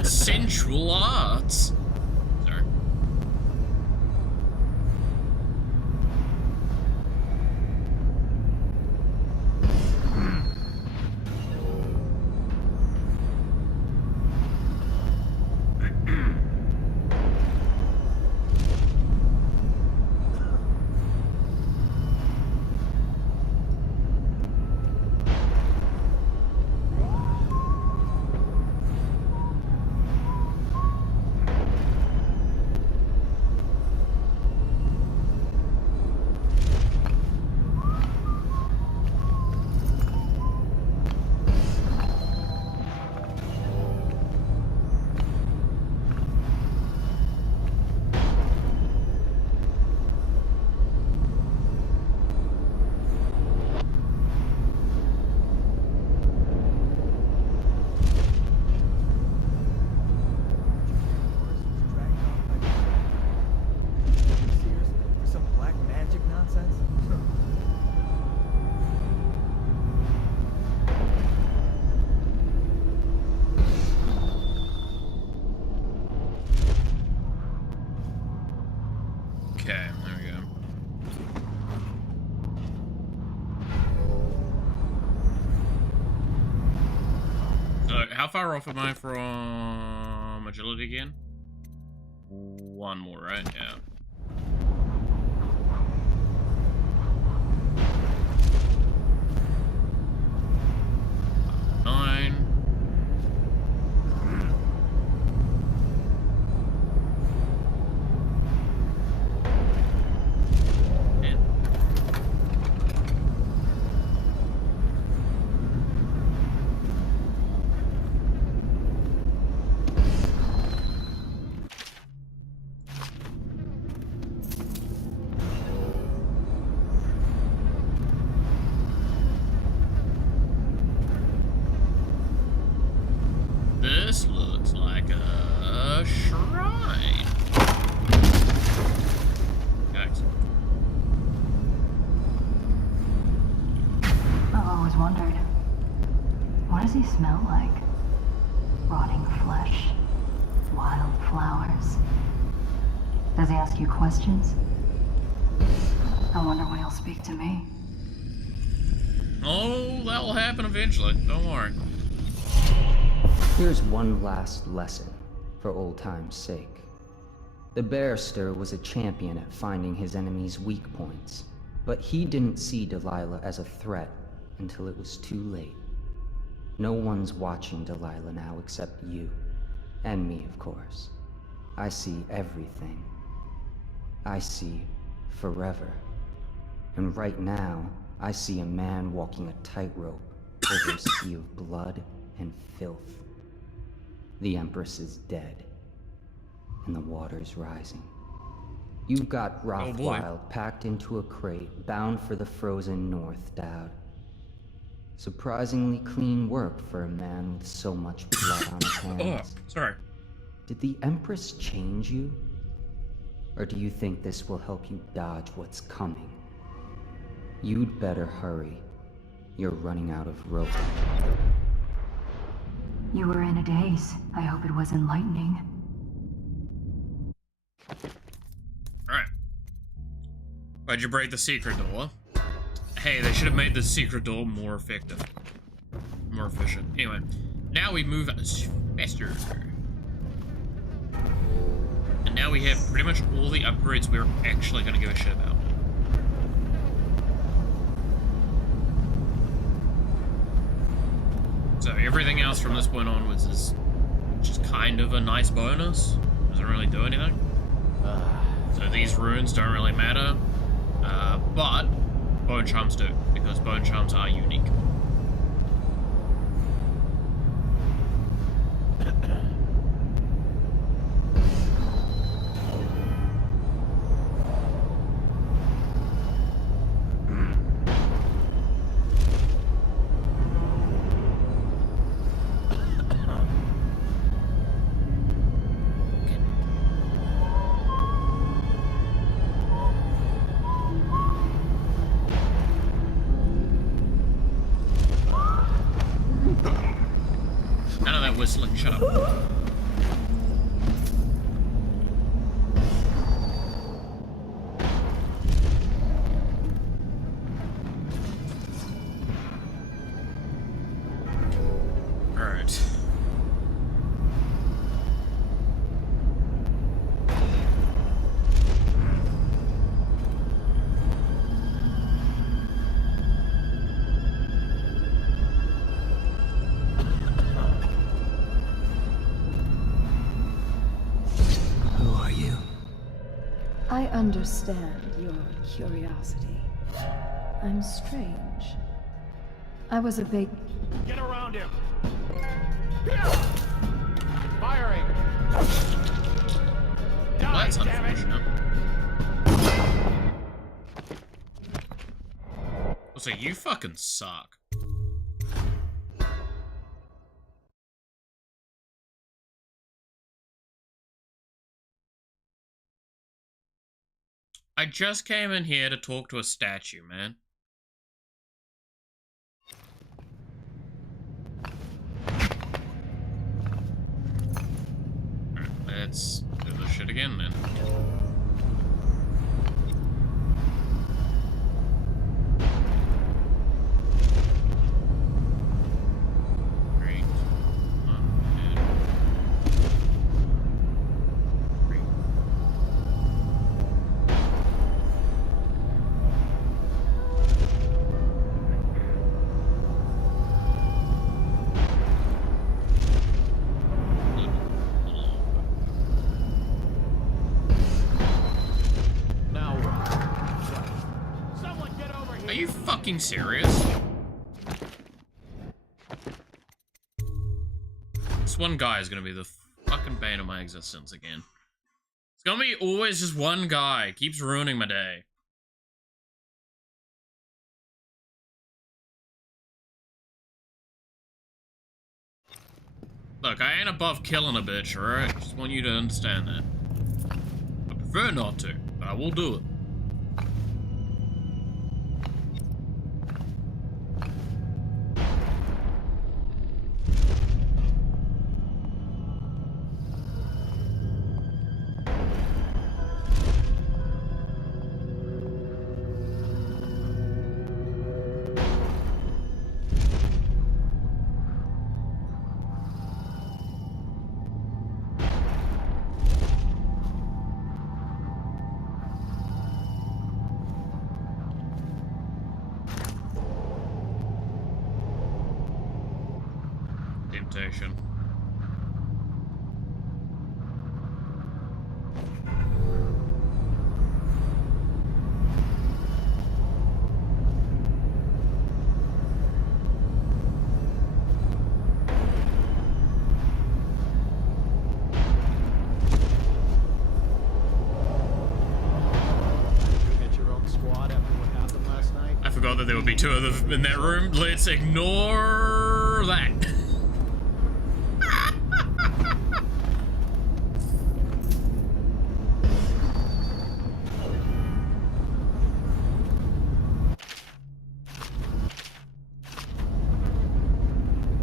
Sensual arts. Sorry. Okay, there we go. So, how far off am I from agility again? 1 more, right? Yeah. This looks like a shrine. Excellent. I've always wondered, what does he smell like? Rotting flesh, wild flowers. Does he ask you questions? I wonder when he'll speak to me. Oh, that'll happen eventually. Don't worry. Here's one last lesson, for old time's sake. The barrister was a champion at finding his enemies' weak points, but he didn't see Delilah as a threat until it was too late. No one's watching Delilah now except you. And me, of course. I see everything. I see forever. And right now, I see a man walking a tightrope over a sea of blood and filth. The Empress is dead, and the water's rising. You've got Rothwild packed into a crate, bound for the frozen north, Dowd. Surprisingly clean work for a man with so much blood on his hands. Oh, sorry. Did the Empress change you? Or do you think this will help you dodge what's coming? You'd better hurry. You're running out of rope. You were in a daze. I hope it was enlightening. Alright. Why'd you break the secret door? Hey, they should have made the secret door more effective. More efficient. Anyway, now we move faster. And now we have pretty much all the upgrades we're actually going to give a shit about. So everything else from this point onwards is just kind of a nice bonus. Doesn't really do anything. So these runes don't really matter. But bone charms do, because bone charms are unique. Whistling, shut up. Alright. I understand your curiosity. I'm strange. I was a big... Get around him! Firing! Die, That's damn it! unfortunate. Also, you fucking suck. I just came in here to talk to a statue, man. Alright, let's do this shit again then. Serious? This one guy is gonna be the fucking bane of my existence again. It's gonna be always just one guy. Keeps ruining my day. Look, I ain't above killing a bitch, alright? Just want you to understand that. I prefer not to, but I will do it. Temptation. would be two of them in that room. Let's ignore that.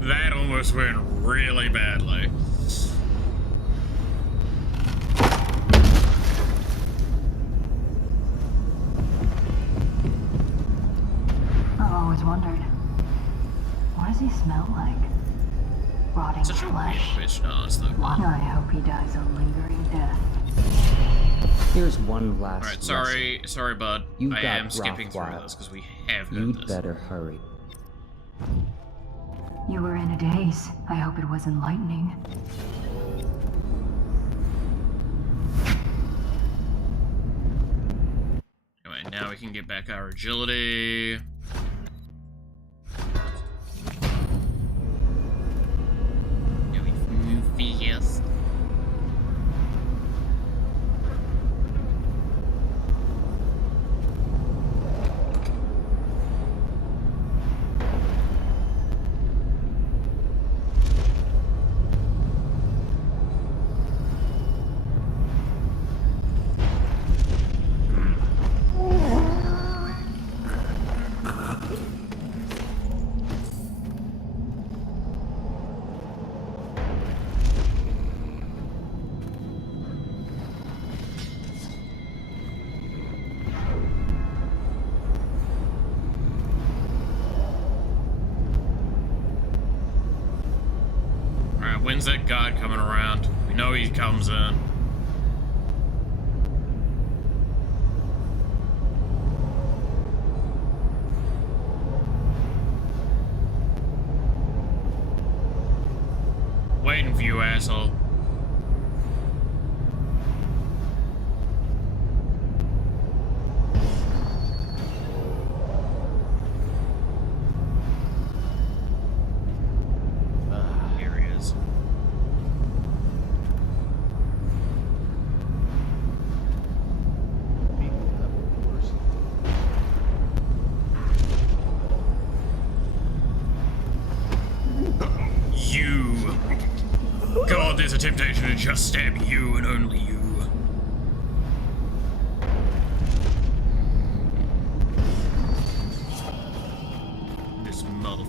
That almost went really badly. I've always wondered, what does he smell like? Rotting Such a weird flesh. question to ask, though. I hope he dies a lingering death. Here's one last Alright, sorry, bud. You I got am skipping through Rothwild. this because we have heard You'd this. better hurry. You were in a daze. I hope it was enlightening. Anyway, now we can get back our agility. Now we move fast. When's that guard coming around? We know he comes in. Waiting for you, asshole. Here he is. You. God, there's a temptation to just stab you and only you. This mother...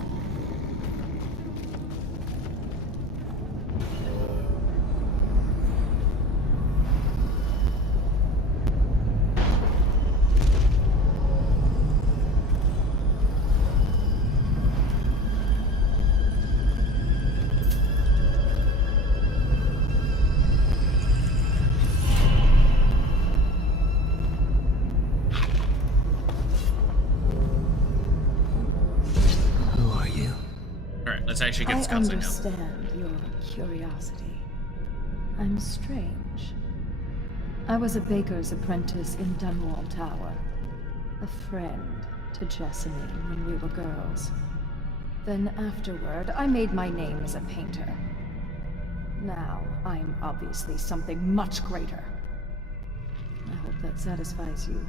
Let's actually get this I cutscene now. understand your curiosity. I'm strange. I was a baker's apprentice in Dunwall Tower. A friend to Jessamine when we were girls. Then afterward, I made my name as a painter. Now, I'm obviously something much greater. I hope that satisfies you.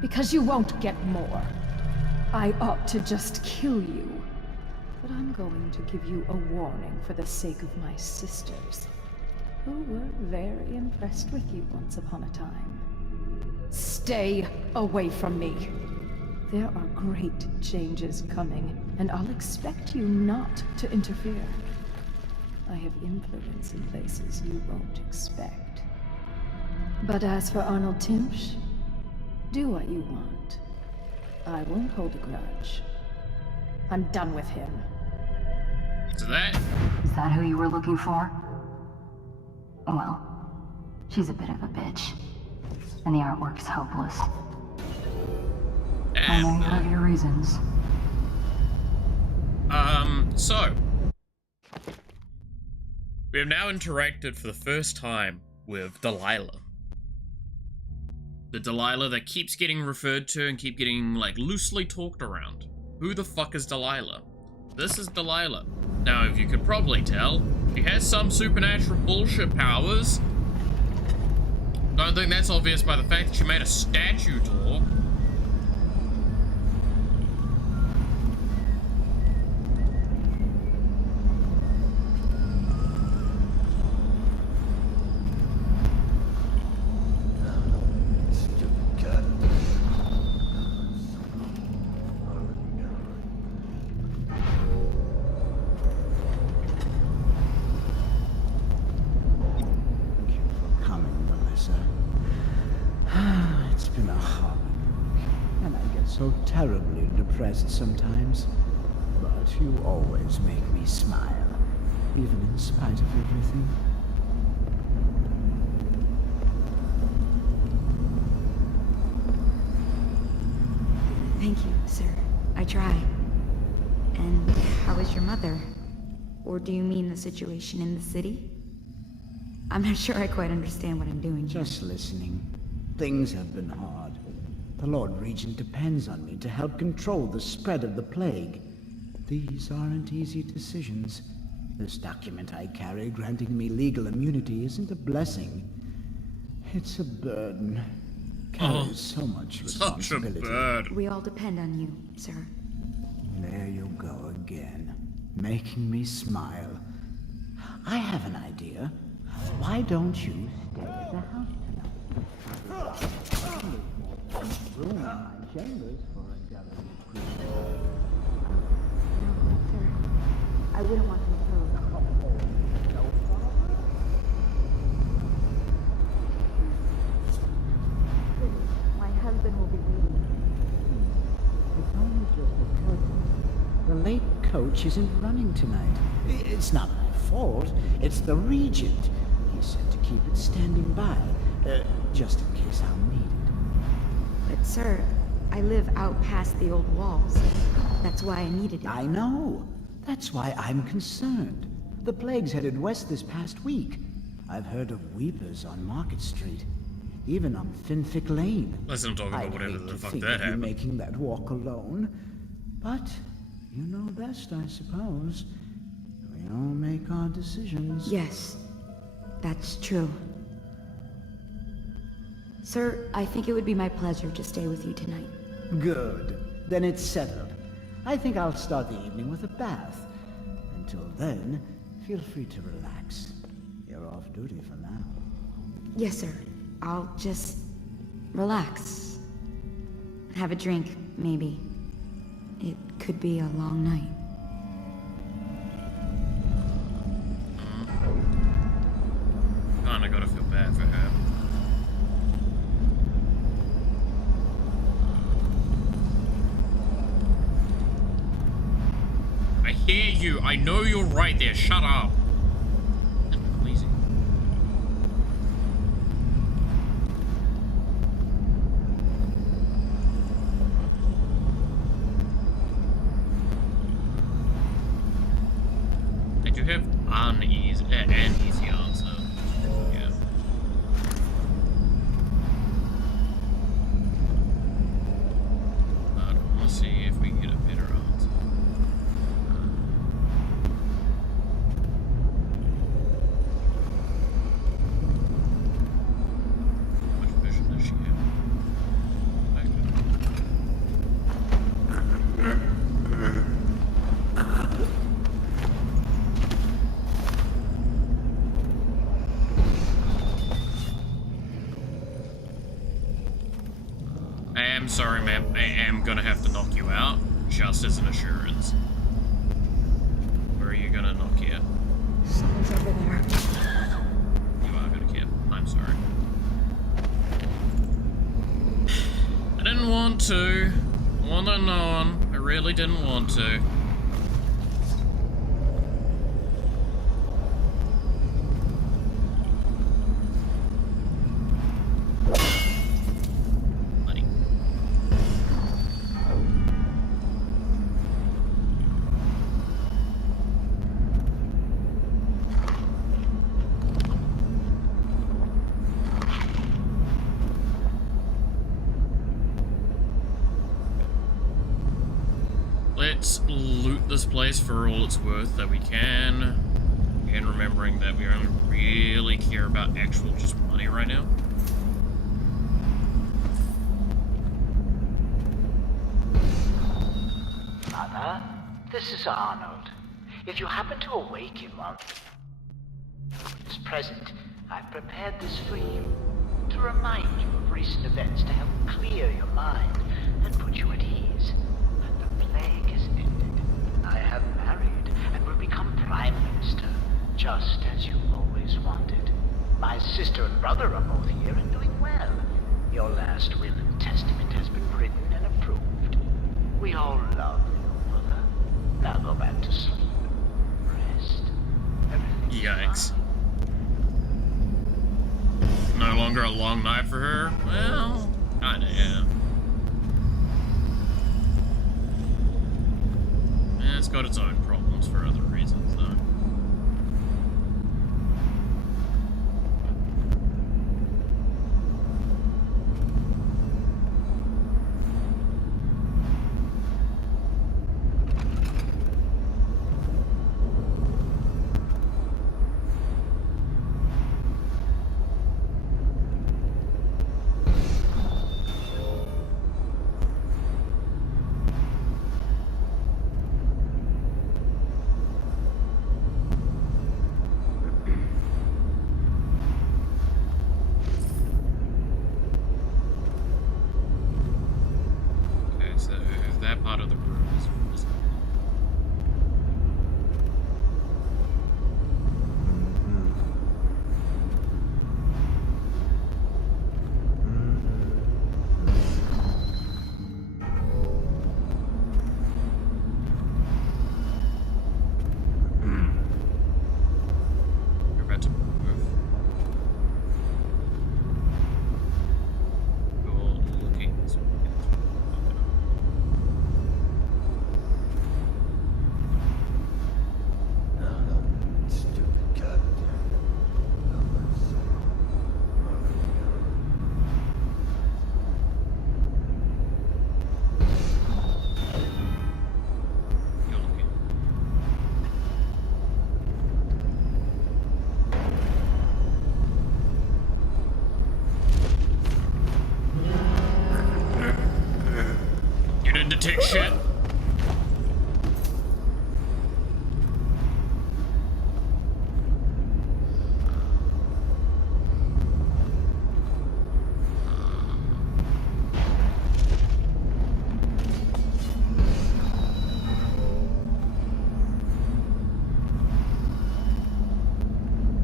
Because you won't get more. I ought to just kill you. But I'm going to give you a warning for the sake of my sisters, who were very impressed with you once upon a time. Stay away from me. There are great changes coming, and I'll expect you not to interfere. I have influence in places you won't expect. But as for Arnold Timsh, do what you want. I won't hold a grudge. I'm done with him. So that... Is that who you were looking for? Well, she's a bit of a bitch. And the artwork's hopeless. I know you have your reasons. So... we have now interacted for the first time with Delilah. The Delilah that keeps getting referred to and keep getting, like, loosely talked around. Who the fuck is Delilah? This is Delilah. Now, if you could probably tell, she has some supernatural bullshit powers. Don't think that's obvious by the fact that she made a statue talk. so terribly depressed sometimes. But you always make me smile, even in spite of everything. Thank you, sir. I try. And how is your mother? Or do you mean the situation in the city? I'm not sure I quite understand what I'm doing here. Just listening. Things have been hard. The Lord Regent depends on me to help control the spread of the plague. These aren't easy decisions. This document I carry granting me legal immunity isn't a blessing. It's a burden. Carries so much responsibility. Such a burden. We all depend on you, sir. There you go again, making me smile. I have an idea. Why don't you stay at the house tonight? Room in my chambers for a delicate creature. No, sir. I wouldn't want to impose. No problem. My husband will be waiting. It's only just a courtesy. The late coach isn't running tonight. It's not my fault. It's the Regent. He said to keep it standing by, just in case I'm needed. But sir, I live out past the old walls. That's why I needed it. I know. That's why I'm concerned. The plague's headed west this past week. I've heard of weepers on Market Street. Even on Finfic Lane. Let's not talk about whatever the fuck that you happened. making that walk alone. But you know best, I suppose. We all make our decisions. Yes, that's true. Sir, I think it would be my pleasure to stay with you tonight. Good. Then it's settled. I think I'll start the evening with a bath. Until then, feel free to relax. You're off duty for now. Yes, sir. I'll just relax. Have a drink, maybe. It could be a long night. Kinda gotta feel bad for her. I hear you. I know you're right there. Shut up. Please. I do have an easy answer. Yeah. But let's see if we can get a better answer. How much vision does she have? I am sorry, ma'am. I am gonna have to knock you out, just as an assurance. Where are you gonna knock here? Someone's over there. You are gonna kill. I'm sorry. I didn't want to. Want to know. I really didn't want to. Buddy. Let's loot this place for all it's worth that we can. And remembering that we only really care about actual just money right now. Mother, this is Arnold. If you happen to awake him while is present, I've prepared this for you to remind you of recent events to help clear your mind and put you at ease. The plague is ended. I have married and will become Prime Minister, just as you always wanted. My sister and brother are both here and doing well. Your last will and testament has been written and approved. We all love you, Mother. Now go back to sleep. Rest. Everything's Yikes. fine. No longer a long night for her? Well, kinda, yeah. Yeah, it's got its own problems for other reasons, though. So that part of the room is visible. You're about to move. You're looking this way. You didn't detect shit.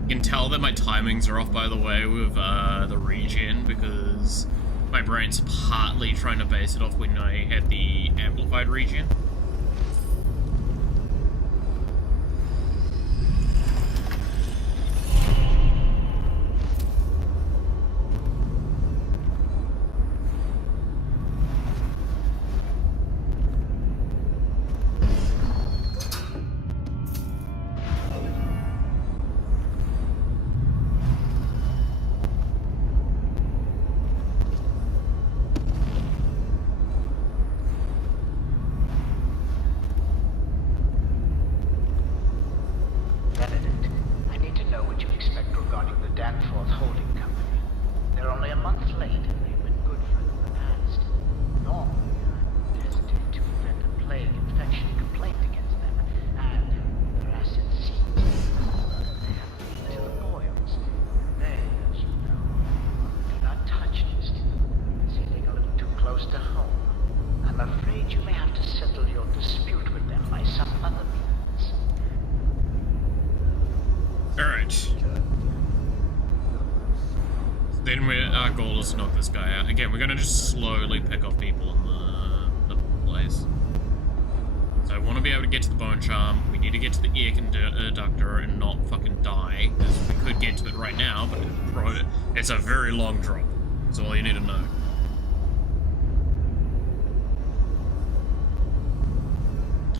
You can tell that my timings are off, by the way, with the regen, because my brain's partly trying to base it off when I had the amplified regen. Benedict, I need to know what you expect regarding the Danforth Holding Company. They're only a month late, and they've been good for in the past. Normally, I'd hesitate to prevent a plague infection complaint against them, and their assets seized. They have been to the boils. They, as you know, do not touch list. It's hitting a little too close to home. I'm afraid you may have to settle your dispute with them by some other means. Alright. Then our goal is to knock this guy out. Again, we're gonna just slowly pick off people in the place. So I want to be able to get to the bone charm. We need to get to the ear conductor and not fucking die, because we could get to it right now, but it's a very long drop. That's all you need to know.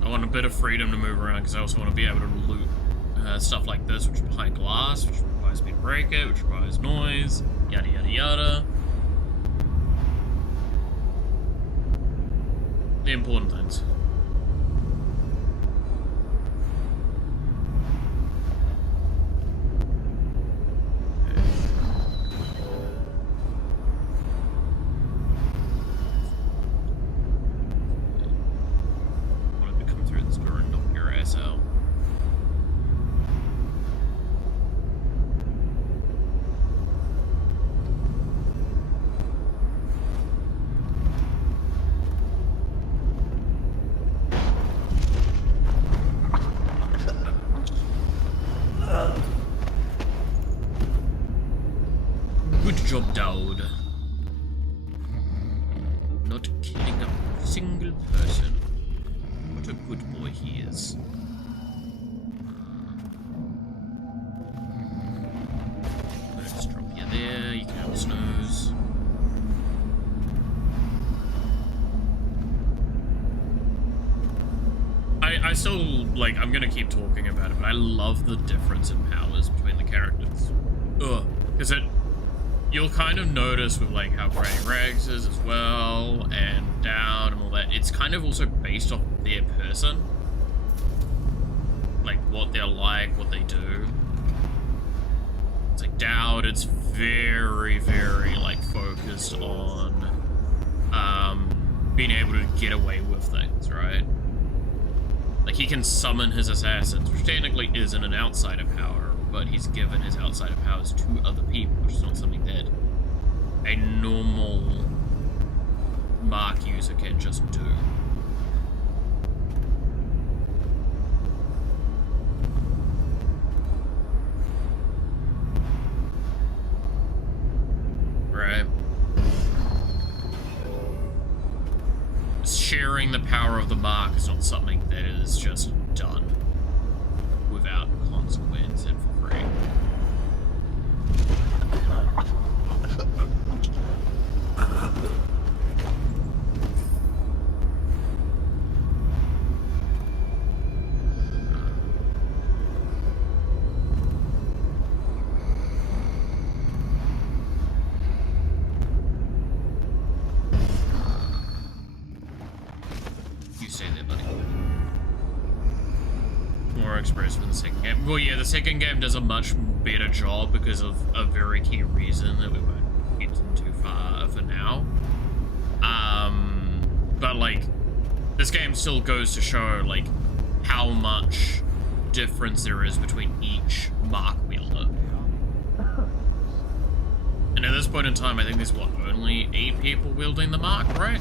I want a bit of freedom to move around, because I also want to be able to loot stuff like this, which is behind glass, which requires me to break it, which requires noise, yada yada yada. The important things. Wanted to come through this door and knock your ass out. Good job, Dowd. Not killing a single person. What a good boy he is. Let's drop you there, you can have a snooze. I still, like, I'm gonna keep talking about it, but I love the difference in powers between the characters. Because you'll kind of notice with, like, how Granny Rags is as well, and Down and all that, it's kind of also based off their person. Like, what they're like, what they do. It's like, Dowd, it's very, very, like, focused on, being able to get away with things, right? Like, he can summon his assassins, which technically isn't an outsider power, but he's given his outsider powers to other people, which is not something that a normal Mark user can just do. Right. Sharing the power of the Mark is not something that is just done without consequence and for free. Well, yeah, the second game does a much better job because of a very key reason that we won't get too far for now. But, like, this game still goes to show, like, how much difference there is between each Mark wielder. And at this point in time, I think there's, what, only 8 people wielding the Mark, right?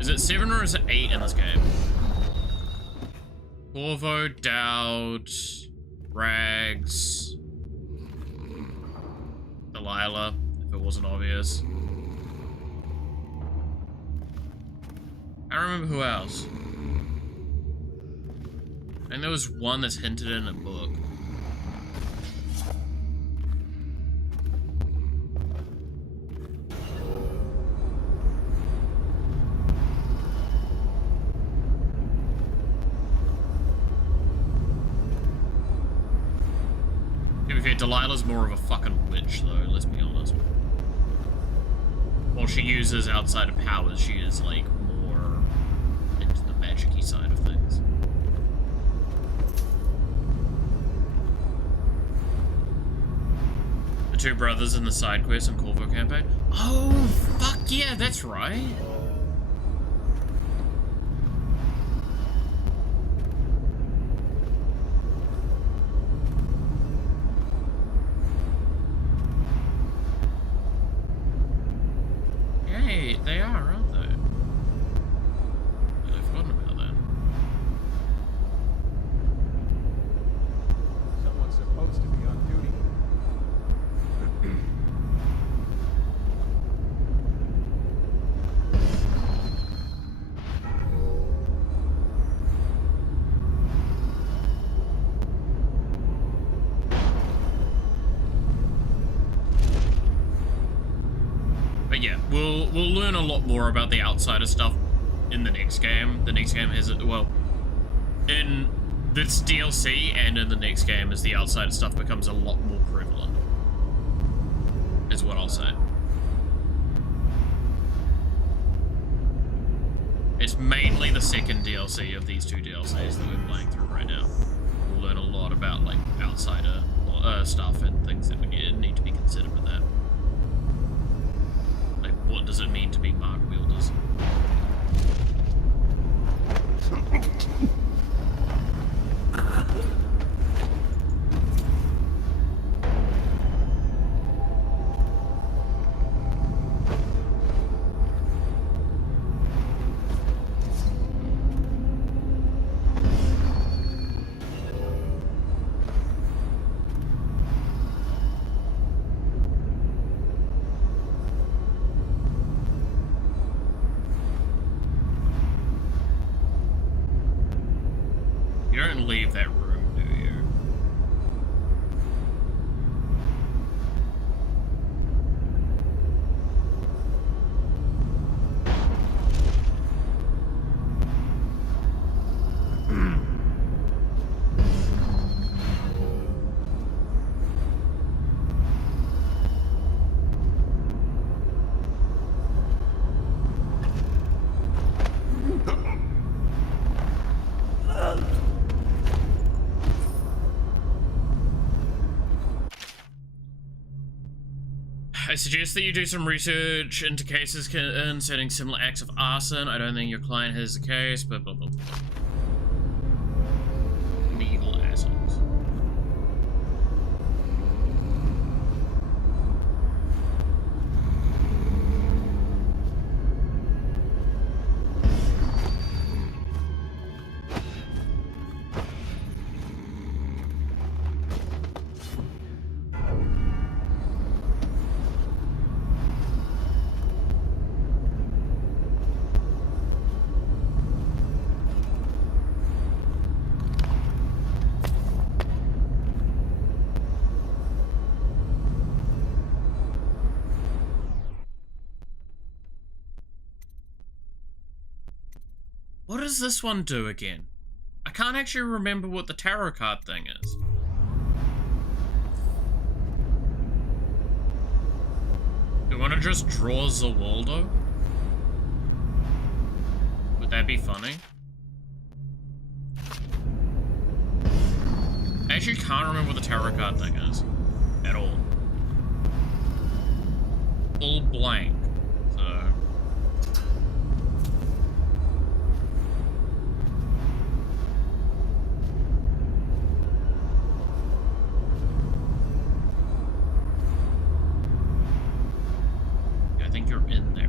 Is it 7 or is it 8 in this game? Corvo, Dowd, Rags, Delilah, if it wasn't obvious. I don't remember who else. And there was one that's hinted in a book. Delilah's more of a fucking witch, though, let's be honest. While she uses outsider powers, she is, like, more into the magic-y side of things. The 2 brothers in the side quest in Corvo campaign? Oh, fuck yeah, that's right. They are, aren't they? I've forgotten about that. Someone's supposed to be on duty. But yeah, we'll learn a lot more about the outsider stuff in the next game. The next game has, well, in this DLC and in the next game as the outsider stuff becomes a lot more prevalent, is what I'll say. It's mainly the second DLC of these 2 DLCs that we're playing through right now. We'll learn a lot about, like, outsider stuff and things that we need to be considered with that. Like, what does it mean to be Mark wielders? don't leave that room, do you? I suggest that you do some research into cases concerning similar acts of arson. I don't think your client has the case, but blah blah blah. Legal assholes. What does this one do again? I can't actually remember what the tarot card thing is. Do you want to just draw Zawaldo? Would that be funny? I actually can't remember what the tarot card thing is. At all. Full blank. So... I think you're in there.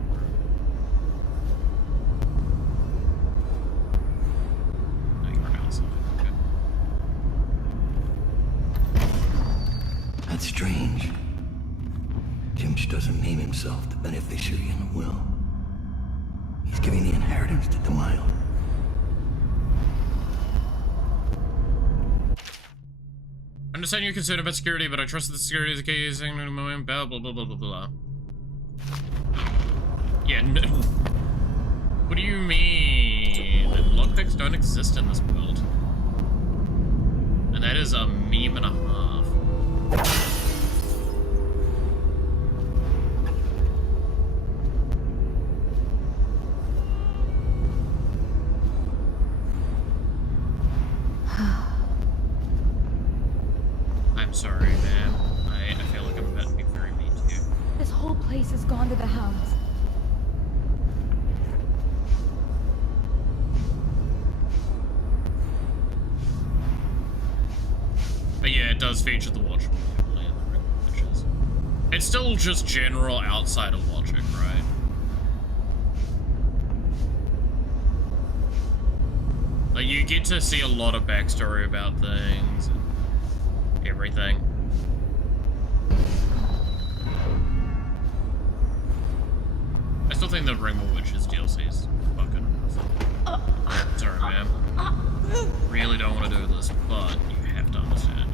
No, you're outside. Okay. That's strange. Timsh doesn't name himself the beneficiary in the will. He's giving the inheritance to Delilah. I understand you're concerned about security, but I trust that security is the key. Blah blah blah blah blah blah. Yeah, no. What do you mean? Lockpicks don't exist in this world. And that is a meme and a half. I'm sorry, man. I feel like I'm about to be very mean to you. This whole place has gone to the hounds. But yeah, it does feature the watch heavily in the Ring of Witches. It's still just general outsider logic, right? Like, you get to see a lot of backstory about things and everything. I still think the Ring of Witches DLC is fucking awesome. Sorry, man. Really don't want to do this, but you have to understand.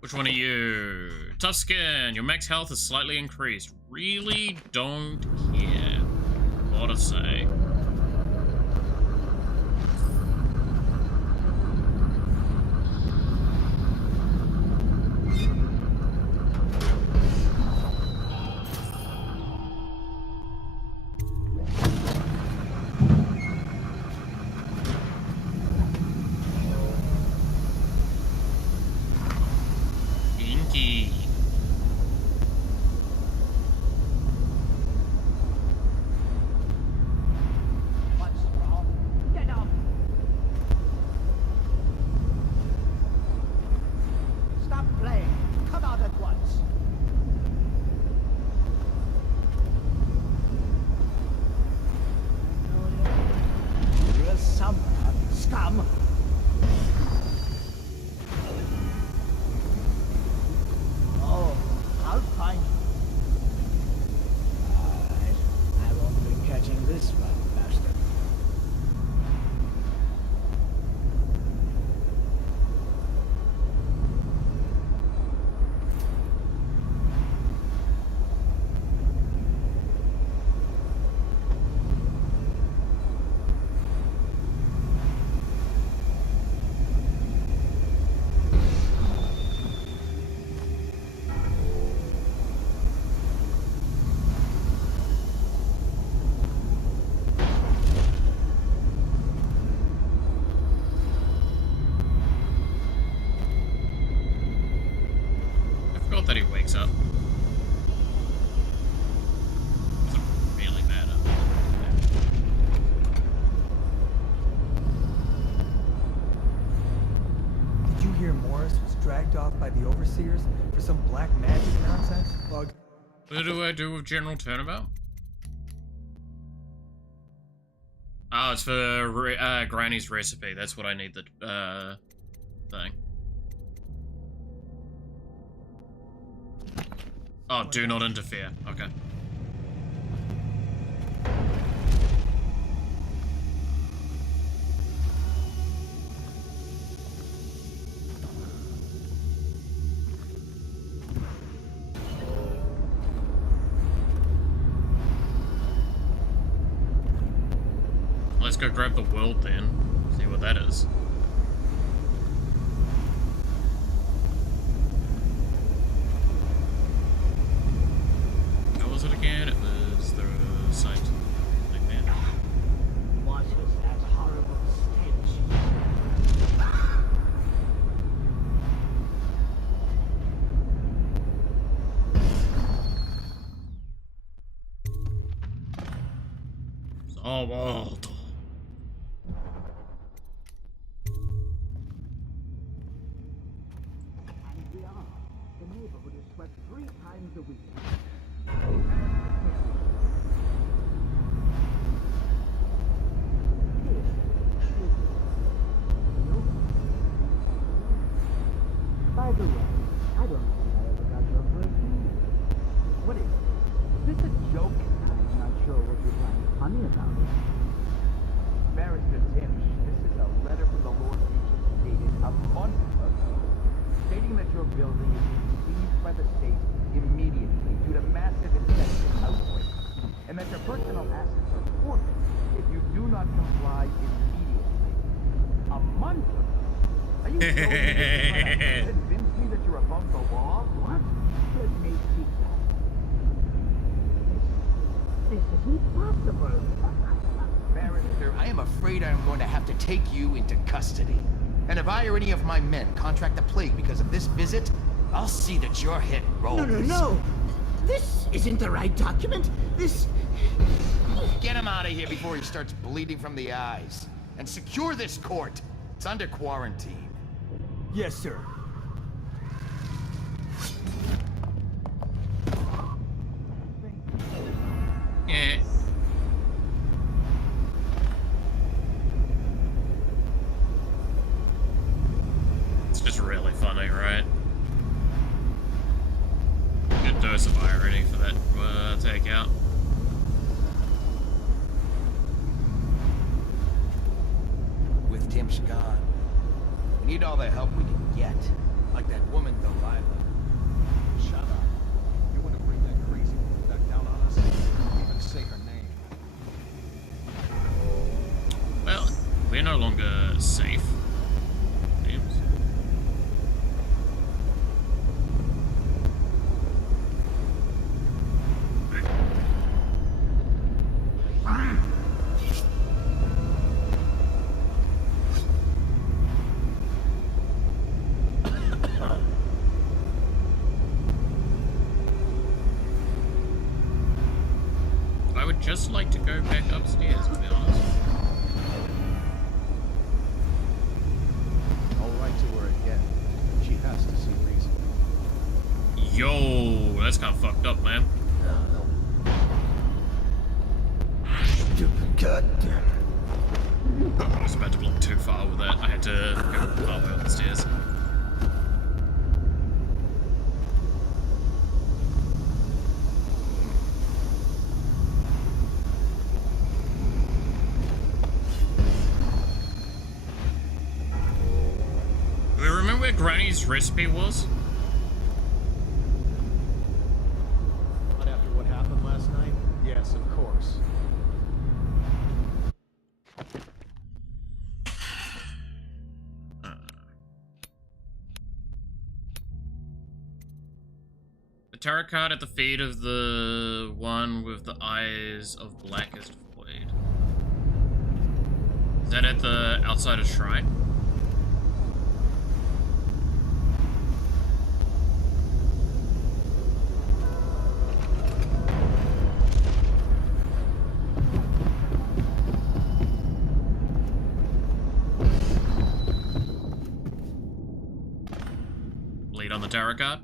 Which one are you? Tough skin. Your max health is slightly increased. Really don't care what to say. scum! Oh, I'll find you. Alright, I won't be catching this one, bastard. I forgot that he wakes up. Doesn't really matter. Did you hear Morris was dragged off by the overseers for some black magic nonsense? Log. What do I do with General Turnabout? Oh, it's for Granny's recipe. That's what I need the thing. Oh, do not interfere. Okay. Let's go grab the world then. See what that is. What was it again? It was the site. Like man. What is that horrible stench? Oh, world. And we are. The neighborhood is swept 3 times a week. By the way, I don't think I ever got your first name. What is it? Is this a joke? I'm not sure what you find funny about it. Barrister Timsh, this is a letter from the Lord Regent dated a month ago, stating that your building is seized by the state immediately due to massive infection outbreaks, and that your personal assets are forfeit if you do not comply immediately. A month ago? Are you trying to convince me that you're above the law? What? Let me see that. This isn't possible. Barrister, I am afraid I am going to have to take you into custody. And if I or any of my men contract the plague because of this visit, I'll see that your head rolls. No, no, no! This isn't the right document. This... Get him out of here before he starts bleeding from the eyes. And secure this court. It's under quarantine. Yes, sir. Yeah. It's just really funny, right? Good dose of irony for that takeout. With Timsh gone, we need all the help we can get. Like that woman, Delilah. Shut up. You want to bring that crazy woman back down on us? Don't even say her name. Well, we're no longer safe. Seems. I would just like to go back upstairs, to be honest. I'll write to her again. She has to see reason. Yo, that's kind of fucked up, man. Stupid goddamn. It's about to block too far with that. I had to go halfway up the stairs. Do we remember where Granny's recipe was? Not after what happened last night? Yes, of course. The tarot card at the feet of the one with the eyes of blackest void. Is that at the outside of shrine? Bleed on the tarot card.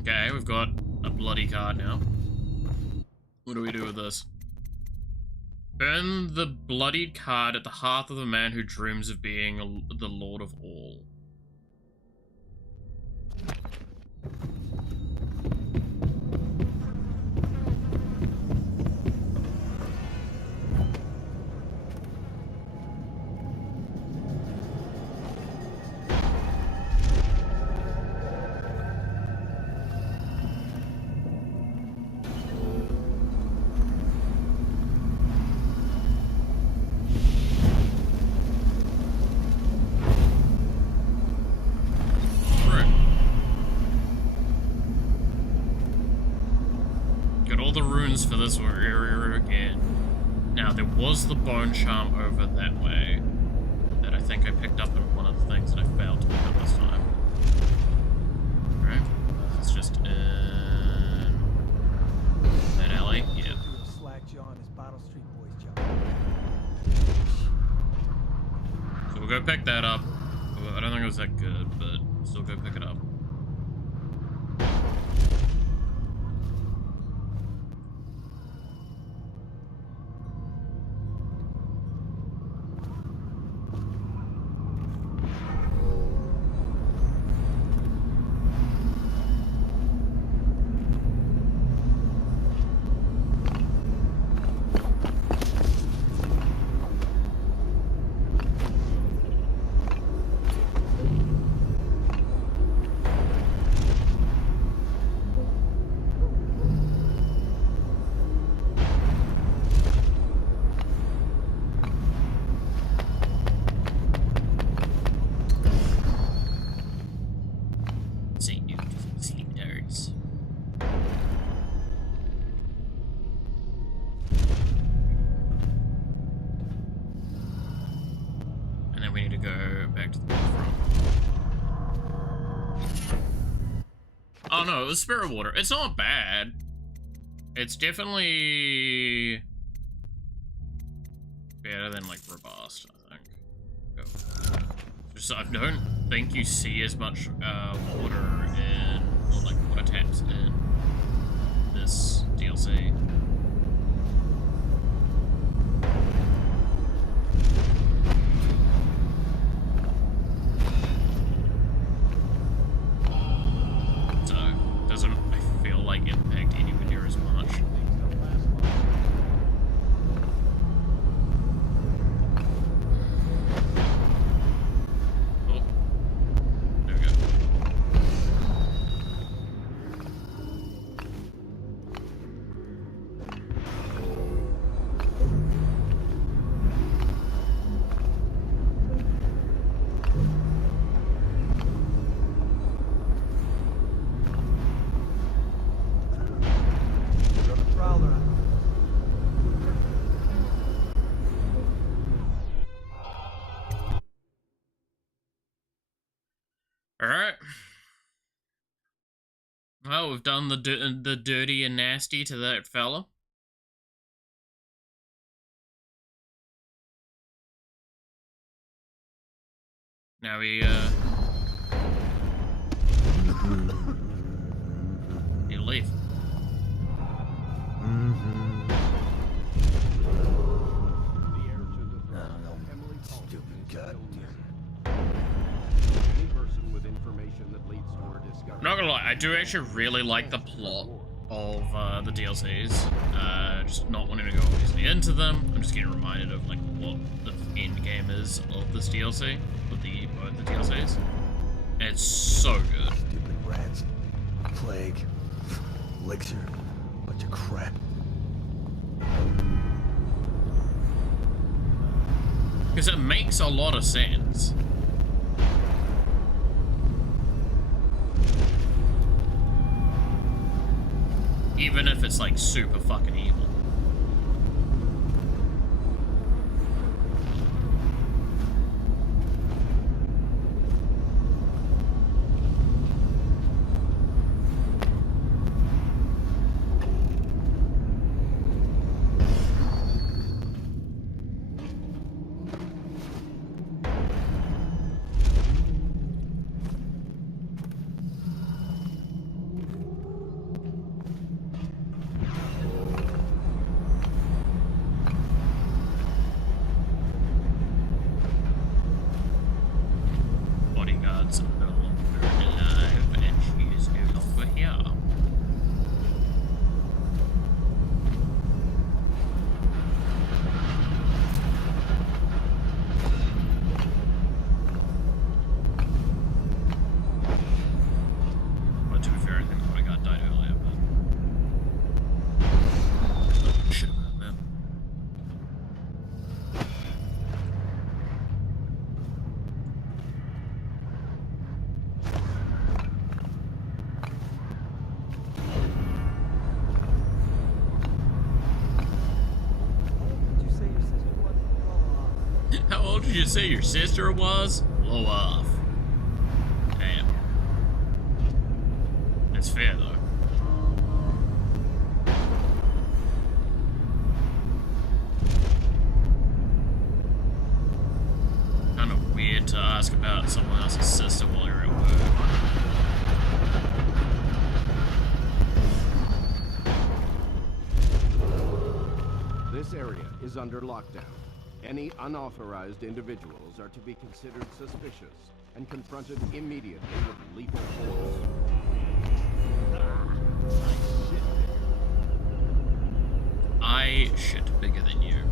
Okay, we've got a bloody card now. What do we do with this? Burn the bloodied card at the heart of the man who dreams of being the Lord of all. The runes for this area again. Now, there was the bone charm over that way that I think I picked up in one of the things that I failed to pick up this time. Alright, it's just in that alley. Yeah. So we'll go pick that up. I don't think it was that good, but still go pick it up. We need to go back to the front. Oh no, it was spirit water. It's not bad. It's definitely better than like robust, I think. Go. Just I don't think you see as much water in, or like water taps in this DLC. Impact anywhere near as much. Oh, there we go. Alright. Well, we've done the dirty and nasty to that fella. Now we You leave. Stupid goddamn. Any person with information that leads to her discovery. Not gonna lie, I do actually really like the plot of the DLCs. Just not wanting to go obviously into them. I'm just getting reminded of like what the end game is of this DLC, of both the DLCs. And it's so good. Stupid rats. Plague. Elixir. Bunch of crap. Because it makes a lot of sense. Even if it's like super fucking evil. Bodyguards are no longer alive, and she is no longer here. Well, to be fair, I think the bodyguard died earlier, but shit about them. How old did you say your sister was? Blow off. Damn. That's fair though. Kind of weird to ask about someone else's sister while you're at work. This area is under lockdown. Any unauthorized individuals are to be considered suspicious and confronted immediately with lethal force. I shit bigger than you.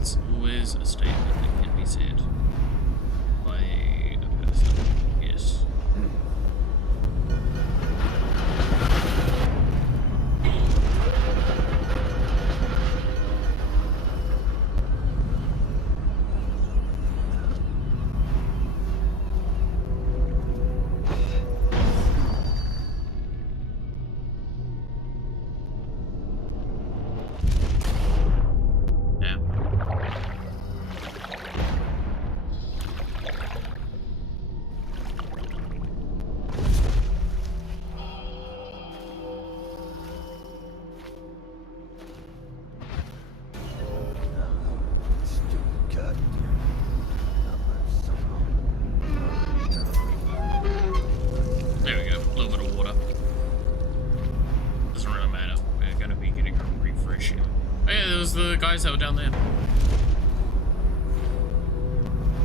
It's always a statement that can be said by a person. Yes. There we go. A little bit of water. Doesn't really matter. We're gonna be getting a refresh here. Oh yeah, there was the guys that were down there.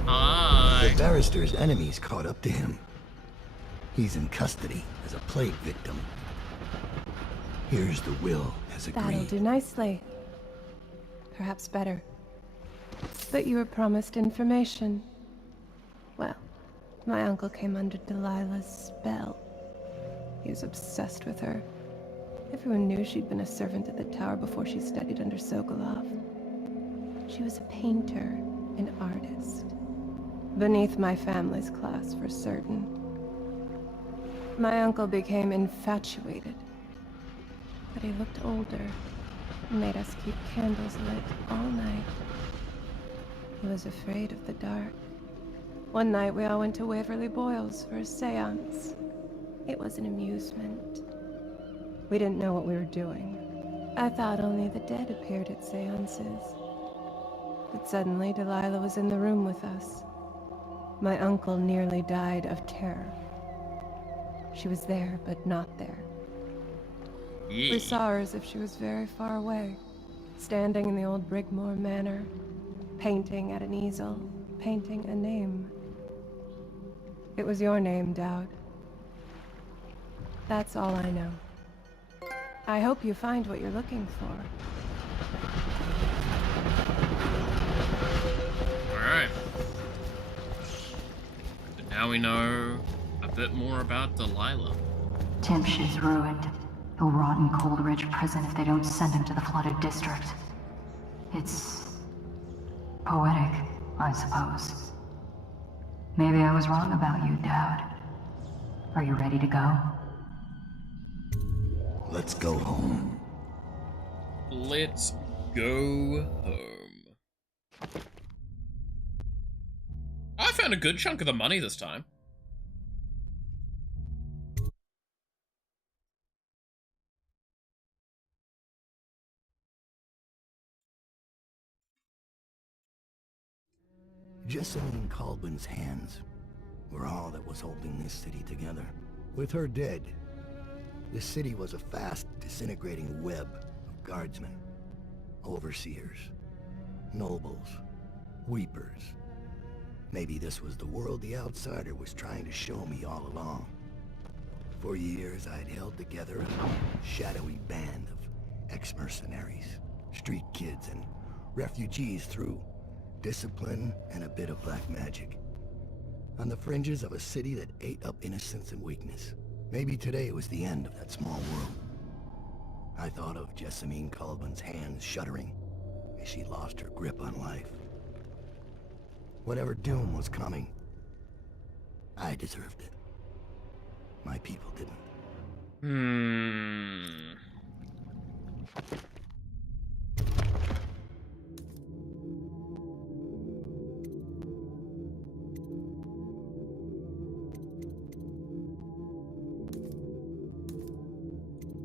Hi. The barrister's enemies caught up to him. He's in custody as a plague victim. Here's the will as agreed. That'll do nicely. Perhaps better. But you were promised information. Well, my uncle came under Delilah's spell. He was obsessed with her. Everyone knew she'd been a servant at the tower before she studied under Sokolov. She was a painter, an artist. Beneath my family's class, for certain. My uncle became infatuated. But he looked older and made us keep candles lit all night. He was afraid of the dark. One night we all went to Waverly Boyle's for a seance. It was an amusement. We didn't know what we were doing. I thought only the dead appeared at seances. But suddenly Delilah was in the room with us. My uncle nearly died of terror. She was there, but not there. Yeah. We saw her as if she was very far away, standing in the old Brigmore Manor, painting at an easel, painting a name. It was your name, Dowd. That's all I know. I hope you find what you're looking for. Alright. But now we know a bit more about Delilah. Timsh is ruined. He'll rot in Coldridge prison if they don't send him to the flooded district. It's poetic, I suppose. Maybe I was wrong about you, Dowd. Are you ready to go? Let's go home. Let's go home. I found a good chunk of the money this time. Jessamine Colbin's hands were all that was holding this city together. With her dead, the city was a fast, disintegrating web of guardsmen, overseers, nobles, weepers. Maybe this was the world the outsider was trying to show me all along. For years, I'd held together a shadowy band of ex-mercenaries, street kids, and refugees through discipline and a bit of black magic. On the fringes of a city that ate up innocence and weakness. Maybe today was the end of that small world. I thought of Jessamine Colbin's hands shuddering as she lost her grip on life. Whatever doom was coming, I deserved it. My people didn't.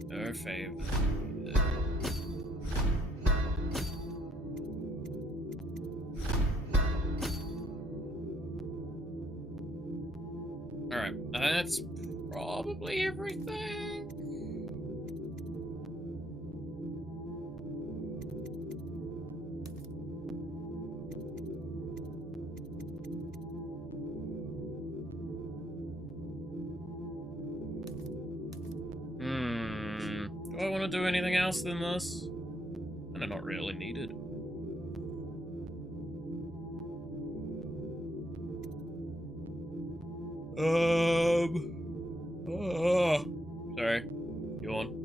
No fave. Alright, that's probably everything. Do I want to do anything else than this? And I'm not really needed. Sorry. Yawn.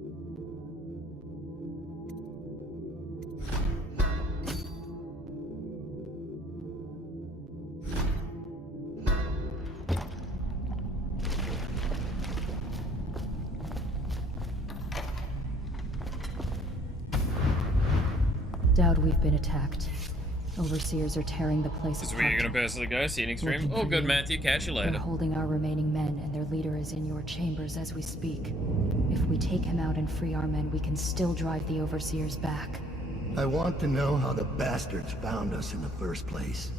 Dowd, we've been attacked. Overseers are tearing the place apart. This is where you're gonna personally go, see an extreme. Oh, good, Matthew. Catch you later. They're holding our remaining men, and their leader is in your chambers as we speak. If we take him out and free our men, we can still drive the Overseers back. I want to know how the bastards found us in the first place.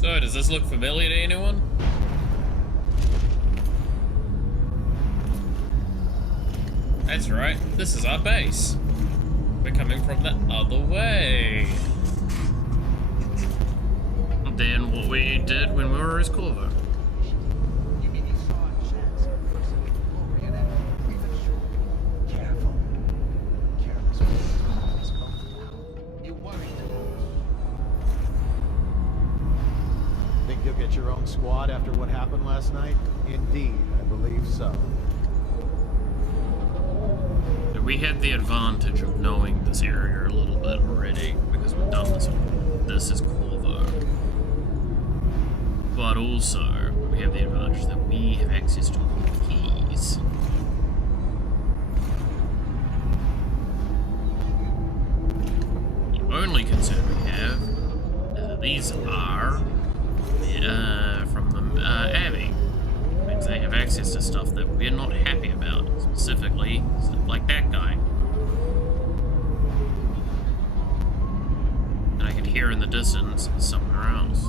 So, does this look familiar to anyone? That's right, this is our base. We're coming from the other way than what we did when we were as Corvo. You'll get your own squad after what happened last night? Indeed, I believe so. We had the advantage of knowing this area a little bit already because we've done this. This is Corvo. But also, we have the advantage that we have access to all the keys. only concern we have is that these are from the Abbey. Means they have access to stuff that we're not happy about, specifically stuff like that guy. And I can hear in the distance somewhere else.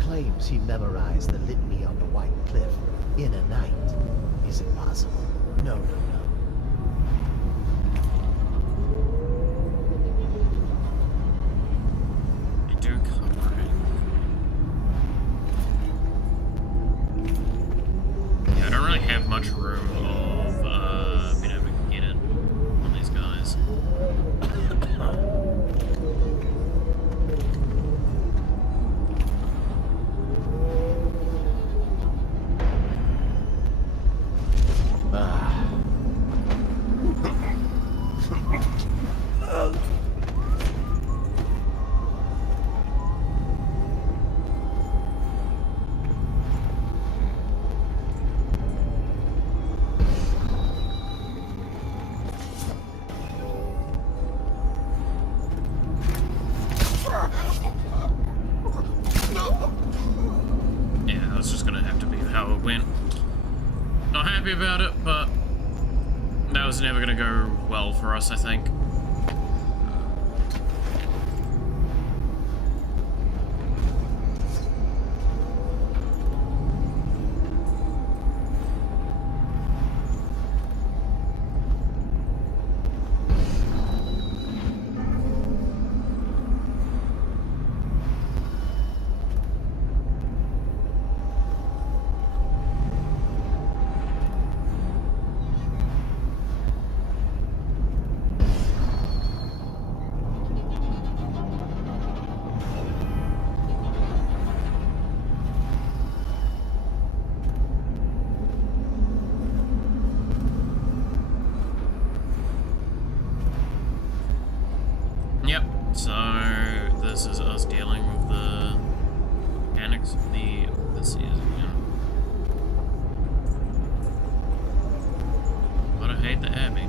Claims he memorized the litany on the White Cliff in a night. Is it possible? No, no, no. I do cover it. Yeah, I don't really have much room of being able to get it on these guys. About it, but that was never gonna go well for us, I think. Yep, so this is us dealing with the mechanics of the overseers again. But I hate the Abbey.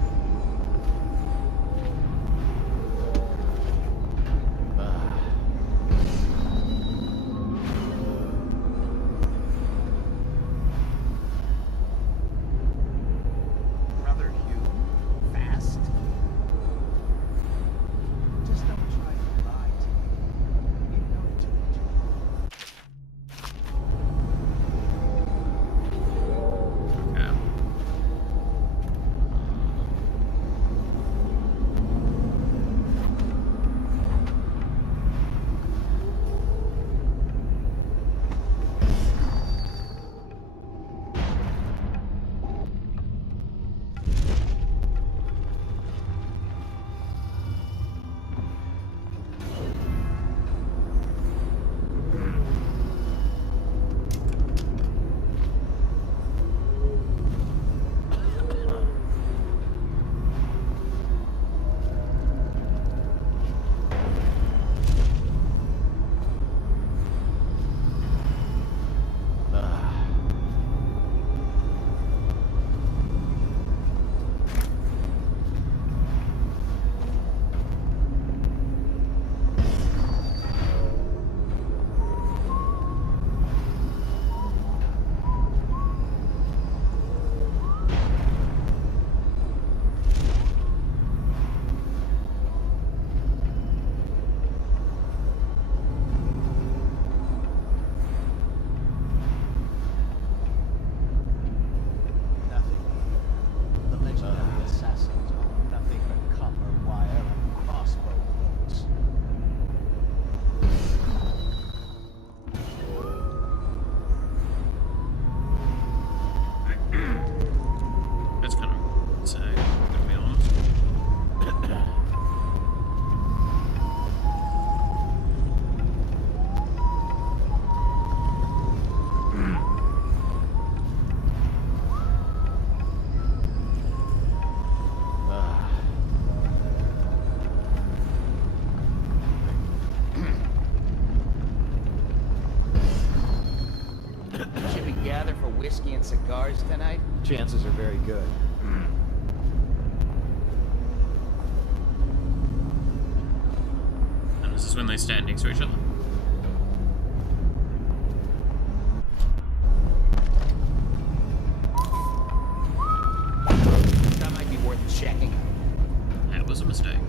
whiskey and cigars tonight? Chances are very good. And this is when they stand next to each other. That might be worth checking. That was a mistake.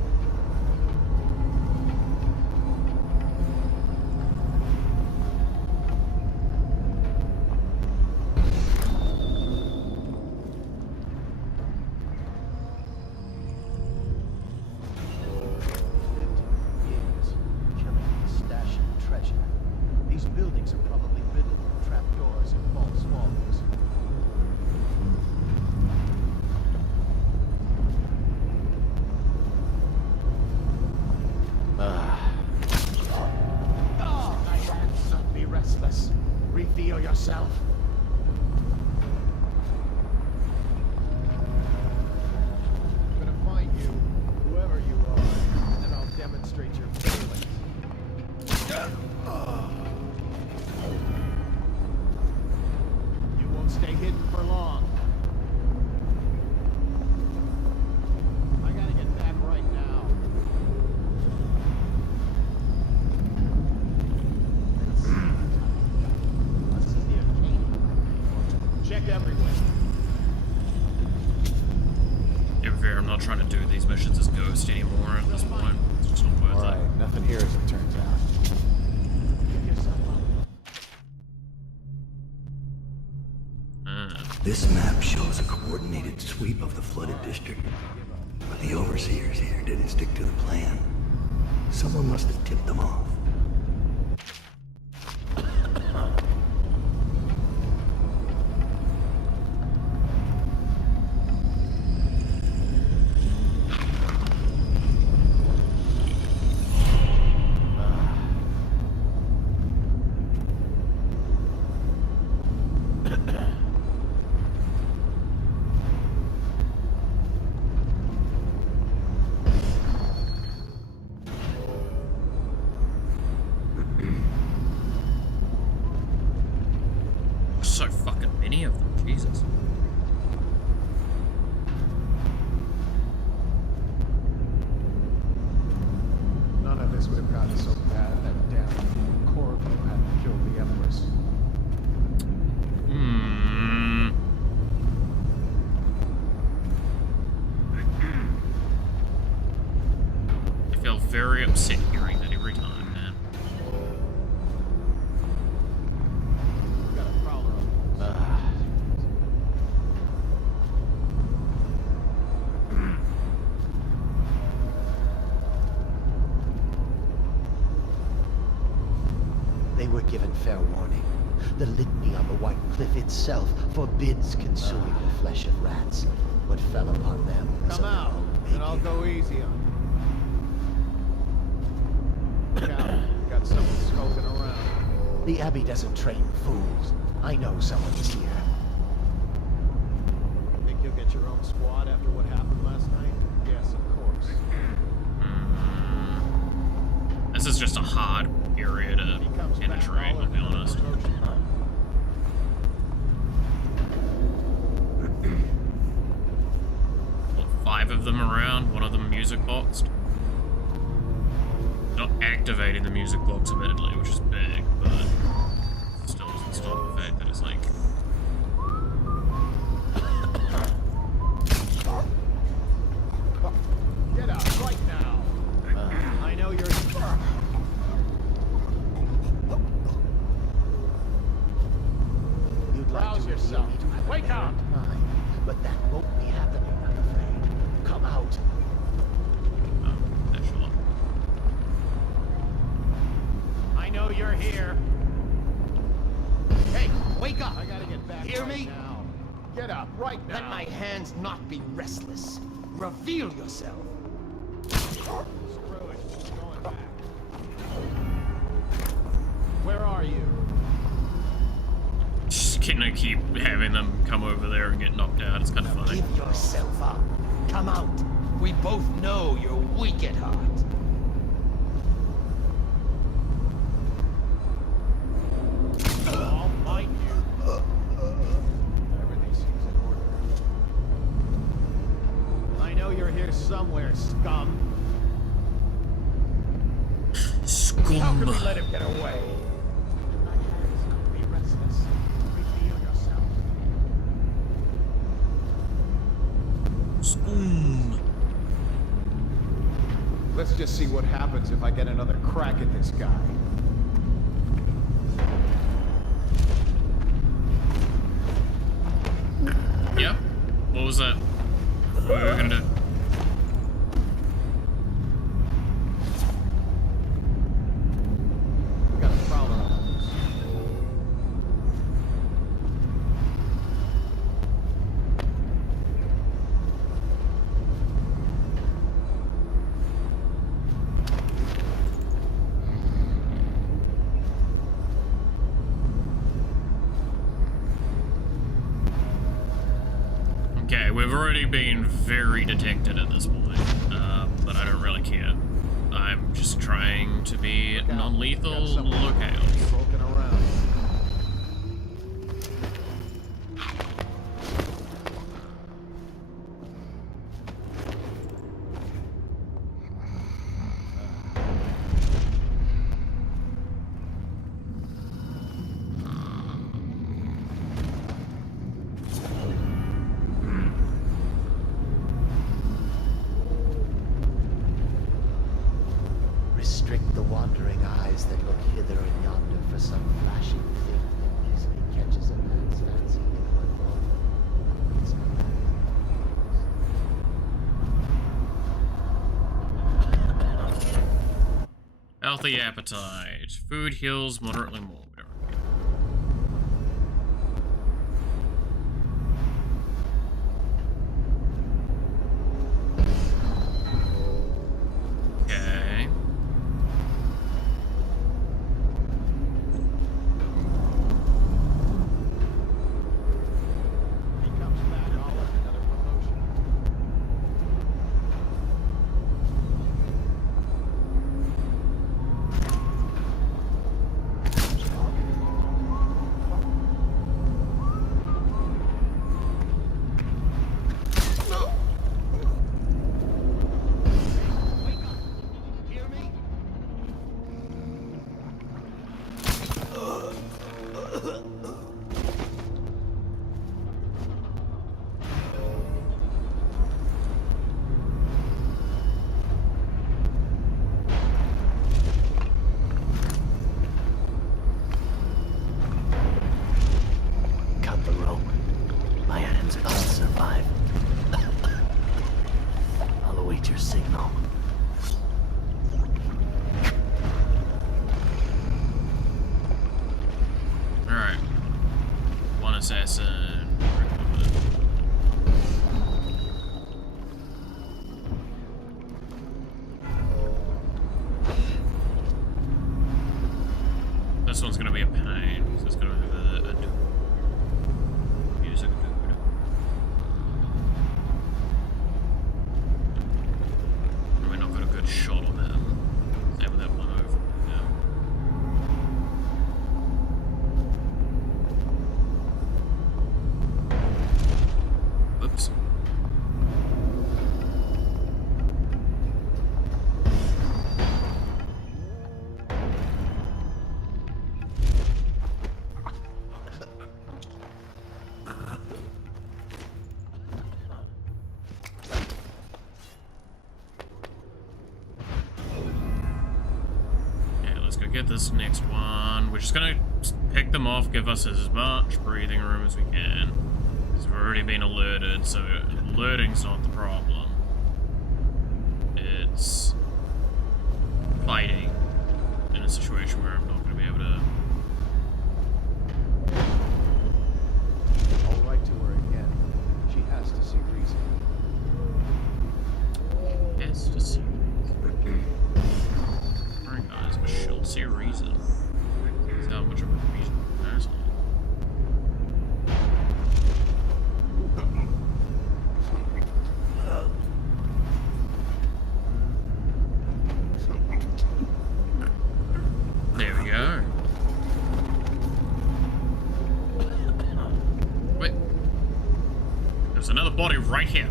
Reveal yourself. I'm gonna find you, whoever you are, and I'll demonstrate your failings. You won't stay hidden for long. I gotta get back right now. Check everywhere. To be fair, I'm not trying to do these missions as Ghost anymore at this point. It's just not worth it. Alright, nothing here as it turns out. Get yourself up. This map shows a coordinated sweep of the flooded district. But the overseers here didn't stick to the plan. Someone must have tipped them off. So fucking many of them, Jesus. None of this would have gotten so bad if that damn Corvo hadn't killed the Empress. I feel very upset hearing that every time, man. Got a prowler on. They were given fair warning. The litany on the White Cliff itself forbids consuming the flesh of rats. What fell upon them was Come of their out, own and I'll making. go easy on you. Look out, got someone skulking around. The Abbey doesn't train fools. I know someone is here. Think you'll get your own squad after what happened last night? Yes, of course. This is just a hard area to penetrate, I'll be honest. What, 5 of them around, one of them music boxed? Not activating the music box admittedly, which is big, but still doesn't stop the fact that it's like... Get out right now. I know you're... You'd like to yourself. reveal me to Wake up! time, but that won't be happening, I'm afraid. Come out. I know you're here. Hey, wake up! I gotta get back Hear right me? now. Get up right now. Let my hands not be restless. Reveal yourself. Screw it. I'm going back. Where are you? Just gonna keep having them come over there and get knocked out, it's kind of funny. Give yourself up. Come out. We both know you're weak at heart. I'll find you. How could we let him get away? Be restless. Reveal yourself. Spoon. Let's just see what happens if I get another crack at this guy. Yep. What was that? What were we gonna do? We got a prowler on this. Okay, we've already been very detected at this point, but I don't really care. I'm just trying to be non-lethal. Look out. Broken around. Restrict the wandering eyes that look hither and yonder for some flashing thing that easily catches a man's fancy in one moment. It's Healthy appetite. Food heals moderately more. Okay. He comes back, I'll earn another promotion. cut the rope. My items will survive. I'll await your signal. Alright. One assassin. This one's gonna be a pain, because it's gonna have a music dude. Probably not got a good shot on him. Same with that one over now. Oops. Get this next one. We're just gonna pick them off, give us as much breathing room as we can. Because we've already been alerted, so alerting's not the problem. It's fighting in a situation where I'm not gonna be able to. I'll write to her again. She has to see reason. Yes, to see. Alright guys, but she'll see a reason. It's not much of a reason. Asshole. There we go. Wait. There's another body right here.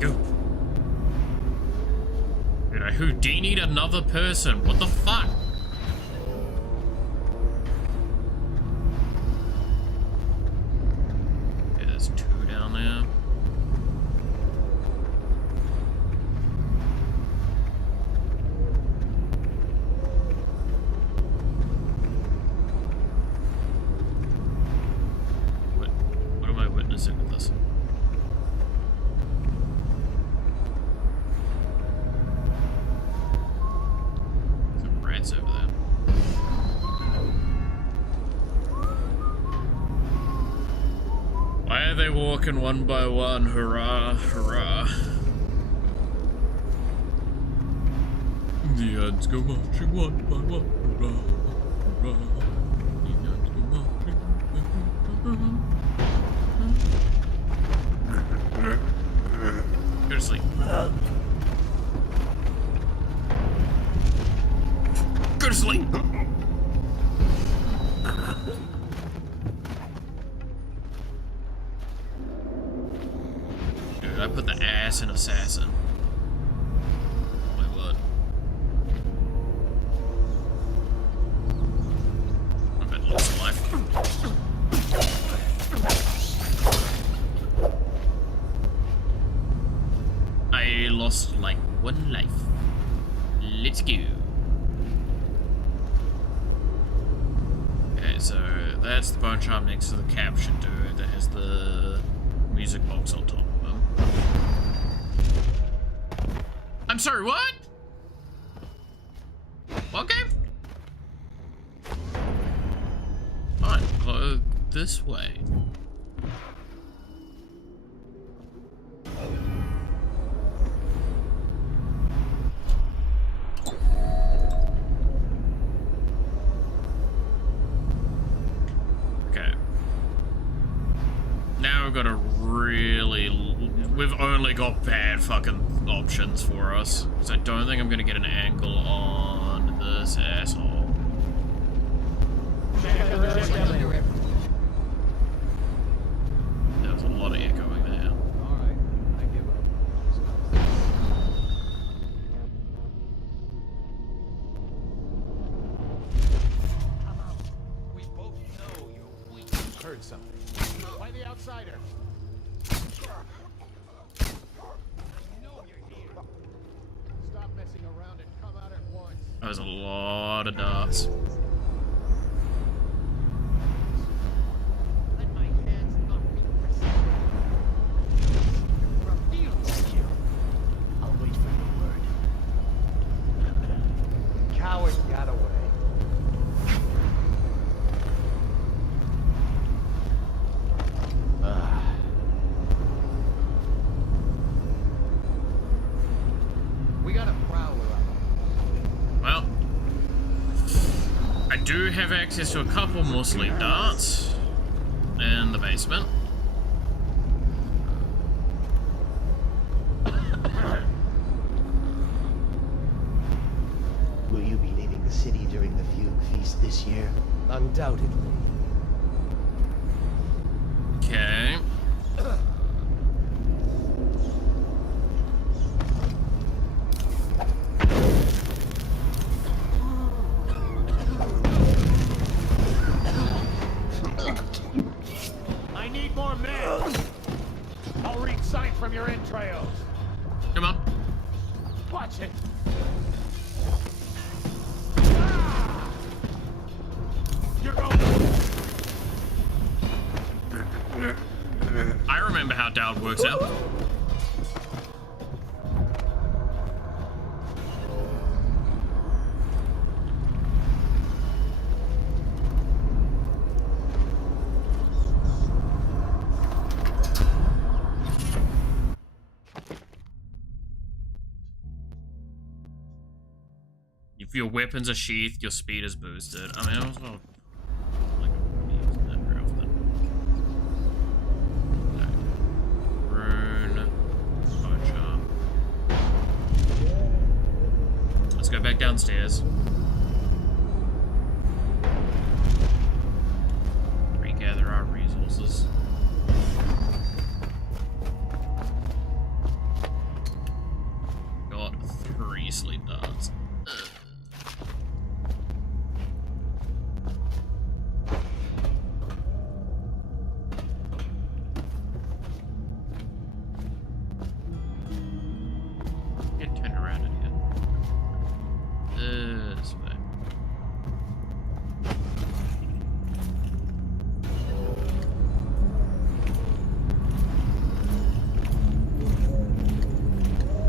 Go. Dude, I who? Do you need another person? What the fuck? Okay, there's 2 down there. What am I witnessing with this? Rats over there. Why are they walking one by one? Hurrah, hurrah. The ants go marching one by one. Hurrah, hurrah. The ants go marching Go to sleep. Go to sleep. Dude, I put the ass in assassin. Wait, what? I bet lost a life. I lost like 1 life. Let's go. Okay, so that's the bone charm next to the captured dude that has the music box on top of him. I'm sorry, what? Okay. Fine, go this way. We've got a really... We've only got bad fucking options for us. Because I don't think I'm going to get an angle on this asshole. There was a lot of echoing there. Alright, I give up. Come out. We both know you're weak. Heard something. Why the outsider? I know you're here. Stop messing around and come out at once. That was a lot of darts. Let my hands not be pressing. Refuse you. I'll wait for your word. Coward got away. We got a prowler up. Well, I do have access to a couple more sleep darts in the basement. Will you be leaving the city during the Fugue Feast this year? Undoubtedly. Okay. I need more men. I'll read sign from your entrails. Come on. Watch it. You're going. I remember how Dowd works out. If your weapons are sheathed, your speed is boosted. I mean, I was not like using that very often. Okay. Rune, poacher. Let's go back downstairs. Regather our resources. Got 3. many sleep darts. Get turned around in here. This way.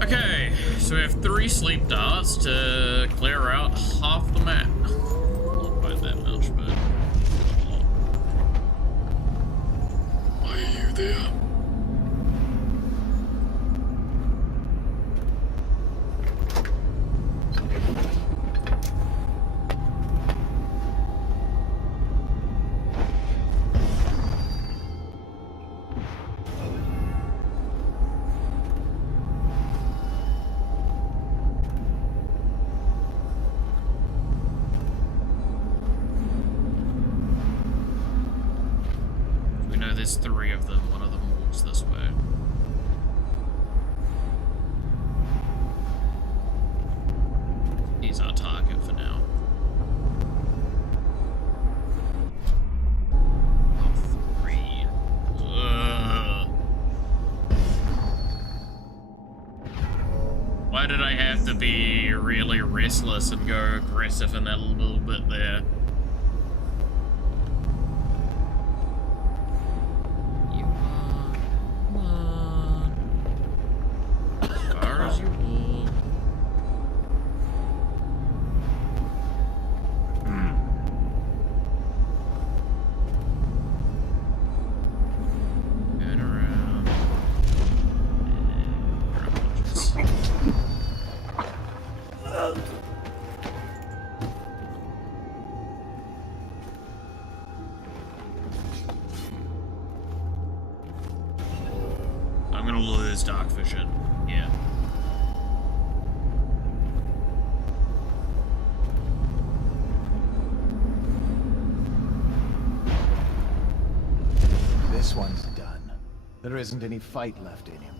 Okay, so we have 3 sleep darts to clear out half the map. Not quite that much, but a lot. Are you there? There's 3 of them. One of them walks this way. He's our target for now. Oh, 3. Why did I have to be really restless and go aggressive in that little bit there? Dark vision. Yeah. This one's done. There isn't any fight left in him.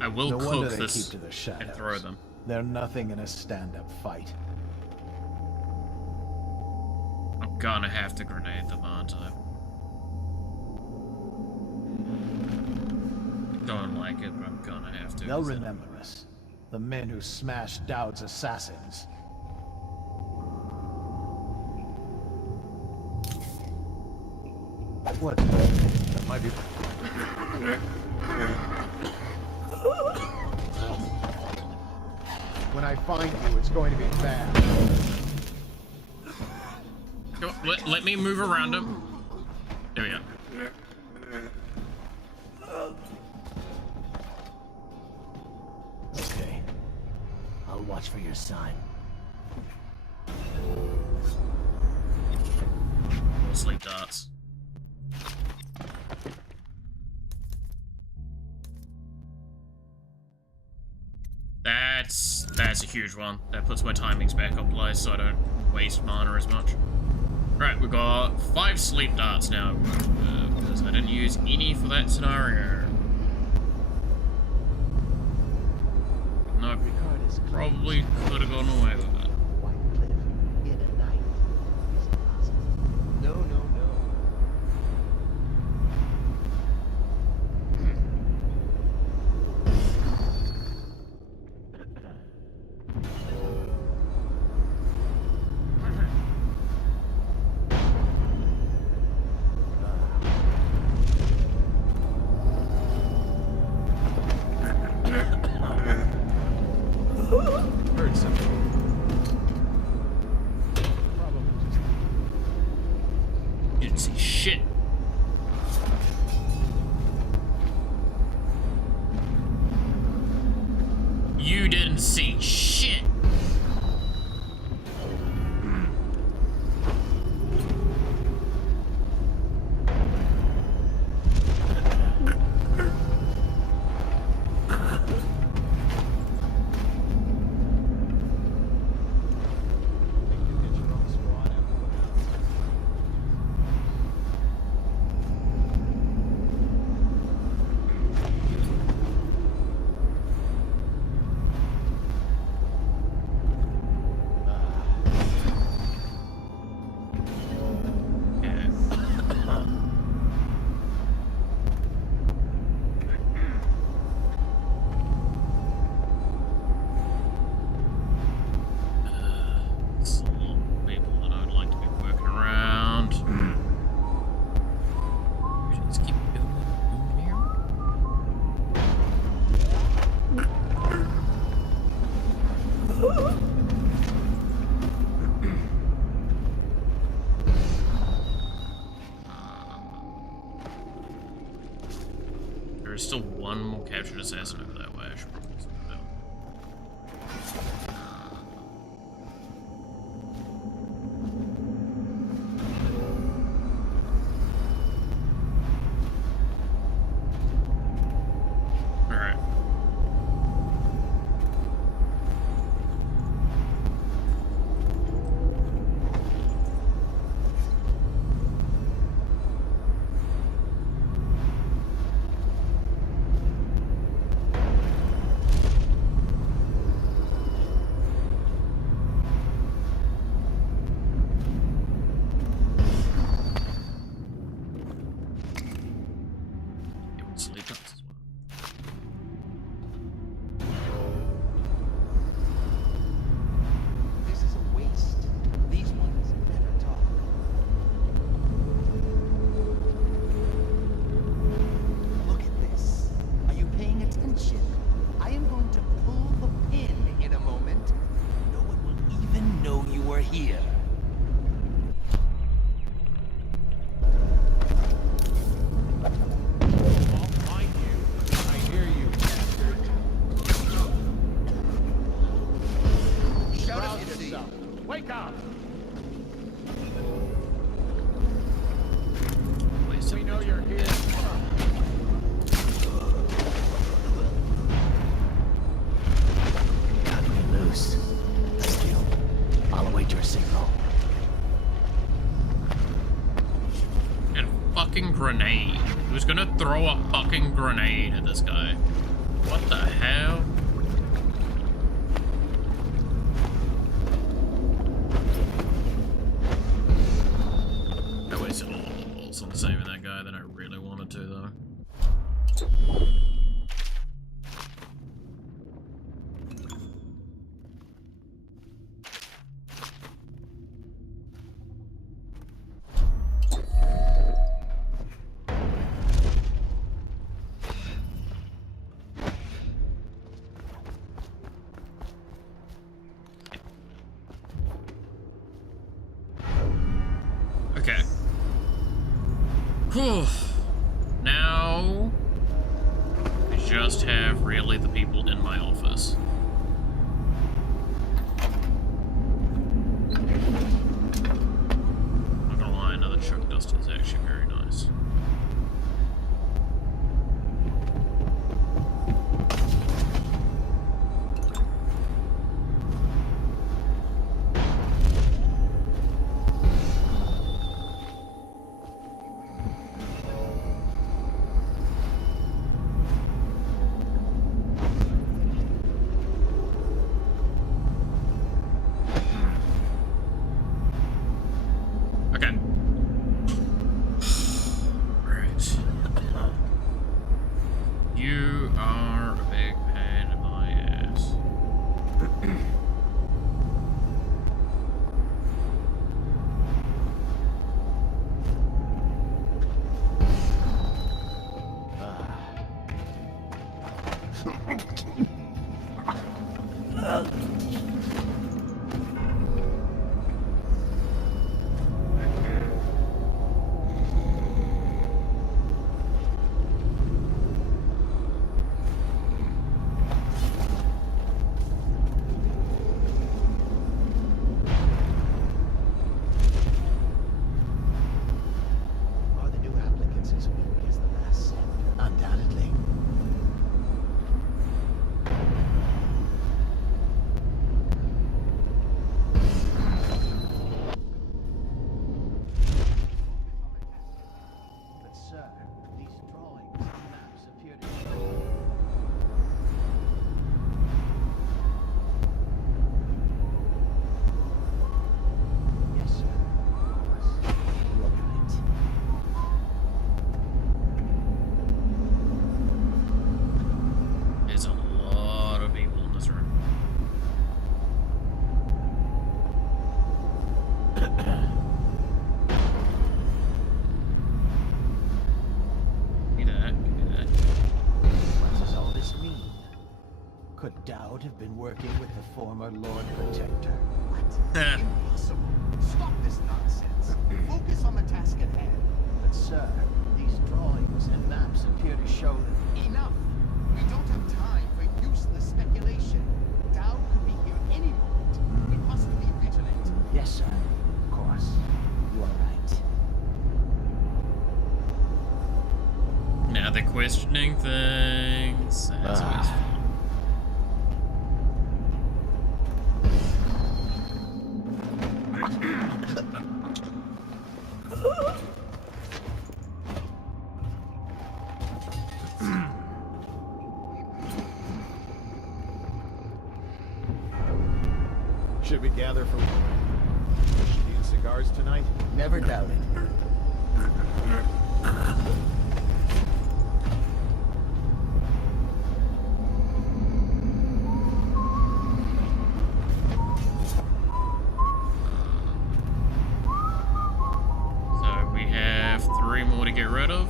I will no wonder cook they this keep to their shadows. and throw them. They're nothing in a stand-up fight. I'm gonna have to grenade them, aren't I? Don't like it, but I'm gonna have to. They'll remember us. The men who smashed Dowd's assassins. What? That might be... When I find you, it's going to be bad. Let me move around him. There we go. Okay. I'll watch for your sign. Sleep darts. That's a huge one. That puts my timings back on place so I don't waste mana as much. Right, we've got 5 sleep darts now, because I didn't use any for that scenario. Nope, probably could have gone away with it. No, no, no. Heard something. You didn't see shit. You didn't see shit. there is still one more captured assassin over that way. I should probably sort it out. Alright. Sleep cuts as well. This is a waste. These ones never talk. Look at this. Are you paying attention? I am going to pull the pin in a moment. No one will even know you are here. Wake up! We know you're here. Cut me loose. Still, I'll await your signal. And fucking grenade. Who's gonna throw a fucking grenade at this guy? What the hell? I wasted all the bullets on saving that guy that I really wanted to, though. Okay. Whew. Now, I just have really the people in my office. Not gonna lie, another chuck dust is actually very nice. Okay. Right. You are a big pain in my ass. Are the new applicants as weak as the last set? Undoubtedly. But sir, these drawings and maps appear to show... Yes, sir. You're right. There's a lot of people in this room. Give me that, give me that. What does all this mean? Could Dowd have been working with the former Lord Protector? What? Impossible. Stop this nonsense. Focus on the task at hand. But sir, these drawings and maps appear to show that opening things. That's always fun. Should we gather for whiskey and cigars tonight? Never doubt it. So we have 3 more to get rid of.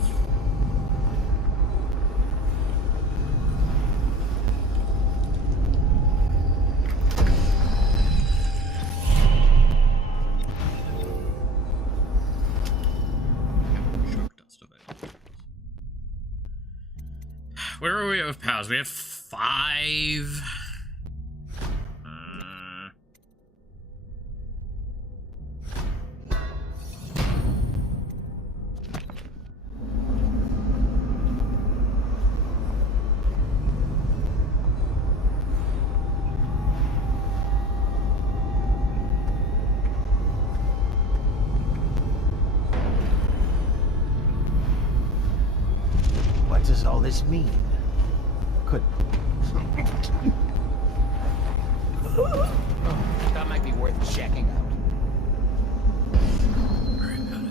Where are we with powers? We have 5. What does all this mean? Could... That might be worth checking out. Worry about it.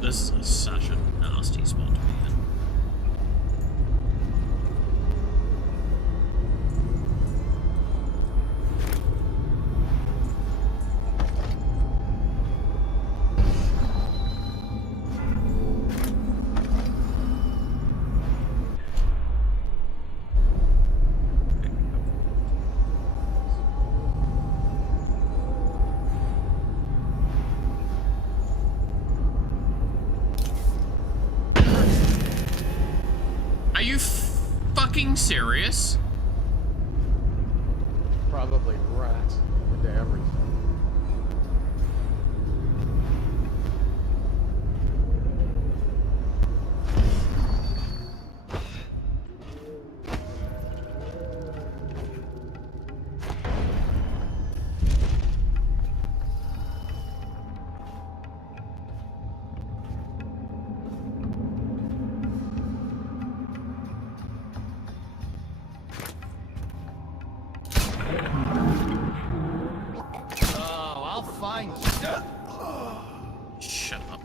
This is such a nasty spot to be in. Are you fucking serious? Probably rats into everything. Fine. Shut up.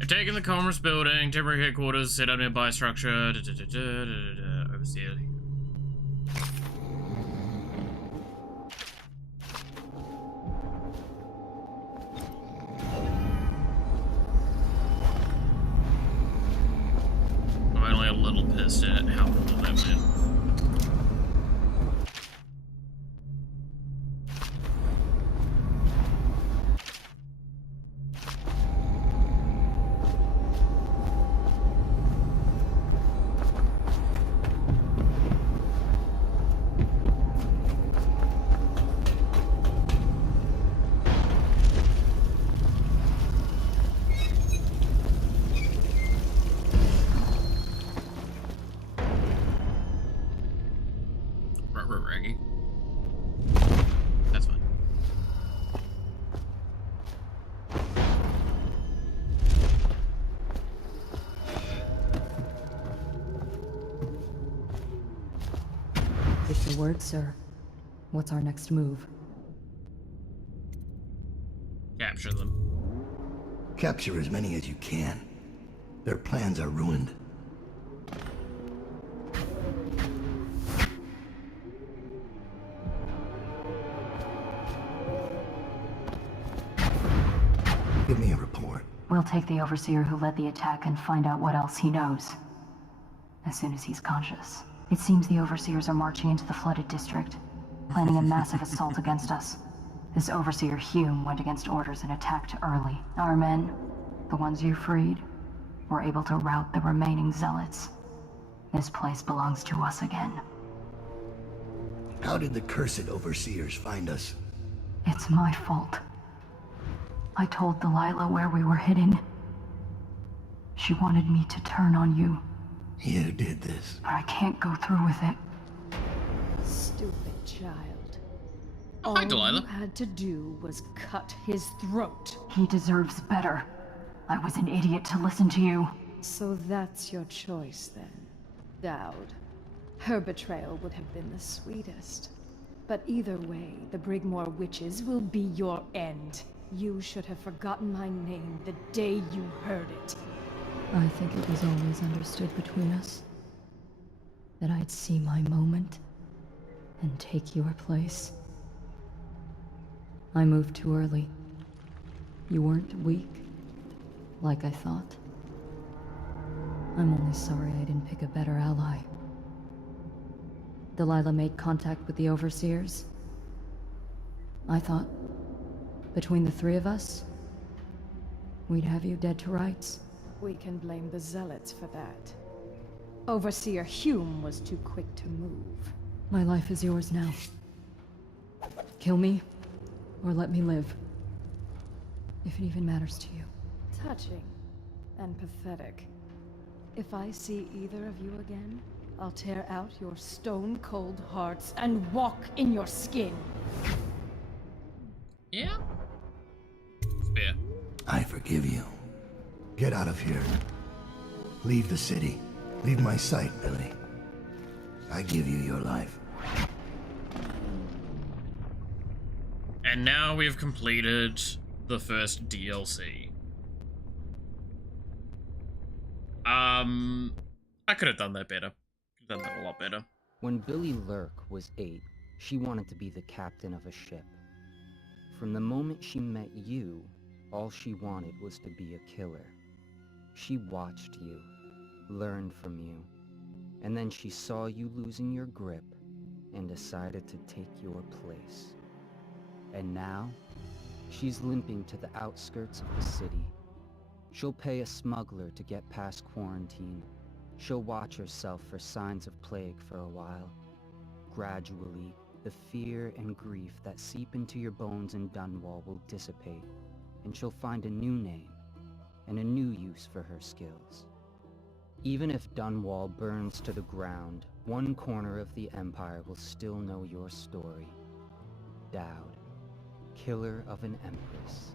I've taken the commerce building, temporary headquarters, set up nearby structure, oversee it. I'm only a little pissed at how little that went. Raggy. That's fine. It's your word, sir. What's our next move? Capture them. Capture as many as you can. Their plans are ruined. Give me a report. We'll take the overseer who led the attack and find out what else he knows. As soon as he's conscious. It seems the Overseers are marching into the flooded district, planning a massive assault against us. This Overseer Hume went against orders and attacked early. Our men, the ones you freed, were able to rout the remaining zealots. This place belongs to us again. How did the cursed Overseers find us? It's my fault. I told Delilah where we were hidden. She wanted me to turn on you. You did this. But I can't go through with it. Stupid child. Hi, Delilah. All you had to do was cut his throat. He deserves better. I was an idiot to listen to you. So that's your choice then, Dowd. Her betrayal would have been the sweetest. But either way, the Brigmore witches will be your end. You should have forgotten my name the day you heard it. I think it was always understood between us that I'd see my moment and take your place. I moved too early. You weren't weak, like I thought. I'm only sorry I didn't pick a better ally. Delilah made contact with the Overseers. I thought, between the three of us, we'd have you dead to rights. We can blame the Zealots for that. Overseer Hume was too quick to move. My life is yours now. Kill me, or let me live. If it even matters to you. Touching and pathetic. If I see either of you again, I'll tear out your stone-cold hearts and walk in your skin. Yeah? Fair. I forgive you. Get out of here. Leave the city. Leave my sight, Billy. I give you your life. And now we've completed the first DLC. I could have done that better. Could have done that a lot better. When Billy Lurk was 8, she wanted to be the captain of a ship. From the moment she met you, all she wanted was to be a killer. She watched you, learned from you, and then she saw you losing your grip and decided to take your place. And now, she's limping to the outskirts of the city. She'll pay a smuggler to get past quarantine. She'll watch herself for signs of plague for a while. Gradually, the fear and grief that seep into your bones in Dunwall will dissipate, and she'll find a new name and a new use for her skills. Even if Dunwall burns to the ground, one corner of the Empire will still know your story. Dowd, killer of an Empress.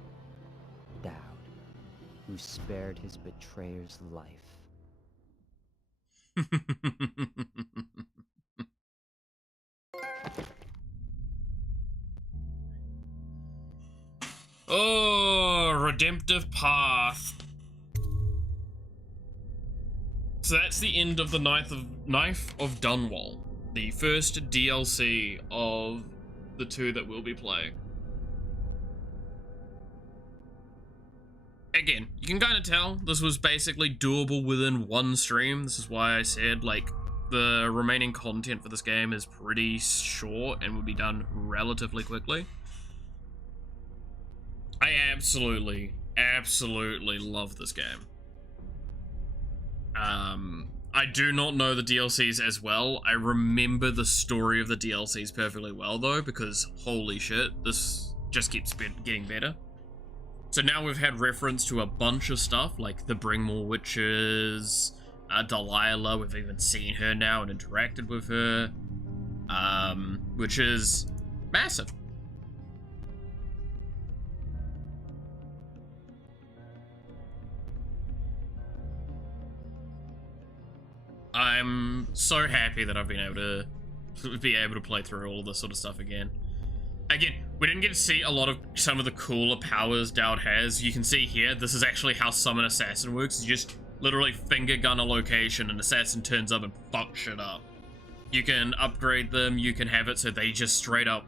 Dowd, who spared his betrayer's life. Oh, redemptive path. So that's the end of the Knife of Dunwall, the first DLC of the two that we'll be playing. Again, you can kind of tell this was basically doable within one stream. This is why I said, like, the remaining content for this game is pretty short and will be done relatively quickly. I absolutely love this game. I do not know the DLCs as well. I remember the story of the DLCs perfectly well, though, because holy shit, this just keeps getting better. So now we've had reference to a bunch of stuff, like the Brigmore Witches, Delilah, we've even seen her now and interacted with her, which is massive. I'm so happy that I've been able to play through all of this sort of stuff again. Again, we didn't get to see a lot of some of the cooler powers Dowd has. You can see here, this is actually how Summon Assassin works. You just literally finger gun a location and Assassin turns up and fucks shit up. You can upgrade them, you can have it so they just straight up...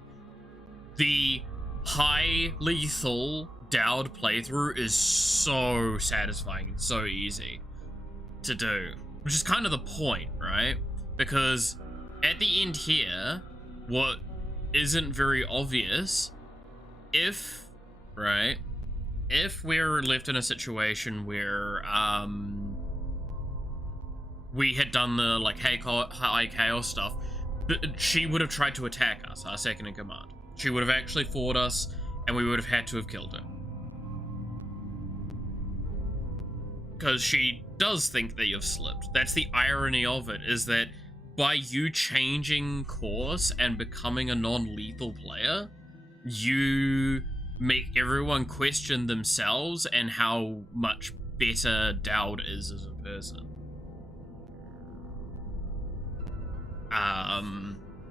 The high lethal Dowd playthrough is so satisfying and so easy to do. Which is kind of the point, right? Because at the end here, what isn't very obvious, if we're left in a situation where we had done the like high chaos stuff, she would have tried to attack us, our second in command. She would have actually fought us, and we would have had to have killed her. Because she does think that you've slipped. That's the irony of it, is that by you changing course and becoming a non-lethal player, you make everyone question themselves and how much better Dowd is as a person.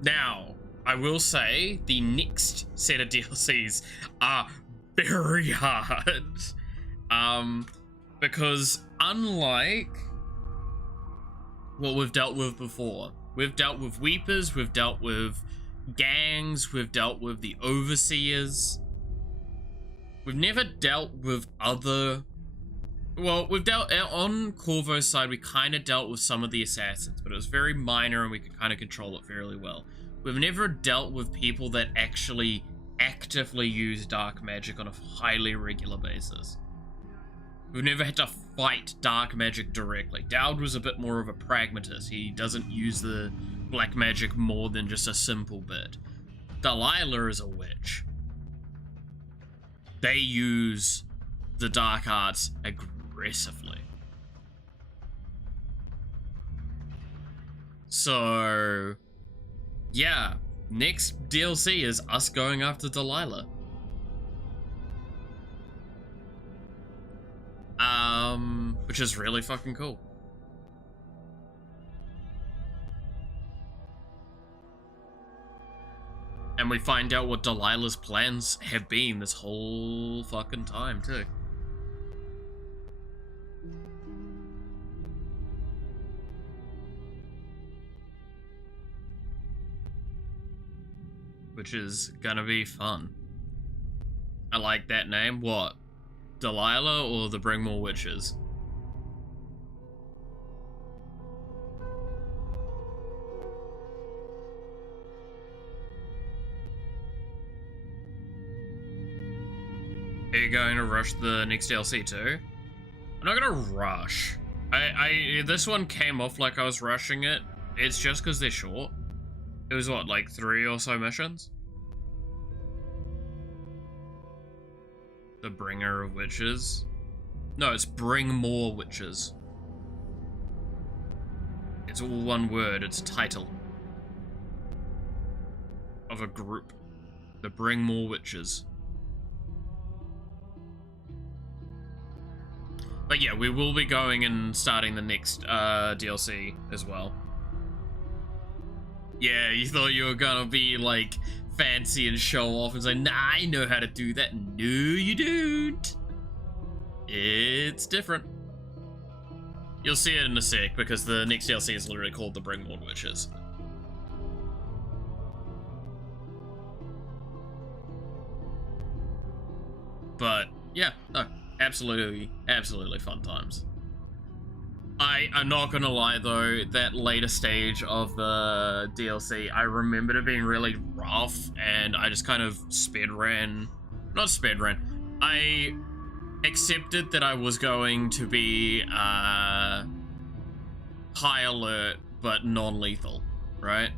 Now, I will say the next set of DLCs are very hard. Because unlike what we've dealt with before, we've dealt with Weepers, we've dealt with gangs, we've dealt with the Overseers. We've never dealt with other... Well, we've dealt... On Corvo's side, we kind of dealt with some of the assassins, but it was very minor and we could kind of control it fairly well. We've never dealt with people that actually actively use dark magic on a highly regular basis. We've never had to fight dark magic directly. Dowd was a bit more of a pragmatist. He doesn't use the black magic more than just a simple bit. Delilah is a witch. They use the dark arts aggressively. So, yeah, next DLC is us going after Delilah. Which is really fucking cool. And we find out what Delilah's plans have been this whole fucking time, too. Which is gonna be fun. I like that name. What? Delilah or the Bring More Witches? Are you going to rush the next DLC too? I'm not gonna rush. This one came off like I was rushing it. It's just because they're short. It was what, like 3 or so missions? The Bringer of Witches. No, it's Bring More Witches. It's all one word, it's a title of a group. The Bring More Witches. But yeah, we will be going and starting the next DLC as well. Yeah, you thought you were gonna be like fancy and show off and say, nah, I know how to do that. No, you don't. It's different. You'll see it in a sec because the next DLC is literally called the Bring More Witches. But yeah, no, absolutely fun times. I'm not gonna lie though, that later stage of the DLC, I remembered it being really rough and I just kind of I accepted that I was going to be high alert but non-lethal, right?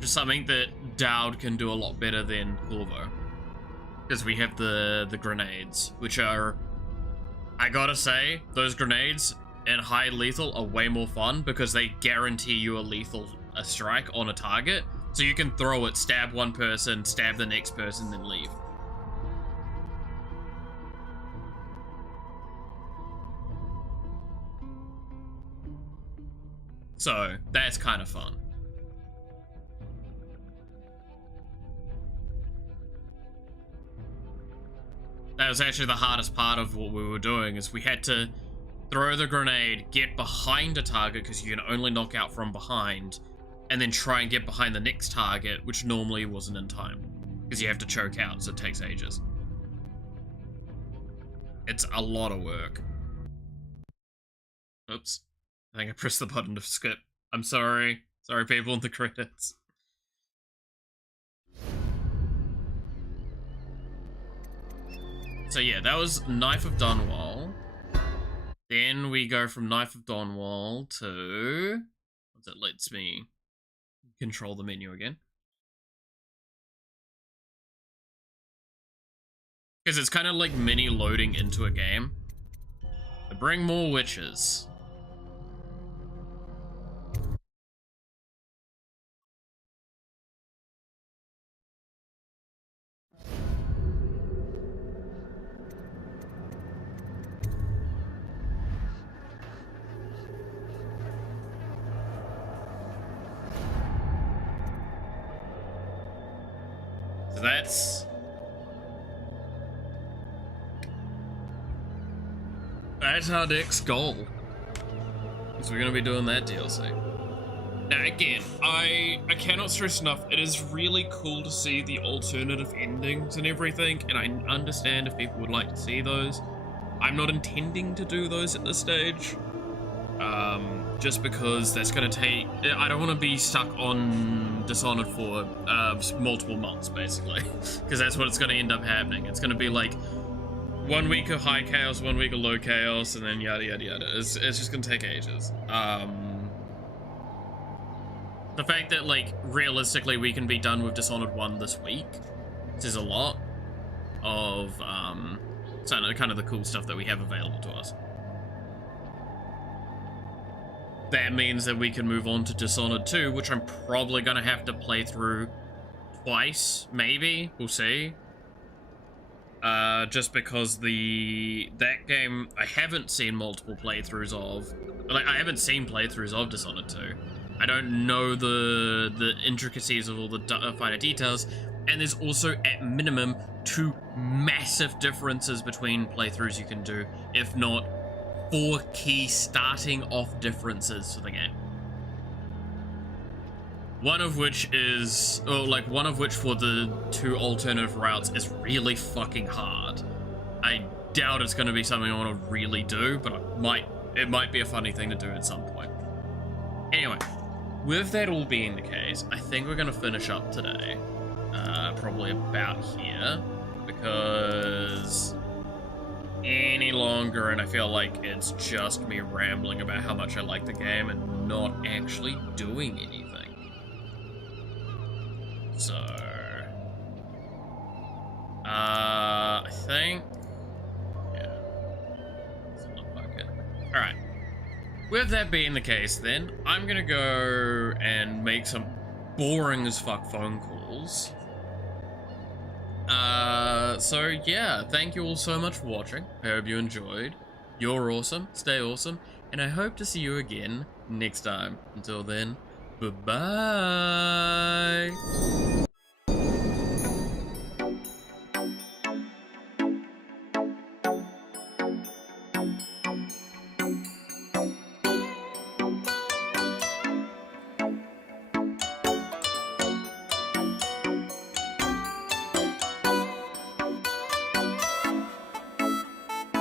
Just something that Dowd can do a lot better than Corvo. Because we have the grenades, which are, I gotta say, those grenades and high lethal are way more fun because they guarantee you a strike on a target. So you can throw it, stab one person, stab the next person, then leave. So that's kind of fun. That was actually the hardest part of what we were doing, is we had to throw the grenade, get behind a target because you can only knock out from behind, and then try and get behind the next target, which normally wasn't in time because you have to choke out, so it takes ages. It's a lot of work. Oops. I think I pressed the button to skip. I'm sorry. Sorry, people in the credits. So yeah, that was Knife of Dunwall. Then we go from Knife of Dunwall to... Once it lets me control the menu again. Because it's kind of like mini loading into a game. To bring more witches. So that's our next goal. Because we're going to be doing that DLC. Now again, I cannot stress enough, it is really cool to see the alternative endings and everything, and I understand if people would like to see those. I'm not intending to do those at this stage. Just because that's going to take... I don't want to be stuck on Dishonored for multiple months, basically. Because that's what it's going to end up happening. It's going to be like 1 week of high chaos, 1 week of low chaos, and then yada yada yada. It's just going to take ages. The fact that, like, realistically we can be done with Dishonored 1 this week says a lot of kind of the cool stuff that we have available to us. That means that we can move on to Dishonored 2, which I'm probably going to have to play through twice, maybe. We'll see. Just because that game, I haven't seen multiple playthroughs of. Like, I haven't seen playthroughs of Dishonored 2. I don't know the intricacies of all the finer details, and there's also, at minimum, 2 massive differences between playthroughs you can do, if not 4 key starting off differences for the game. One of which for the 2 alternative routes is really fucking hard. I doubt it's going to be something I want to really do, but it might be a funny thing to do at some point. Anyway, with that all being the case, I think we're going to finish up today. Probably about here, because any longer and I feel like it's just me rambling about how much I like the game and not actually doing anything. So, I think, yeah, it's not bucket. Alright, with that being the case then, I'm gonna go and make some boring as fuck phone calls. So yeah, thank you all so much for watching. I hope you enjoyed. You're awesome, stay awesome, and I hope to see you again next time. Until then, bye-bye!